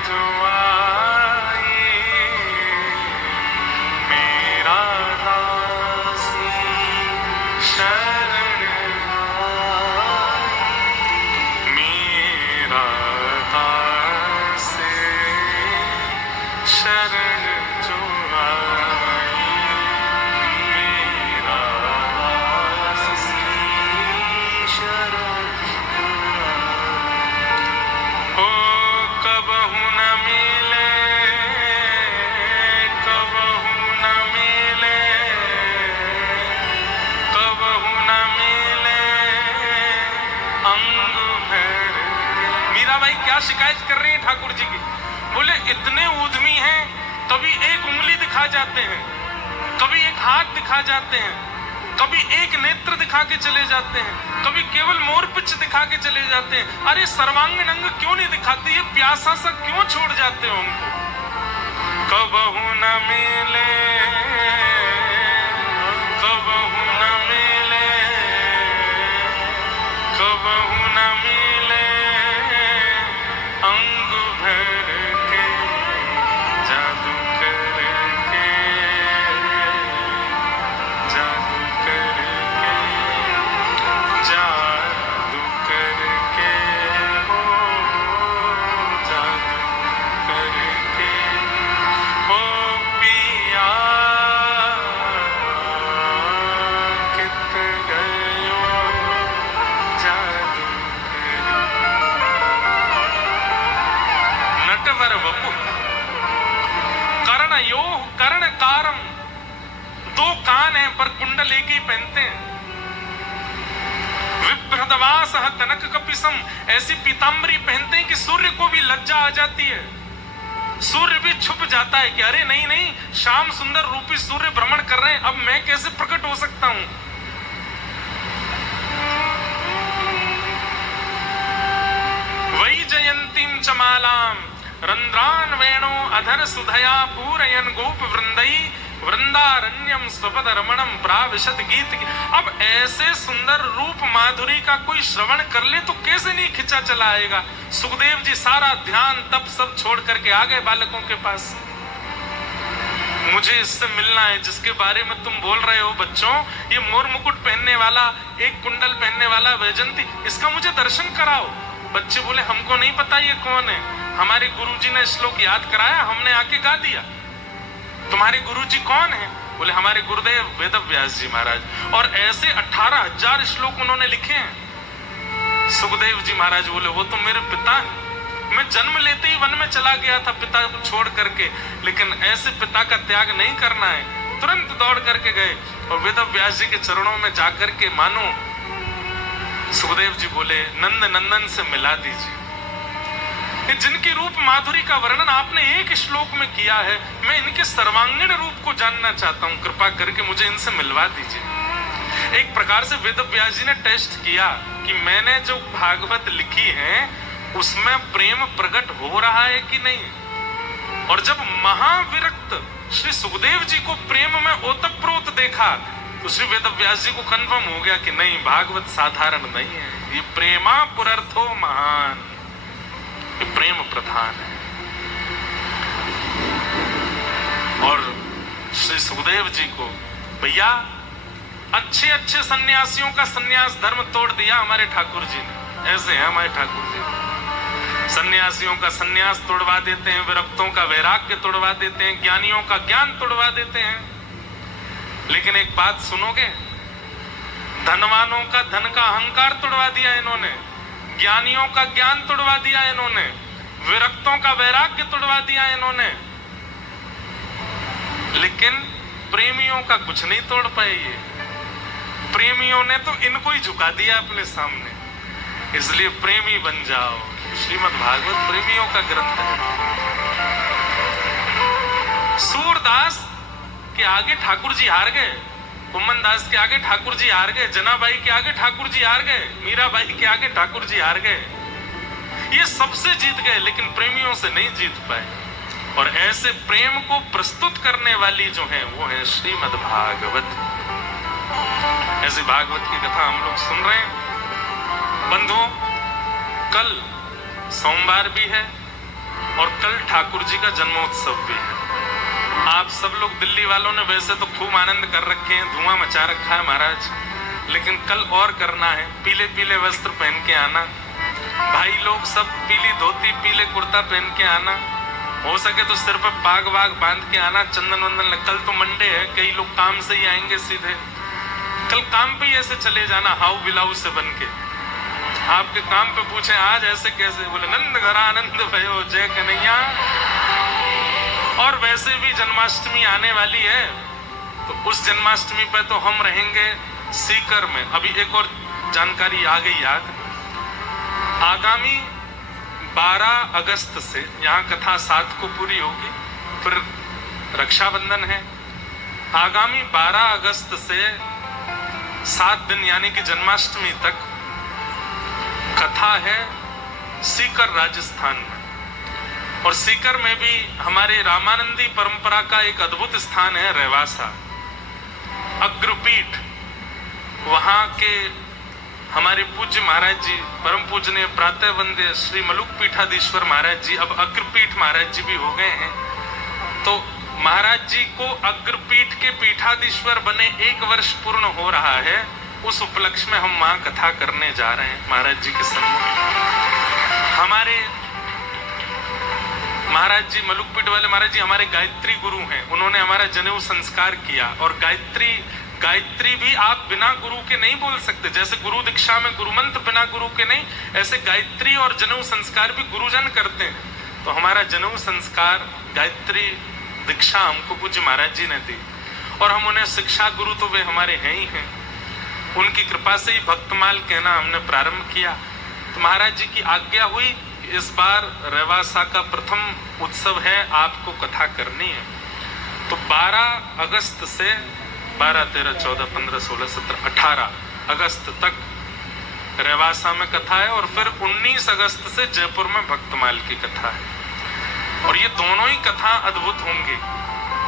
जो आई, मेरा दास शरण, मेरा शिकायत कर रही है ठाकुर जी की। बोले इतने उद्यमी हैं, कभी एक उंगली दिखा जाते हैं, कभी एक हाथ दिखा जाते हैं, कभी एक नेत्र दिखा के चले जाते हैं, कभी केवल मोरपिच दिखा के चले जाते हैं। अरे सर्वांगीण अंग क्यों नहीं दिखाते? ये प्यासा सा क्यों छोड़ जाते हो उनको? कबहू न मिले, कबहू न मिले, कबहू न मिले अंग भर के जादू करके, जादू करके, जादू करके, हो जादू करके, हो पिया कित गयो जादू नटवर वपु कर्ण यो कर्ण कारम। दो कान हैं पर कुंडल एक ही पहनते हैं। विभ्रदवास कनक कपिसम, ऐसी पीताम्बरी पहनते हैं कि सूर्य को भी लज्जा आ जाती है, सूर्य भी छुप जाता है कि अरे नहीं नहीं, श्याम सुंदर रूपी सूर्य भ्रमण कर रहे हैं, अब मैं कैसे प्रकट हो सकता हूं। वही जयंतीम चमालाम रंध्रान वेणो अधर सुधया पूरयन गोप वृंदई वृंदारण्यम स्वपद रमणम प्राविशद गीत। अब ऐसे सुंदर रूप माधुरी का कोई श्रवण कर ले तो कैसे नहीं खिंचा चला आएगा। सुखदेव जी सारा ध्यान तप सब छोड़ करके आ गए बालकों के पास। मुझे इससे मिलना है जिसके बारे में तुम बोल रहे हो बच्चों, ये मोर मुकुट पहनने वाला, एक कुंडल पहनने वाला वैजंती, इसका मुझे दर्शन कराओ। बच्चे बोले हमको नहीं पता ये कौन है, हमारे गुरुजी ने श्लोक याद कराया, हमने आके गा दिया। तुम्हारे गुरुजी कौन है? बोले हमारे गुरुदेव वेद व्यास जी महाराज। और ऐसे 18,000 श्लोक उन्होंने लिखे हैं। सुखदेव जी महाराज बोले वो तो मेरे पिता हैं, मैं जन्म लेते ही वन में चला गया था पिता को छोड़ करके, लेकिन ऐसे पिता का त्याग नहीं करना है। तुरंत दौड़ करके गए और वेद व्यास जी के चरणों में जाकर के मानो सुखदेव जी बोले नंद नंदन से मिला दीजिए। जिनकी रूप माधुरी का वर्णन आपने एक श्लोक में किया है, मैं इनके सर्वांगीण रूप को जानना चाहता हूं, कृपा करके मुझे इनसे मिलवा दीजिए। एक प्रकार से वेद व्यास जी ने टेस्ट किया कि मैंने जो भागवत लिखी है उसमें प्रेम प्रकट हो रहा है कि नहीं। और जब महाविरक्त श्री सुखदेव जी को प्रेम में ओतप्रोत देखा तो श्री वेद व्यास जी को कन्फर्म हो गया कि नहीं, भागवत साधारण नहीं है, ये प्रेमा पुरर्थो महान, ये प्रेम प्रधान है। और श्री सुखदेव जी को भैया अच्छे अच्छे सन्यासियों का सन्यास धर्म तोड़ दिया हमारे ठाकुर जी ने। ऐसे हैं हमारे ठाकुर जी, सन्यासियों का सन्यास तोड़वा देते हैं, विरक्तों का वैराग्य तोड़वा देते हैं, ज्ञानियों का ज्ञान तोड़वा देते हैं। लेकिन एक बात सुनोगे, धनवानों का धन का अहंकार तोड़वा दिया इन्होंने, ज्ञानियों का ज्ञान तोड़वा दिया इन्होंने, विरक्तों का वैराग्य तोड़वा दिया इन्होंने, लेकिन प्रेमियों का कुछ नहीं तोड़ पाए ये। प्रेमियों ने तो इनको ही झुका दिया अपने सामने। इसलिए प्रेमी बन जाओ। श्रीमद् भागवत प्रेमियों का ग्रंथ है। सूरदास के आगे ठाकुर जी हार गए, कुम्मन दास के आगे ठाकुर जी हार गए, जनाबाई के आगे ठाकुर जी हार गए, मीराबाई के आगे ठाकुर जी हार गए। ये सबसे जीत गए लेकिन प्रेमियों से नहीं जीत पाए। और ऐसे प्रेम को प्रस्तुत करने वाली जो है वो है श्रीमद् भागवत। ऐसी भागवत की कथा हम लोग सुन रहे हैं। बंधुओं, कल सोमवार भी है और कल ठाकुर जी का जन्मोत्सव भी है। आप सब लोग दिल्ली वालों ने वैसे तो खूब आनंद कर रखे हैं, धुआं मचा रखा है महाराज, लेकिन कल और करना है। पीले पीले वस्त्र पहन के आना, भाई लोग सब पीली धोती पीले कुर्ता पहन के आना, हो सके तो सिर पर पाग वाग बांध के आना, चंदन वंदन। कल तो मंडे है, कई लोग काम से ही आएंगे सीधे। कल काम पे ही ऐसे चले जाना हाउ बिलाऊ से बन के। आपके काम पे पूछे आज ऐसे कैसे, बोले नंद घर आनंद भयो जय कन्हैया। और वैसे भी जन्माष्टमी आने वाली है, तो उस जन्माष्टमी पे तो हम रहेंगे सीकर में। अभी एक और जानकारी आ गई याद, आगामी 12 अगस्त से, यहाँ कथा 7 को पूरी होगी, फिर रक्षाबंधन है। आगामी 12 अगस्त से 7 दिन यानी कि जन्माष्टमी तक कथा है सीकर राजस्थान में। और सीकर में भी हमारे रामानंदी परंपरा का एक अद्भुत स्थान है रेवासा, अग्रपीठ। वहां के हमारे पूज्य महाराज जी, परम पूजनीय प्रातः वंद्य श्री मलुक पीठाधीश्वर महाराज जी अब अग्रपीठ महाराज जी भी हो गए हैं। तो महाराज जी को अग्रपीठ के पीठाधीश्वर बने 1 वर्ष पूर्ण हो रहा है। उस उपलक्ष्य में हम वहां कथा करने जा रहे हैं महाराज जी के सम्मुख। हमारे महाराज जी, मलुकपीठ वाले महाराज जी हमारे गायत्री गुरु हैं। उन्होंने हमारा जनेऊ संस्कार किया। और गायत्री भी आप बिना गुरु के नहीं बोल सकते। जैसे गुरु दीक्षा में गुरु मंत्र बिना गुरु के नहीं, ऐसे गायत्री और जनेऊ संस्कार भी गुरुजन करते हैं। तो हमारा जनेऊ संस्कार, गायत्री दीक्षा हमको पूज्य महाराज जी ने दी और हम उन्हें शिक्षा गुरु तो वे हमारे हैं ही हैं। उनकी कृपा से ही भक्तमाल कहना हमने प्रारंभ किया। तो महाराज जी की आज्ञा हुई, इस बार रेवासा का प्रथम उत्सव है, आपको कथा करनी है। तो 12 अगस्त से 12, 13, 14, 15, 16, 17, 18 अगस्त तक रेवासा में कथा है और फिर 19 अगस्त से जयपुर में भक्तमाल की कथा है। और ये दोनों ही कथा अद्भुत होंगी,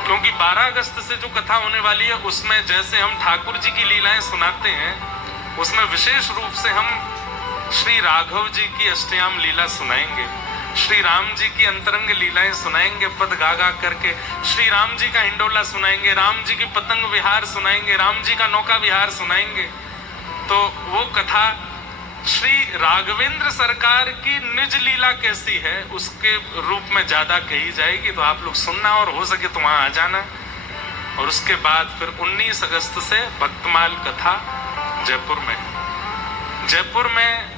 क्योंकि 12 अगस्त से जो कथा होने वाली है उसमें जैसे हम ठाकुर जी की लीलाएं सुनाते हैं, उसमें विशेष रूप से हम श्री राघव जी की अष्टयाम लीला सुनाएंगे, श्री राम जी की अंतरंग लीलाएं सुनाएंगे पद गा गा करके, श्री राम जी का हिंडोला सुनाएंगे, राम जी की पतंग विहार सुनाएंगे, राम जी का नौका विहार सुनाएंगे। तो वो कथा श्री राघवेंद्र सरकार की निज लीला कैसी है उसके रूप में ज्यादा कही जाएगी। तो आप लोग सुनना और हो सके तो वहां आ जाना। और उसके बाद फिर 19 अगस्त से भक्तमाल कथा जयपुर में। जयपुर में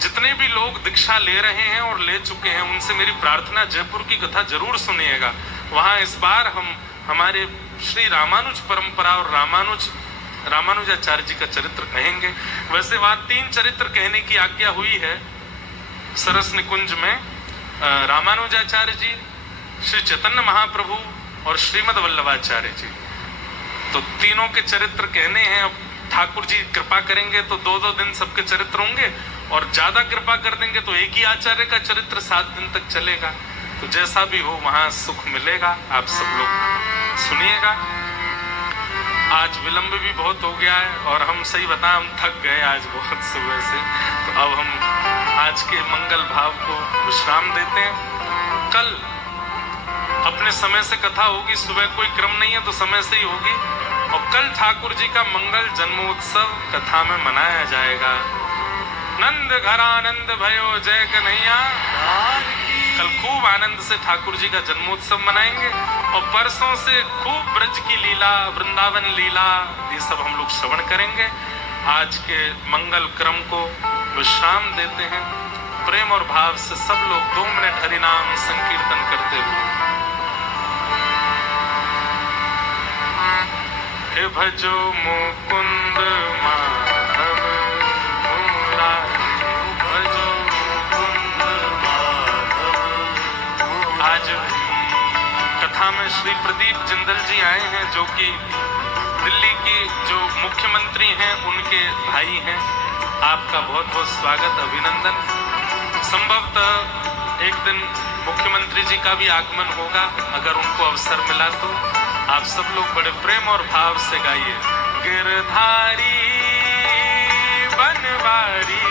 जितने भी लोग दीक्षा ले रहे हैं और ले चुके हैं उनसे मेरी प्रार्थना, जयपुर की कथा जरूर सुनिएगा। वहां इस बार हम हमारे श्री रामानुज परंपरा और रामानुजाचार्य जी का चरित्र कहेंगे। वैसे वहां 3 चरित्र कहने की आज्ञा हुई है सरस निकुंज में, रामानुजाचार्य जी, श्री चैतन्य महाप्रभु और श्रीमद वल्लभाचार्य जी। तो तीनों के चरित्र कहने हैं। अब ठाकुर जी कृपा करेंगे तो 2-2 दिन सबके चरित्र होंगे और ज्यादा कृपा कर देंगे तो एक ही आचार्य का चरित्र 7 दिन तक चलेगा। तो जैसा भी हो वहां सुख मिलेगा। आप सब लोग सुनिएगा। आज विलंब भी बहुत हो गया है और हम सही बताएं हम थक गए आज बहुत सुबह से। तो अब हम आज के मंगल भाव को विश्राम देते हैं। कल अपने समय से कथा होगी, सुबह कोई क्रम नहीं है तो समय से ही होगी। और कल ठाकुर जी का मंगल जन्मोत्सव कथा में मनाया जाएगा। नंद घर आनंद भयो जय कन्हैया। कल खूब आनंद से ठाकुर जी का जन्मोत्सव मनाएंगे और परसों से खूब ब्रज की लीला, वृंदावन लीला, ये सब हम लोग श्रवण करेंगे। आज के मंगल क्रम को विश्राम देते हैं। प्रेम और भाव से सब लोग 2 मिनट हरिनाम संकीर्तन करते हुए हे भजो मुकुंद माधव मुरारी, भजो मुकुंद माधव। आज कथा में श्री प्रदीप जिंदल जी आए हैं जो कि दिल्ली की जो मुख्यमंत्री हैं उनके भाई हैं। आपका बहुत बहुत स्वागत, अभिनंदन। संभवतः एक दिन मुख्यमंत्री जी का भी आगमन होगा, अगर उनको अवसर मिला तो आप सब लोग बड़े प्रेम और भाव से गाइए। गिरधारी बनवारी